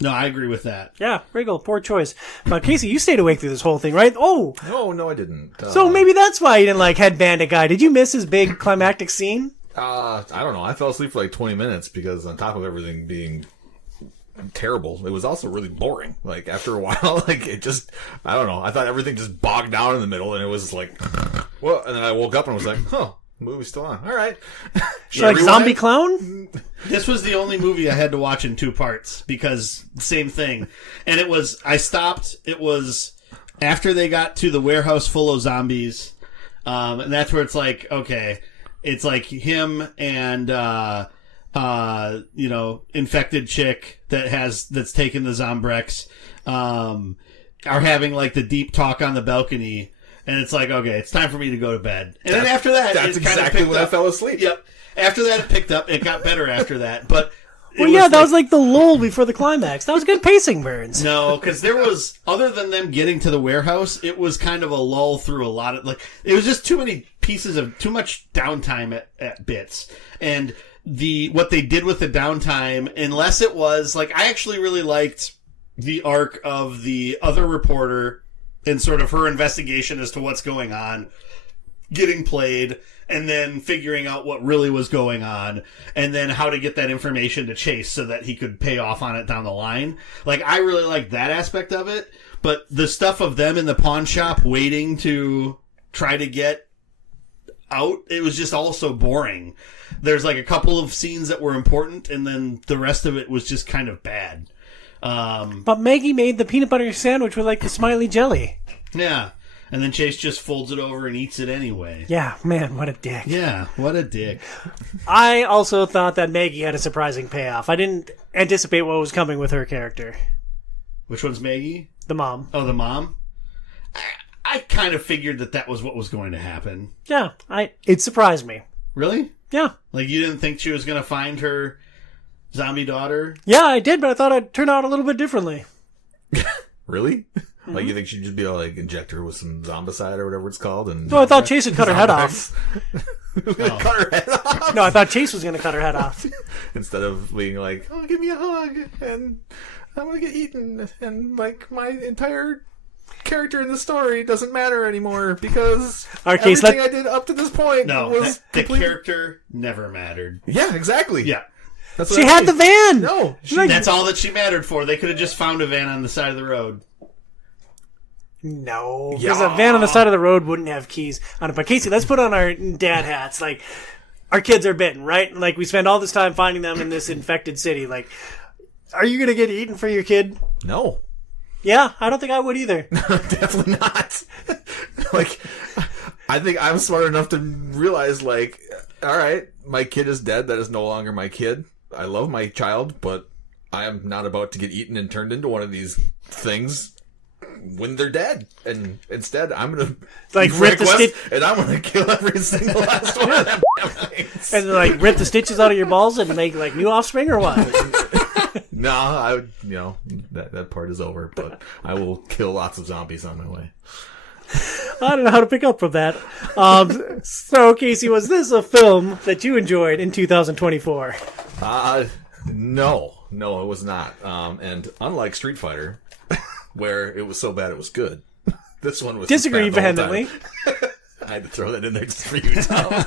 No, I agree with that. Yeah, Riggle, poor choice. But, Casey, you stayed awake through this whole thing, right? Oh! No, I didn't. So maybe that's why you didn't like Head Bandit Guy. Did you miss his big climactic scene? I don't know. I fell asleep for like 20 minutes because on top of everything being terrible, it was also really boring. Like, after a while, like, it just, I don't know. I thought everything just bogged down in the middle, and it was like, well, and then I woke up and was like, huh, the movie's still on. All right. Like Zombie Clown? This was the only movie I had to watch in 2 parts because same thing. And I stopped. It was after they got to the warehouse full of zombies. And that's where it's like, okay, it's like him and, infected chick that's taken the Zombrex, are having like the deep talk on the balcony, and it's like, okay, it's time for me to go to bed. And then after that, that's exactly when I fell asleep. Yep. After that, it picked up. It got better after that, but. That was like the lull before the climax. That was good pacing, Burns. No, because there was, other than them getting to the warehouse, it was kind of a lull through a lot of, like, it was just too many pieces of, too much downtime at bits. And what they did with the downtime, unless it was, like, I actually really liked the arc of the other reporter and sort of her investigation as to what's going on, getting played, and then figuring out what really was going on, and then how to get that information to Chase so that he could pay off on it down the line. Like, I really liked that aspect of it, but the stuff of them in the pawn shop waiting to try to get out, it was just all so boring. There's like a couple of scenes that were important, and then the rest of it was just kind of bad. But Maggie made the peanut butter sandwich with like the smiley jelly. Yeah. And then Chase just folds it over and eats it anyway. Yeah, man, what a dick. Yeah, what a dick. I also thought that Maggie had a surprising payoff. I didn't anticipate what was coming with her character. Which one's Maggie? The mom. Oh, the mom? I kind of figured that was what was going to happen. Yeah, it surprised me. Really? Yeah. Like, you didn't think she was going to find her zombie daughter? Yeah, I did, but I thought it'd turn out a little bit differently. Really? Mm-hmm. Like, you think she'd just be able to, like, inject her with some zombicide or whatever it's called? And no, I thought Chase would cut her head off. No. Cut her head off? No, I thought Chase was going to cut her head off. Instead of being like, oh, give me a hug, and I'm going to get eaten, and, like, my entire character in the story doesn't matter anymore because Okay, everything I did up to this point was the complete... character never mattered. Yeah, exactly. Yeah. That's what She I had mean. the van. No, That's all that she mattered for. They could have just found a van on the side of the road. No, because a van on the side of the road wouldn't have keys on it. But Casey, let's put on our dad hats. Like, our kids are bitten, right? Like, we spend all this time finding them in this infected city. Like, are you going to get eaten for your kid? No. Yeah, I don't think I would either. Definitely not. Like, I think I'm smart enough to realize, like, all right, my kid is dead. That is no longer my kid. I love my child, but I am not about to get eaten and turned into one of these things when they're dead. And instead, I'm going to rip the stitch, and I'm going to kill every single last one of them things. and like rip the stitches out of your balls and make like new offspring or what? No, I would, that part is over, but I will kill lots of zombies on my way. I don't know how to pick up from that. So, Casey, was this a film that you enjoyed in 2024? No, it was not. And unlike Street Fighter, where it was so bad it was good, this one was Disagree just bad the whole vehemently. time. I had to throw that in there just for you, Tom.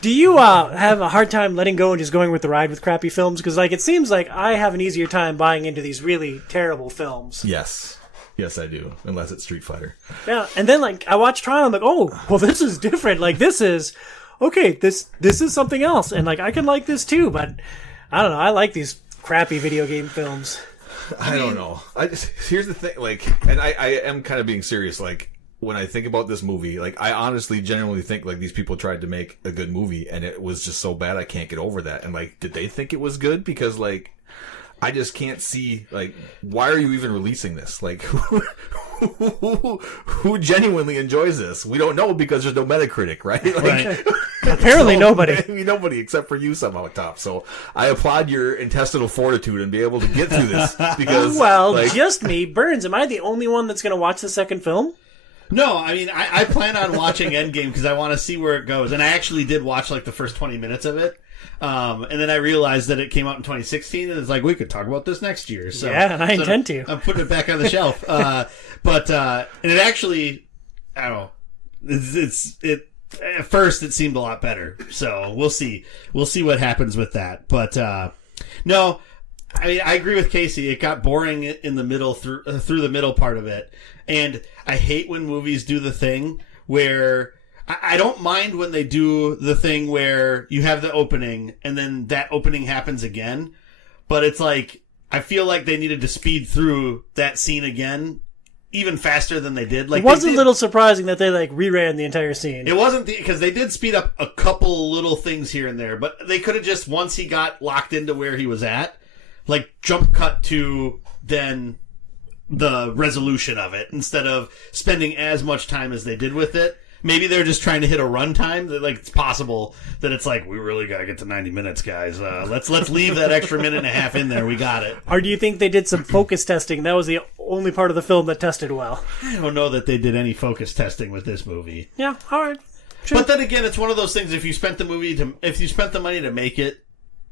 Do you have a hard time letting go and just going with the ride with crappy films? Because like it seems like I have an easier time buying into these really terrible films. Yes, I do. Unless it's Street Fighter. Yeah, and then like I watched Tron, I'm like, oh, well, this is different. Like this is okay. This is something else, and like I can like this too. But I don't know. I like these crappy video game films. I don't know. Here's the thing. Like, and I am kind of being serious. Like, when I think about this movie, like, I honestly genuinely think, like, these people tried to make a good movie, and it was just so bad I can't get over that. And, like, did they think it was good? Because, like, I just can't see, like, why are you even releasing this? Like, who genuinely enjoys this? We don't know because there's no Metacritic, right? Like, Right. Apparently nobody. Maybe nobody except for you somehow, Top. So I applaud your intestinal fortitude and be able to get through this because, Well, like, just me. Burns, am I the only one that's going to watch the second film? No, I mean, I plan on watching Endgame because I want to see where it goes. And I actually did watch, like, the first 20 minutes of it. And then I realized that it came out in 2016, and it's like, we could talk about this next year. So, Yeah, and I intend to. I'm putting it back on the shelf. And it actually, I don't know, at first it seemed a lot better. So we'll see. We'll see what happens with that. But, no, I mean, I agree with Casey. It got boring in the middle, through the middle part of it. And I hate when movies do the thing where I don't mind when they do the thing where you have the opening and then that opening happens again. But it's like, I feel like they needed to speed through that scene again even faster than they did. Like, It was a little surprising that they like reran the entire scene. It wasn't because they did speed up a couple little things here and there, but they could have just, once he got locked into where he was at, like jump cut to then the resolution of it instead of spending as much time as they did with it. Maybe they're just trying to hit a runtime. Like, it's possible that it's like, we really got to get to 90 minutes, guys. Let's leave that extra minute and a half in there. We got it. Or do you think they did some focus testing? That was the only part of the film that tested well. I don't know that they did any focus testing with this movie. Yeah, all right. Sure. But then again, it's one of those things. If you spent the money to make it,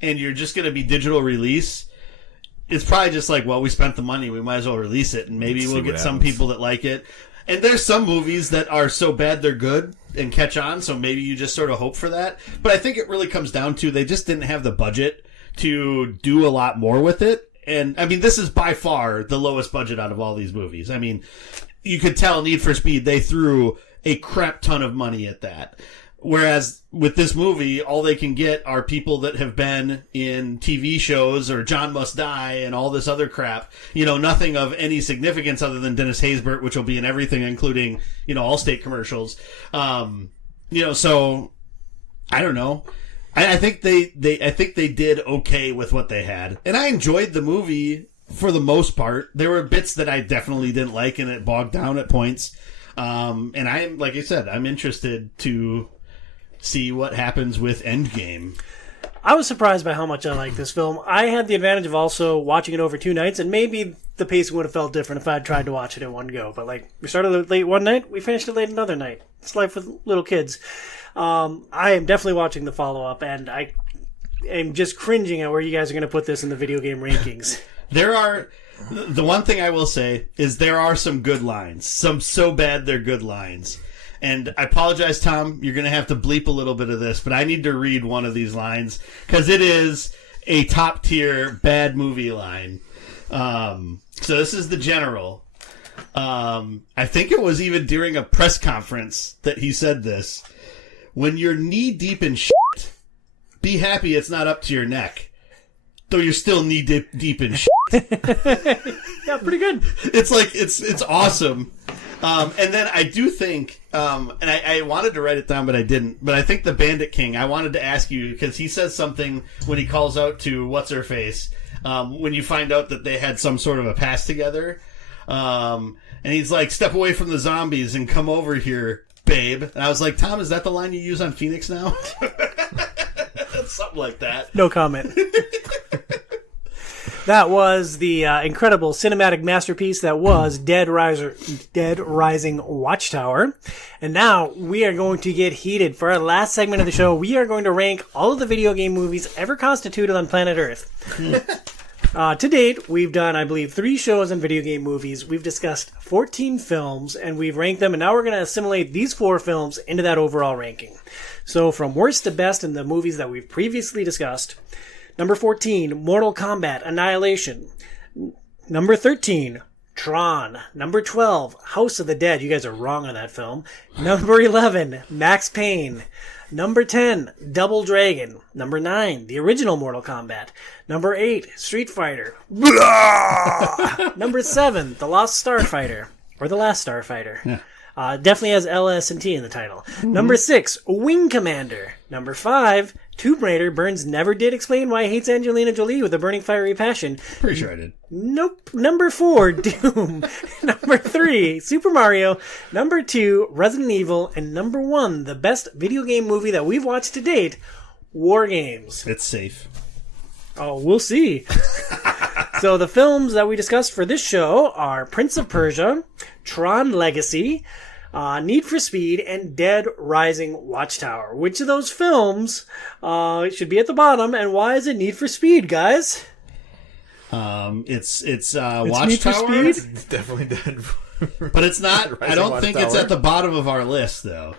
and you're just going to be digital release, it's probably just like, well, we spent the money, we might as well release it, and maybe we'll get some people that like it. And there's some movies that are so bad they're good and catch on, so maybe you just sort of hope for that. But I think it really comes down to they just didn't have the budget to do a lot more with it. And, I mean, this is by far the lowest budget out of all these movies. I mean, you could tell Need for Speed, they threw a crap ton of money at that. Whereas with this movie, all they can get are people that have been in TV shows or John Must Die and all this other crap. You know, nothing of any significance other than Dennis Haysbert, which will be in everything, including, you know, Allstate commercials. So I don't know. I think they did okay with what they had, and I enjoyed the movie for the most part. There were bits that I definitely didn't like, and it bogged down at points. And I'm, like I said, I'm interested to see what happens with Endgame. I was surprised by how much I liked this film. I had the advantage of also watching it over 2 nights, and maybe the pacing would have felt different if I had tried to watch it in one go. But like, we started it late one night, we finished it late another night. It's life with little kids. I am definitely watching the follow-up, and I am just cringing at where you guys are going to put this in the video game rankings. There are The one thing I will say is there are some good lines. Some so bad they're good lines. And I apologize, Tom, you're going to have to bleep a little bit of this, but I need to read one of these lines because it is a top tier bad movie line. So this is the general. I think it was even during a press conference that he said this. When you're knee deep in shit, be happy it's not up to your neck. Though you're still knee deep in shit. Yeah, pretty good. It's like, it's awesome. And then I do think, and I wanted to write it down, but I didn't. But I think the Bandit King, I wanted to ask you, because he says something when he calls out to What's-Her-Face, when you find out that they had some sort of a past together. And he's like, step away from the zombies and come over here, babe. And I was like, Tom, is that the line you use on Phoenix now? Something like that. No comment. That was the incredible cinematic masterpiece that was Dead Rising Watchtower. And now we are going to get heated. For our last segment of the show, we are going to rank all of the video game movies ever constituted on planet Earth. To date, we've done, I believe, 3 shows on video game movies. We've discussed 14 films, and we've ranked them, and now we're going to assimilate these 4 films into that overall ranking. So from worst to best in the movies that we've previously discussed. Number 14, Mortal Kombat Annihilation. Number 13, Tron. Number 12, House of the Dead. You guys are wrong on that film. Number 11, Max Payne. Number 10, Double Dragon. Number 9, the original Mortal Kombat. Number 8, Street Fighter. Number 7, The Lost Starfighter. Or The Last Starfighter. Yeah. Definitely has LS&T in the title. Number 6, Wing Commander. Number 5, Tomb Raider. Burns never did explain why he hates Angelina Jolie with a burning fiery passion. Pretty sure I did. Nope. Number 4, Doom. Number 3, Super Mario. Number 2, Resident Evil. And number 1, the best video game movie that we've watched to date, War Games. It's safe. Oh, we'll see. So the films that we discussed for this show are Prince of Persia, Tron Legacy, Need for Speed, and Dead Rising Watchtower. Which of those films should be at the bottom, and why is it Need for Speed, guys? It's Need for Watchtower, Speed? It's definitely dead. but it's not. I don't think it's at the bottom of our list, though.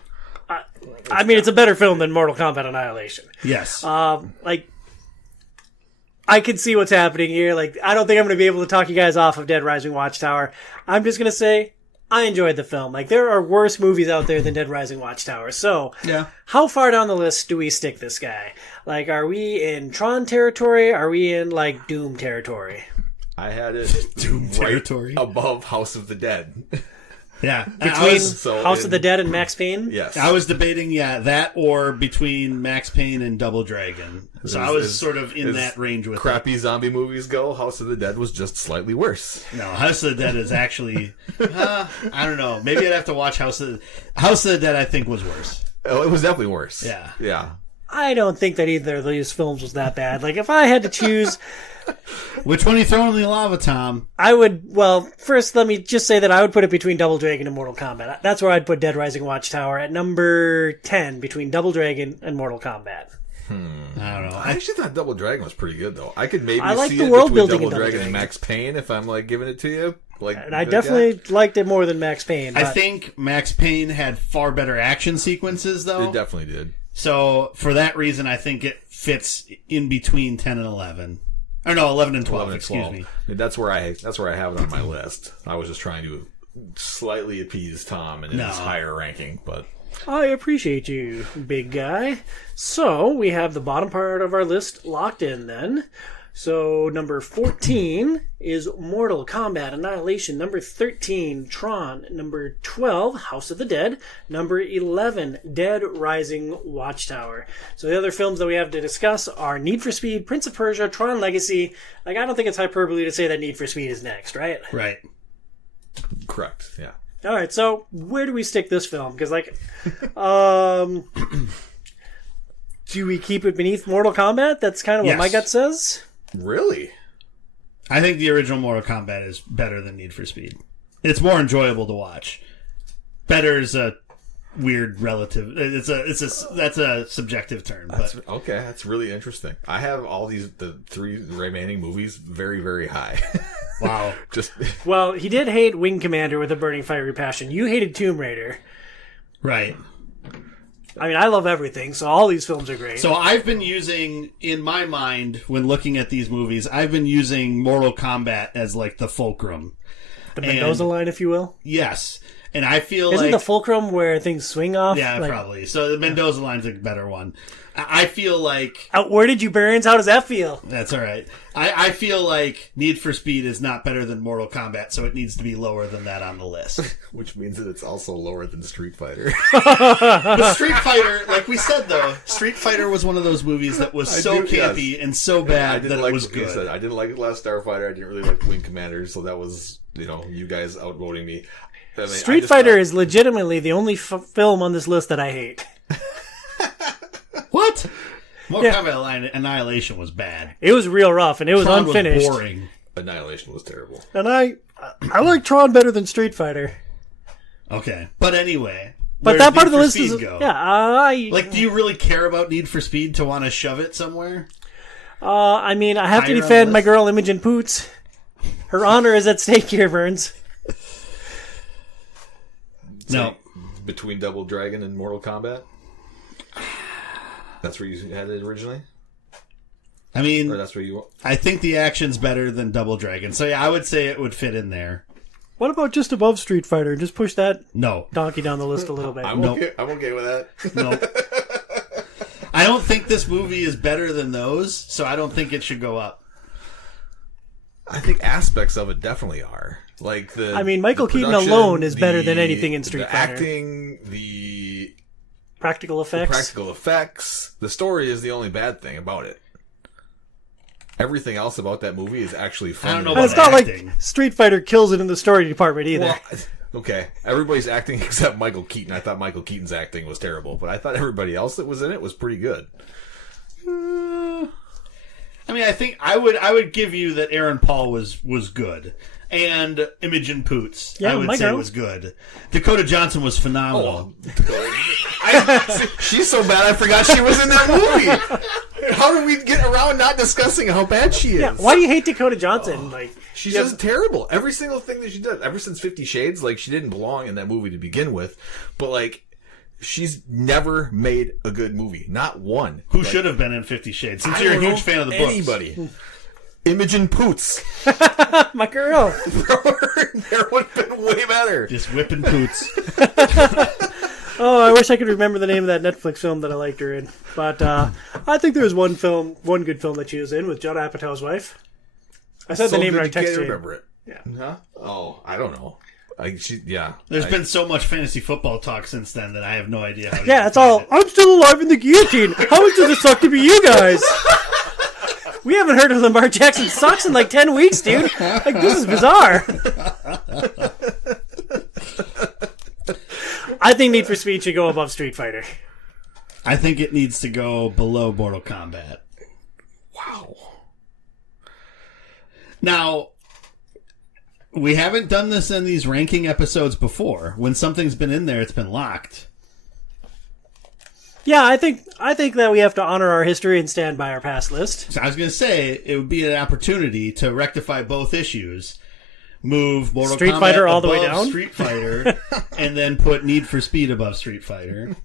I mean, it's a better film than Mortal Kombat Annihilation. Yes. I can see what's happening here. Like, I don't think I'm going to be able to talk you guys off of Dead Rising Watchtower. I'm just going to say I enjoyed the film. Like, there are worse movies out there than Dead Rising Watchtower. So, Yeah. How far down the list do we stick this guy? Like, are we in Tron territory? Are we in, like, Doom territory? I had it Doom territory. above House of the Dead. Yeah. Between so House of the Dead and Max Payne? Yes. I was debating, that or between Max Payne and Double Dragon. So I was sort of in that range with crappy zombie movies go. House of the Dead was just slightly worse. No, House of the Dead is actually, I don't know. Maybe I'd have to watch House of the Dead. I think was worse. Oh, it was definitely worse. Yeah. Yeah. I don't think that either of these films was that bad. Like, if I had to choose, Which one are you throwing in the lava, Tom? I would, well, first let me just say that I would put it between Double Dragon and Mortal Kombat. That's where I'd put Dead Rising Watchtower at number 10 between Double Dragon and Mortal Kombat. I don't know. I actually thought Double Dragon was pretty good, though. I could maybe I like see the it world between building in Double Double Dragon and Dragon. Max Payne if I'm like giving it to you. Like, And I definitely liked it more than Max Payne. I but- think Max Payne had far better action sequences, though. It definitely did. So for that reason, I think it fits in between 10 and 11. Or no, 11 and 12. 11 and Excuse 12. me. That's where I have it on my list. I was just trying to slightly appease Tom in his higher ranking, but I appreciate you, big guy. So, we have the bottom part of our list locked in then. So, number 14 is Mortal Kombat Annihilation. Number 13, Tron. Number 12, House of the Dead. Number 11, Dead Rising Watchtower. So, the other films that we have to discuss are Need for Speed, Prince of Persia, Tron Legacy. Like, I don't think it's hyperbole to say that Need for Speed is next, right? Right. correct. Yeah. All right, so where do we stick this film? Because, like, do we keep it beneath Mortal Kombat? That's kind of what Yes. my gut says. Really? I think the original Mortal Kombat is better than Need for Speed. It's more enjoyable to watch. Better is a weird relative. That's a subjective term. That's, But okay, that's really interesting. I have all the three remaining movies very, very high. Wow. Just Well, he did hate Wing Commander with a burning fiery passion. You hated Tomb Raider. Right. I mean, I love everything, so all these films are great. So I've been using, in my mind, when looking at these movies, I've been using Mortal Kombat as like the fulcrum. the Mendoza line, if you will. Yes. And I feel Isn't like... the fulcrum where things swing off? Yeah, probably. So the Mendoza line's a better one. I feel like... Outwarded you, Barons. How does that feel? That's all right. I feel like Need for Speed is not better than Mortal Kombat, so it needs to be lower than that on the list. which means that it's also lower than Street Fighter. But Street Fighter, like we said though, Street Fighter was one of those movies that was so campy and so bad that it was good. Said, I didn't like Last Starfighter. I didn't really like Wing Commander, so that was, you guys outvoting me. I mean, Street Fighter is legitimately the only film on this list that I hate. What? Mortal Kombat Annihilation was bad. It was real rough, and it was Tron unfinished. Was boring. Annihilation was terrible. And I like Tron better than Street Fighter. Okay, but anyway. But that part of the list is go? Like, do you really care about Need for Speed to want to shove it somewhere? I mean, I have to Higher on defend the my list? girl Imogen Poots. Her honor is at stake here, Burns. No. Between Double Dragon and Mortal Kombat? That's where you had it originally? I mean, Or that's where you... I think the action's better than Double Dragon. So yeah, I would say it would fit in there. What about just above Street Fighter? Just push that No. donkey down the list a little bit. I'm okay with that. No. I don't think this movie is better than those, so I don't think it should go up. I think aspects of it definitely are. Like Michael the Keaton production, alone is better than anything in Street the Fighter. Acting, the Practical effects. practical effects. The story is the only bad thing about it. Everything else about that movie is actually fun. I don't know And about it's not acting. like Street Fighter kills it in the story department either. Well, okay, everybody's acting except Michael Keaton. I thought Michael Keaton's acting was terrible, but I thought everybody else that was in it was pretty good. I mean, I think I would give you that Aaron Paul was good. And Imogen Poots, Yeah, I would my say girl. was good. Dakota Johnson was phenomenal. She's so bad I forgot she was in that movie. How did we get around not discussing how bad she is? Yeah, why do you hate Dakota Johnson? She's just terrible. Every single thing that she does, ever since 50 Shades, she didn't belong in that movie to begin with. But, she's never made a good movie. Not one. Who should have been in 50 Shades? Since I you're a don't huge know fan of the books. Anybody. Imogen Poots. My girl. There would have been way better. Just whipping Poots. Oh, I wish I could remember the name of that Netflix film that I liked her in. But I think there was one good film that she was in with Judd Apatow's wife. I said the name in our text can't chain. remember it. Yeah. Huh? Oh, I don't know. There's been so much fantasy football talk since then that I have no idea how to Yeah, it's define all, it. I'm still alive in the guillotine. How much does it suck to be you guys? We haven't heard of Lamar Jackson sucks in 10 weeks, dude. This is bizarre. I think Need for Speed should go above Street Fighter. I think it needs to go below Mortal Kombat. Wow. Now, we haven't done this in these ranking episodes before. When something's been in there, it's been locked. Yeah, I think that we have to honor our history and stand by our past list. So I was going to say, it would be an opportunity to rectify both issues. Move Mortal Street Kombat Fighter all the way above down? Street Fighter, and then put Need for Speed above Street Fighter.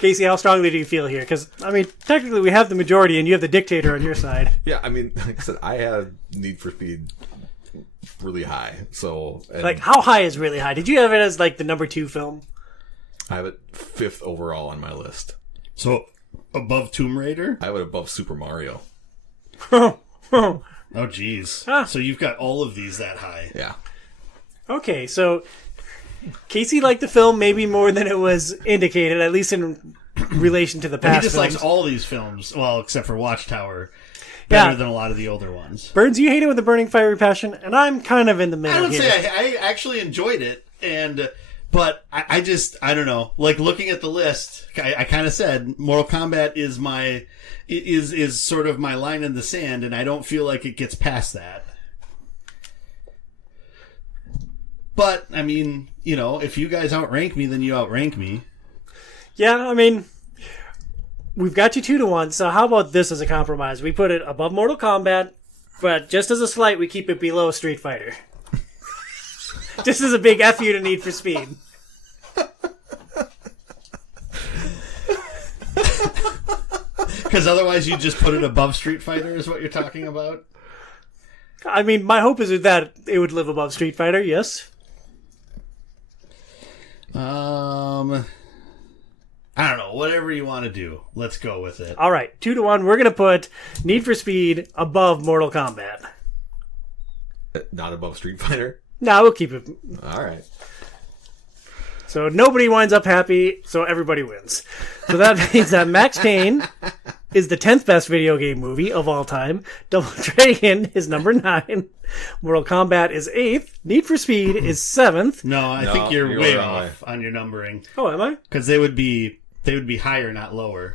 Casey, how strongly do you feel here? Because, technically we have the majority and you have the dictator on your side. Yeah, like I said, I have Need for Speed really high. So, How high is really high? Did you have it as, the number 2 film? I have it 5th overall on my list. So, above Tomb Raider? I have it above Super Mario. Oh, geez. Ah. So you've got all of these that high. Yeah. Okay, so Casey liked the film maybe more than it was indicated, at least in relation to the But he past just films. likes all these films, well, except for Watchtower, better than a lot of the older ones. Burns, you hate it with a burning fiery passion, and I'm kind of in the middle I would here. say I actually enjoyed it, but I don't know. Looking at the list, I kind of said Mortal Kombat is sort of my line in the sand, and I don't feel like it gets past that. But if you guys outrank me, then you outrank me. Yeah, we've got you 2-1, so how about this as a compromise? We put it above Mortal Kombat, But just as a slight, we keep it below Street Fighter. Just as a big F you to Need for Speed. Because otherwise you just put it above Street Fighter is what you're talking about? I mean, my hope is that it would live above Street Fighter, yes. I don't know. Whatever you want to do. Let's go with it. All right, 2-1. We're going to put Need for Speed above Mortal Kombat. Not above Street Fighter? No, we'll keep it. All right. So nobody winds up happy, so everybody wins. So that means that Max Payne is the 10th best video game movie of all time. Double Dragon is number 9. Mortal Kombat is 8th. Need for Speed is 7th. No, I think you're way off on your numbering. Oh, am I? Because they would be higher, not lower.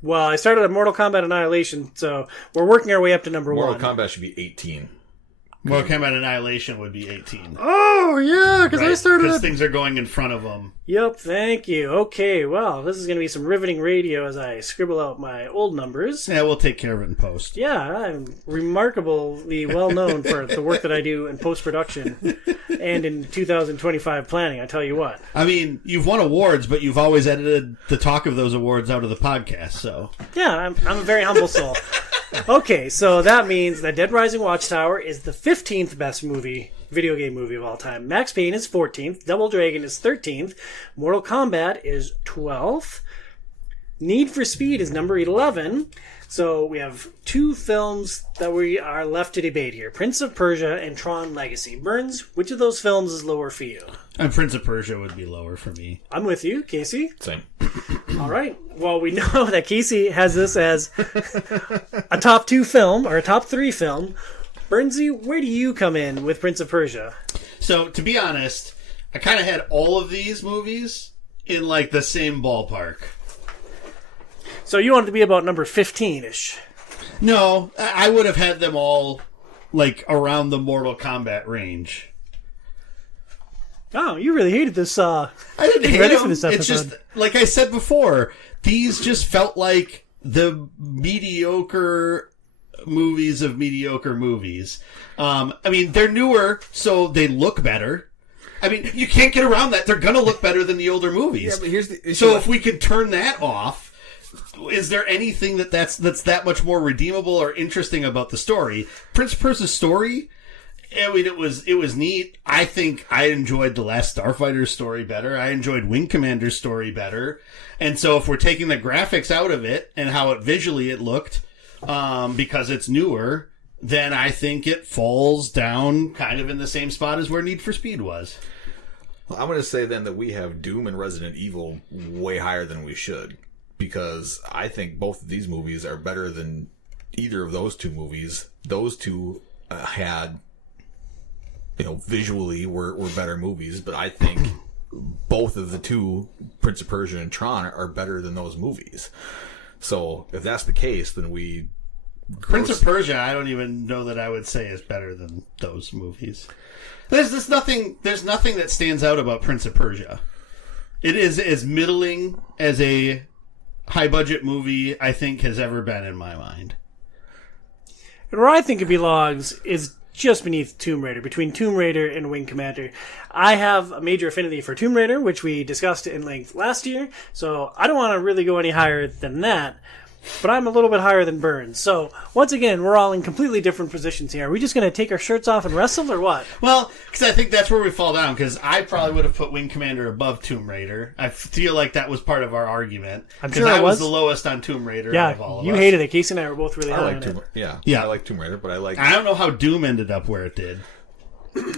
Well, I started at Mortal Kombat Annihilation, so we're working our way up to number 1. Mortal Kombat should be 18. Mortal Kombat Annihilation would be 18. Oh, yeah, because I started Because at... things are going in front of them. Yep, thank you. Okay, well, this is going to be some riveting radio as I scribble out my old numbers. Yeah, we'll take care of it in post. Yeah, I'm remarkably well known for the work that I do in post-production and in 2025 planning, I tell you what. I mean, you've won awards, but you've always edited the talk of those awards out of the podcast, so... Yeah, I'm a very humble soul. Okay, so that means that Dead Rising Watchtower is the 15th best video game movie of all time. Max Payne is 14th. Double Dragon is 13th. Mortal Kombat is 12th. Need for Speed is number 11. So we have 2 films that we are left to debate here. Prince of Persia and Tron Legacy. Burns, which of those films is lower for you? And Prince of Persia would be lower for me. I'm with you, Casey. Same. All right. Well, we know that Casey has this as a top 2 film, or a top 3 film. Burnsy, where do you come in with Prince of Persia? So, to be honest, I kind of had all of these movies in, like, the same ballpark. So you wanted to be about number 15-ish. No, I would have had them all, like, around the Mortal Kombat range. Oh, you really hated this. I didn't hate ready them. for this It's episode. just, like I said before, these just felt like the mediocre movies of mediocre movies. I mean, they're newer, so they look better. I mean, you can't get around that. They're going to look better than the older movies. Yeah, but here's the issue. So if we could turn that off, is there anything that's that much more redeemable or interesting about the story? Prince of Persia's story, I mean, it was neat. I think I enjoyed The Last Starfighter's story better. I enjoyed Wing Commander's story better. And so if we're taking the graphics out of it and how it visually it looked, because it's newer, then I think it falls down kind of in the same spot as where Need for Speed was. Well, I'm going to say then that we have Doom and Resident Evil way higher than we should, because I think both of these movies are better than either of those 2 movies. Those 2 had, visually were better movies, but I think both of the 2, Prince of Persia and Tron, are better than those movies. So if that's the case, then Prince of Persia, I don't even know that I would say is better than those movies. There's nothing that stands out about Prince of Persia. It is as middling as a high budget movie I think has ever been in my mind. And where I think it belongs is just beneath Tomb Raider, between Tomb Raider and Wing Commander. I have a major affinity for Tomb Raider, which we discussed in length last year, so I don't want to really go any higher than that. But I'm a little bit higher than Burns. So, once again, we're all in completely different positions here. Are we just going to take our shirts off and wrestle, or what? Well, because I think that's where we fall down, because I probably would have put Wing Commander above Tomb Raider. I feel like that was part of our argument. I'm sure I it was was the lowest on Tomb Raider Yeah, out of all of you us. hated it. Casey and I were both really I high like on Tomb it. Raider. Yeah. I like Tomb Raider, but I don't know how Doom ended up where it did.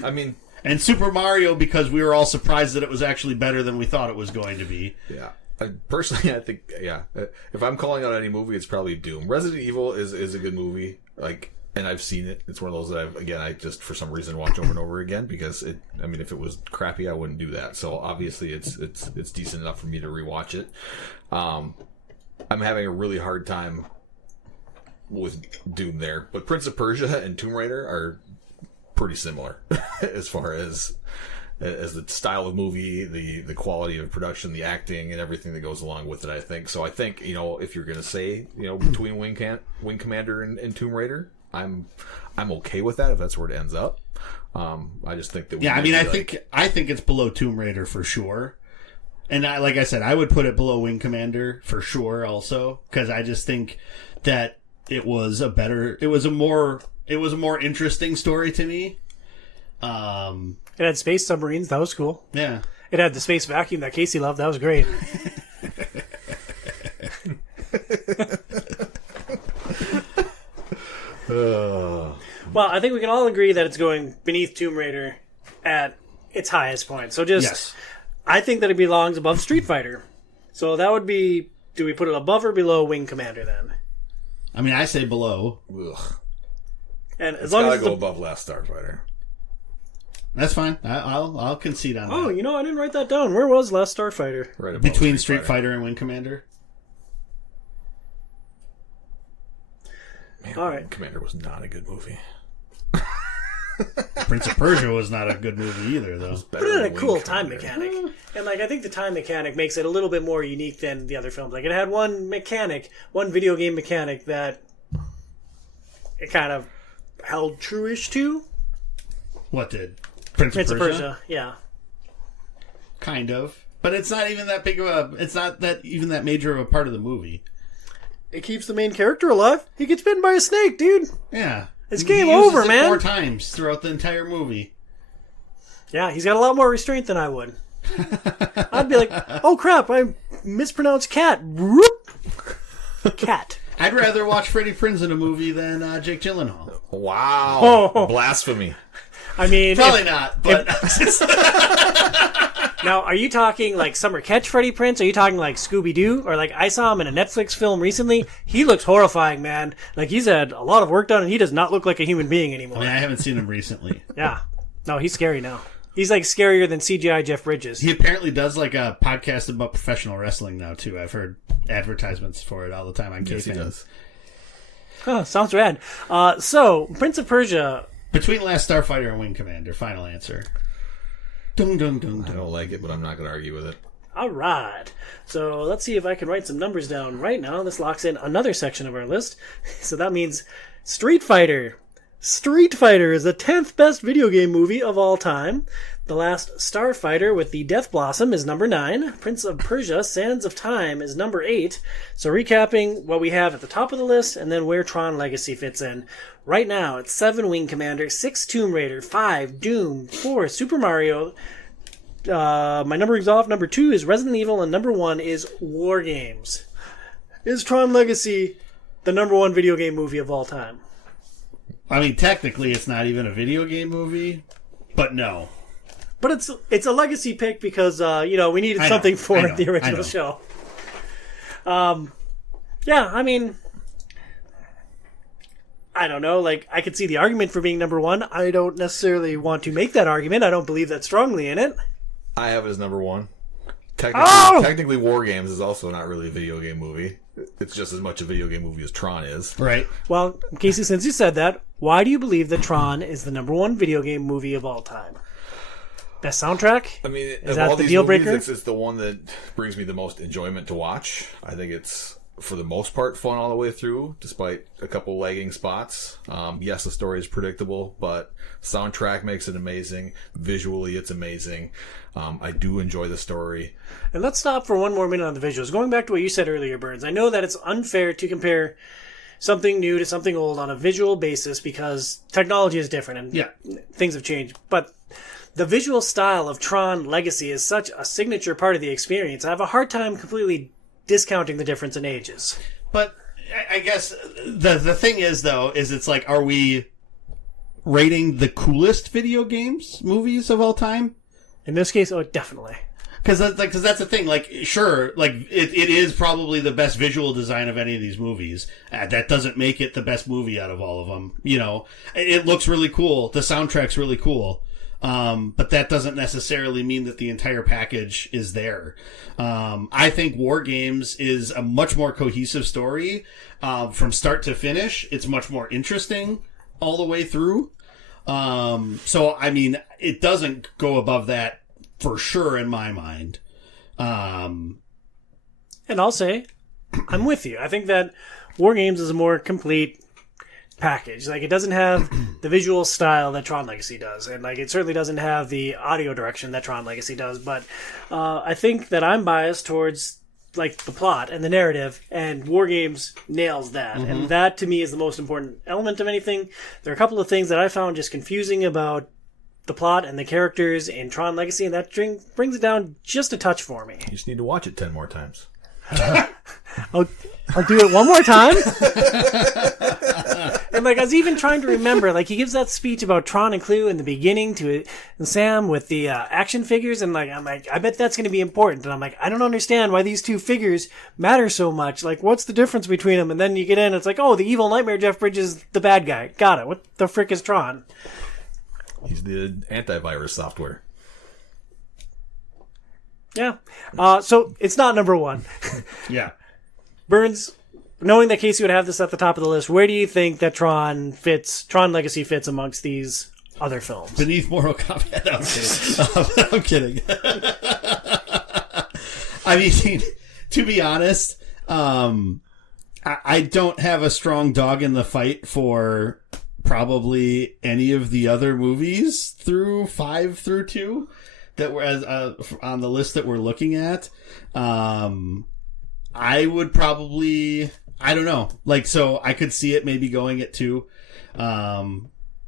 I mean, And Super Mario, because we were all surprised that it was actually better than we thought it was going to be. yeah. Personally, I think, if I'm calling out any movie, it's probably Doom. Resident Evil is a good movie, and I've seen it. It's one of those that I just for some reason watch over and over again, because if it was crappy, I wouldn't do that. So obviously, it's decent enough for me to rewatch it. I'm having a really hard time with Doom there, but Prince of Persia and Tomb Raider are pretty similar as far as the style of movie, the quality of production, the acting, and everything that goes along with it, I think. So I think, if you're going to say, between Wing Commander and Tomb Raider, I'm okay with that if that's where it ends up. I just think that I think it's below Tomb Raider for sure. And like I said, I would put it below Wing Commander for sure also, because I just think that it was a more interesting story to me. It had space submarines. That was cool. Yeah. It had the space vacuum that Casey loved. That was great. Well, I think we can all agree that it's going beneath Tomb Raider at its highest point. So Yes. I think that it belongs above Street Fighter. So that would be, do we put it above or below Wing Commander then? I mean, I say below. Ugh. And as It's long gotta as go above Last Starfighter. That's fine. I'll concede on that. Oh, you know, I didn't write that down. Where was Last Starfighter? Right above Between Street Fighter and Wing Commander. Man, All right. Wing Commander was not a good movie. Prince of Persia was not a good movie either, though. But it had a cool time mechanic. And, like, I think the time mechanic makes it a little bit more unique than the other films. Like, it had one video game mechanic that it kind of held true-ish to. What did? Prince of Persia? Yeah. Kind of. But it's not even that big of a... It's not that even that major of a part of the movie. It keeps the main character alive. He gets bitten by a snake, dude. Yeah. It's He game uses over, it man. 4 times throughout the entire movie. Yeah, he's got a lot more restraint than I would. I'd be like, oh crap, I mispronounced cat. Whoop. Cat. I'd rather watch Freddie Prinze in a movie than Jake Gyllenhaal. Wow. Oh. Blasphemy. I mean... Probably not, but... Now, are you talking like Summer Catch Freddie Prinze? Are you talking like Scooby-Doo? Or like I saw him in a Netflix film recently. He looks horrifying, man. Like he's had a lot of work done and he does not look like a human being anymore. I mean, I haven't seen him recently. Yeah. No, he's scary now. He's like scarier than CGI Jeff Bridges. He apparently does like a podcast about professional wrestling now, too. I've heard advertisements for it all the time on Yes, he K-Fans. does. Oh, sounds rad. So, Prince of Persia... Between Last Starfighter and Wing Commander, final answer. Dung, dung, dung, I dung. don't like it, but I'm not going to argue with it. All right. So let's see if I can write some numbers down right now. This locks in another section of our list. So that means Street Fighter. Street Fighter is the 10th best video game movie of all time. The Last Starfighter with the Death Blossom is number 9. Prince of Persia, Sands of Time is number 8. So recapping what we have at the top of the list and then where Tron Legacy fits in. Right now, it's 7 Wing Commander, 6 Tomb Raider, 5 Doom, 4 Super Mario. My numbering's off. Number 2 is Resident Evil, and number 1 is War Games. Is Tron Legacy the number 1 video game movie of all time? I mean, technically, it's not even a video game movie, but no. But it's a legacy pick because, we needed something for the original show. Yeah, I mean... I don't know, like, I could see the argument for being number 1. I don't necessarily want to make that argument. I don't believe that strongly in it. I have it as number 1. Technically, War Games is also not really a video game movie. It's just as much a video game movie as Tron is. Right. Well, Casey, since you said that, why do you believe that Tron is the number 1 video game movie of all time? Best soundtrack? I mean, is of that all the these deal movies, breaker? it's the one that brings me the most enjoyment to watch. I think it's, for the most part, fun all the way through, despite a couple lagging spots. Yes, the story is predictable, but soundtrack makes it amazing. Visually, it's amazing. I do enjoy the story. And let's stop for one more minute on the visuals. Going back to what you said earlier, Burns, I know that it's unfair to compare something new to something old on a visual basis because technology is different and things have changed. But the visual style of Tron Legacy is such a signature part of the experience. I have a hard time completely discounting the difference in ages. But I guess the thing is, though, is it's like, are we rating the coolest video games movies of all time? In this case, oh, definitely. Because that's the thing. Like, sure, like it is probably the best visual design of any of these movies. That doesn't make it the best movie out of all of them. You know, it looks really cool. The soundtrack's really cool. But that doesn't necessarily mean that the entire package is there. I think War Games is a much more cohesive story from start to finish. It's much more interesting all the way through. So, I mean, it doesn't go above that for sure in my mind. And I'll say, I'm with you. I think that War Games is a more complete package. Like, it doesn't have the visual style that Tron Legacy does, and like it certainly doesn't have the audio direction that Tron Legacy does. But I think that I'm biased towards like the plot and the narrative, and War Games nails that, and that to me is the most important element of anything. There are a couple of things that I found just confusing about the plot and the characters in Tron Legacy, and that brings it down just a touch for me. You just need to watch it 10 more times. I'll do it one more time. And like I was even trying to remember, like he gives that speech about Tron and Clue in the beginning to Sam with the action figures, and like I'm like, I bet that's going to be important. And I'm like, I don't understand why these two figures matter so much. Like, what's the difference between them? And then you get in, it's like, oh, the evil nightmare Jeff Bridges is the bad guy. Got it. What the frick is Tron? He's the antivirus software. Yeah. So it's not number one. Yeah. Burns, knowing that Casey would have this at the top of the list, where do you think that Tron Legacy fits amongst these other films? Beneath Mortal Kombat. No, I'm kidding. I mean, to be honest, I don't have a strong dog in the fight for probably any of the other movies through 5 through 2 that were on the list that we're looking at. I would probably, I don't know, like, so I could see it maybe going at 2.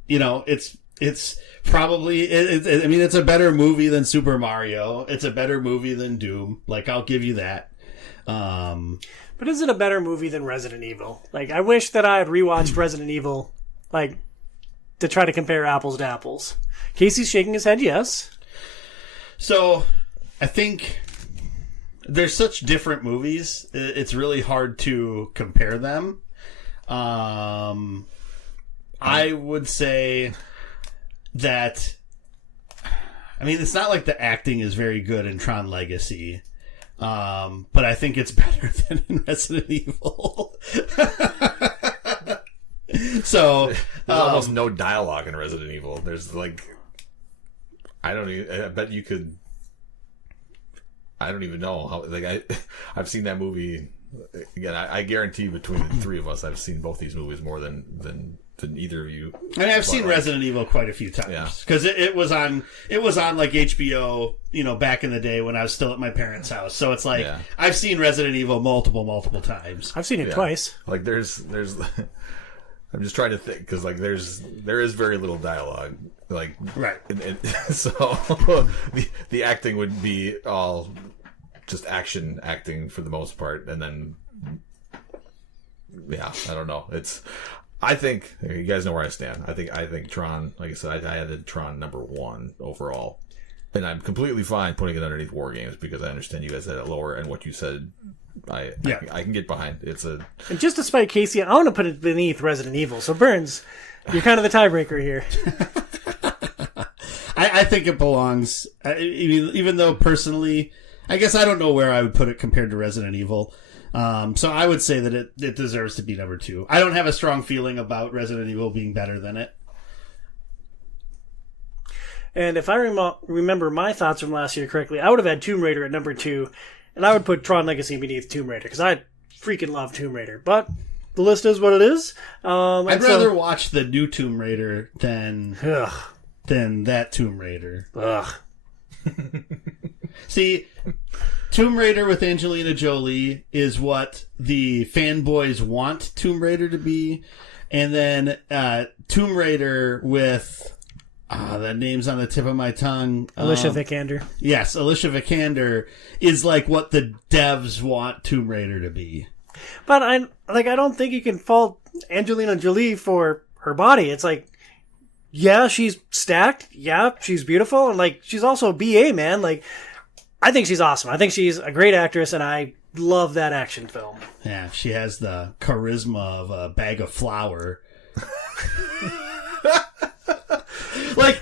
It's probably, I mean, it's a better movie than Super Mario. It's a better movie than Doom. Like, I'll give you that. But is it a better movie than Resident Evil? Like, I wish that I had rewatched Resident Evil, like, to try to compare apples to apples. Casey's shaking his head, yes. So, I think there's such different movies. It's really hard to compare them. I would say that, I mean, it's not like the acting is very good in Tron Legacy. But I think it's better than in Resident Evil. So there's almost no dialogue in Resident Evil. There's like, I bet you could. I don't even know how. Like I've seen that movie again. I guarantee between the three of us, I've seen both these movies more than either of you. I mean, I've seen Resident Evil quite a few times because it was on like HBO, back in the day when I was still at my parents' house. So it's like I've seen Resident Evil multiple times. I've seen it twice. Like there's I'm just trying to think because like there is very little dialogue. Like right, and so the acting would be all just acting for the most part, and then I don't know. I think you guys know where I stand. I think Tron, like I said, I added Tron number 1 overall, and I'm completely fine putting it underneath War Games because I understand you guys had it lower, and what you said, I can get behind. And just to spite Casey, I want to put it beneath Resident Evil. So Burns, you're kind of the tiebreaker here. I think it belongs, even though personally, I guess I don't know where I would put it compared to Resident Evil. So I would say that it deserves to be number 2. I don't have a strong feeling about Resident Evil being better than it. And if I remember my thoughts from last year correctly, I would have had Tomb Raider at number 2, and I would put Tron Legacy beneath Tomb Raider, because I freaking love Tomb Raider. But the list is what it is. I'd rather watch the new Tomb Raider than that Tomb Raider. Ugh. See, Tomb Raider with Angelina Jolie is what the fanboys want Tomb Raider to be. And then Tomb Raider with... that name's on the tip of my tongue. Alicia Vikander. Yes, Alicia Vikander is like what the devs want Tomb Raider to be. But I don't think you can fault Angelina Jolie for her body. It's like, yeah, she's stacked. Yeah, she's beautiful. And like, she's also a BA, man. Like, I think she's awesome. I think she's a great actress, and I love that action film. Yeah, she has the charisma of a bag of flour. Like,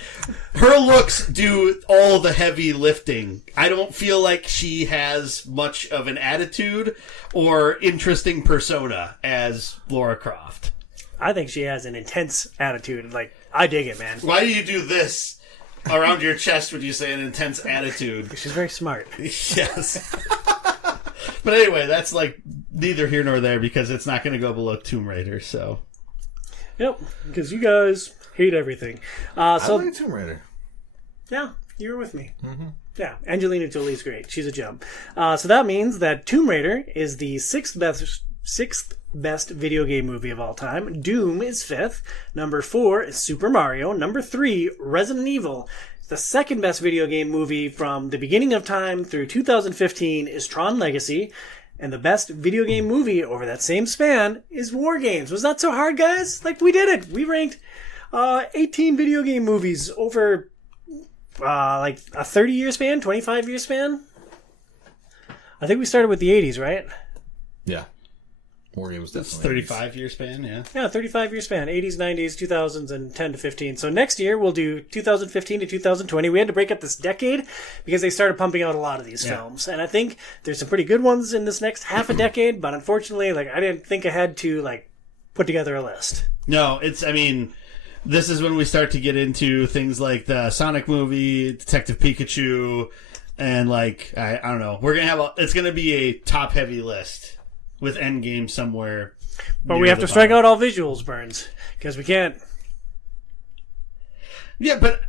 her looks do all the heavy lifting. I don't feel like she has much of an attitude or interesting persona as Lara Croft. I think she has an intense attitude. Like, I dig it, man. Why do you do this around your chest when you say an intense attitude? She's very smart. Yes. But anyway, that's like neither here nor there because it's not going to go below Tomb Raider, so... Yep, because you guys hate everything. I like Tomb Raider. Yeah, you were with me. Mm-hmm. Yeah, Angelina Jolie's great. She's a gem. So that means that Tomb Raider is the sixth best video game movie of all time. Doom is fifth. Number 4 is Super Mario. Number 3, Resident Evil. The second best video game movie from the beginning of time through 2015 is Tron Legacy. And the best video game movie over that same span is War Games. Was that so hard, guys? Like, we did it. We ranked 18 video game movies over like a 30-year span, 25-year span. I think we started with the 80s, right? Yeah. War Games That's definitely 35-year span, yeah. Yeah, 35-year span. 80s, 90s, 2000s, and 10 to 15. So next year, we'll do 2015 to 2020. We had to break up this decade because they started pumping out a lot of these films. And I think there's some pretty good ones in this next half a decade, but unfortunately, like, I didn't think I had to, like, put together a list. No, this is when we start to get into things like the Sonic movie, Detective Pikachu, and, like, I don't know. We're going to have it's going to be a top-heavy list. With Endgame somewhere. But we have to strike out all visuals, Burns. Because we can't. Yeah, but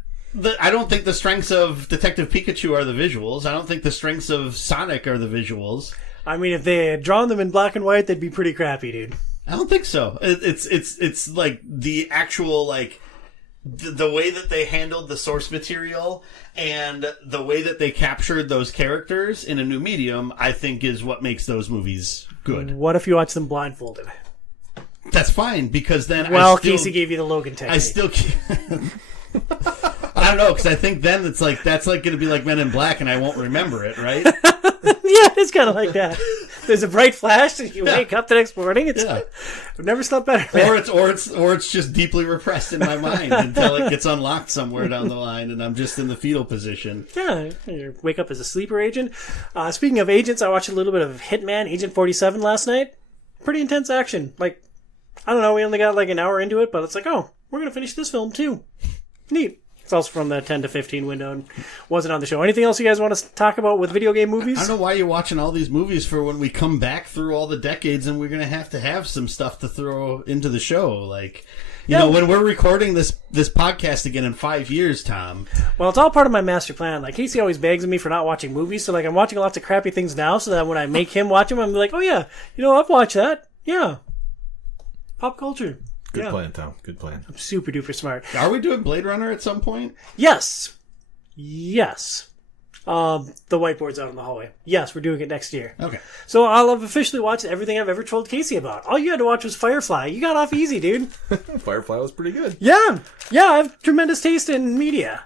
I don't think the strengths of Detective Pikachu are the visuals. I don't think the strengths of Sonic are the visuals. I mean, if they had drawn them in black and white, they'd be pretty crappy, dude. I don't think so. It's like the actual, like, the way that they handled the source material and the way that they captured those characters in a new medium, I think is what makes those movies good. What if you watch them blindfolded? That's fine, because then Casey gave you the Logan technique. I still can't. I don't know, because I think then that's like going to be like Men in Black, and I won't remember it, right? Yeah, it's kind of like that. There's a bright flash, and you wake up the next morning. I've never slept better. Man. Or it's just deeply repressed in my mind until it gets unlocked somewhere down the line, and I'm just in the fetal position. Yeah, you wake up as a sleeper agent. Speaking of agents, I watched a little bit of Hitman, Agent 47 last night. Pretty intense action. Like, I don't know, we only got like an hour into it, but it's like, oh, we're going to finish this film too. Neat. It's also from the 10 to 15 window and wasn't on the show. Anything else you guys want to talk about with video game movies? I don't know why you're watching all these movies for when we come back through all the decades and we're going to have some stuff to throw into the show. Like, you know, when we're recording this podcast again in 5 years, Tom. Well, it's all part of my master plan. Like, Casey always begs me for not watching movies. So, like, I'm watching lots of crappy things now so that when I make him watch them, I'm like, oh, yeah, you know, I've watched that. Yeah. Pop culture. Good plan, Tom. Good plan. I'm super duper smart. Are we doing Blade Runner at some point? Yes. The whiteboard's out in the hallway. Yes, we're doing it next year. Okay. So I'll have officially watched everything I've ever told Casey about. All you had to watch was Firefly. You got off easy, dude. Firefly was pretty good. Yeah, I have tremendous taste in media.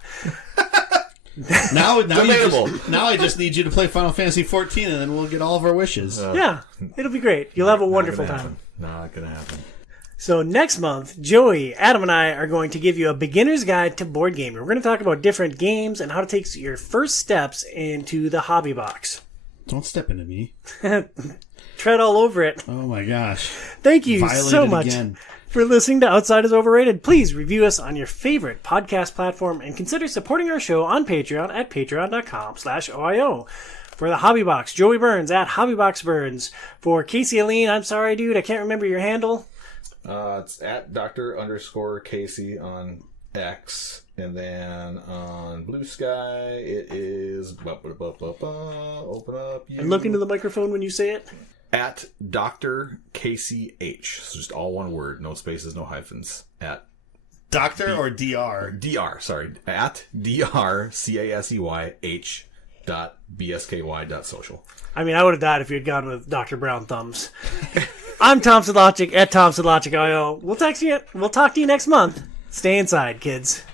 Now I just need you to play Final Fantasy 14 and then we'll get all of our wishes. Yeah, it'll be great. You'll have a wonderful time. Not gonna happen. So next month, Joey, Adam, and I are going to give you a beginner's guide to board gaming. We're going to talk about different games and how to take your first steps into the hobby box. Don't step into me. Tread all over it. Oh my gosh. Thank you so much for listening to Outside is Overrated. Please review us on your favorite podcast platform and consider supporting our show on Patreon at patreon.com/OiO. For the Hobby Box, Joey Burns at HobbyBoxBurns. For Casey Aline, I'm sorry, dude, I can't remember your handle. It's at Dr._Casey on X, and then on Blue Sky it is open up. And look into the microphone when you say it. At Dr. Casey H. So just all one word, no spaces, no hyphens. At Doctor or DR? DR, sorry. At DRCASEYH .bsky.social. I mean, I would have died if you had gone with Dr. Brown Thumbs. I'm Tom Sedlacek at Tom Sedlacek OiO. We'll talk to you next month. Stay inside, kids.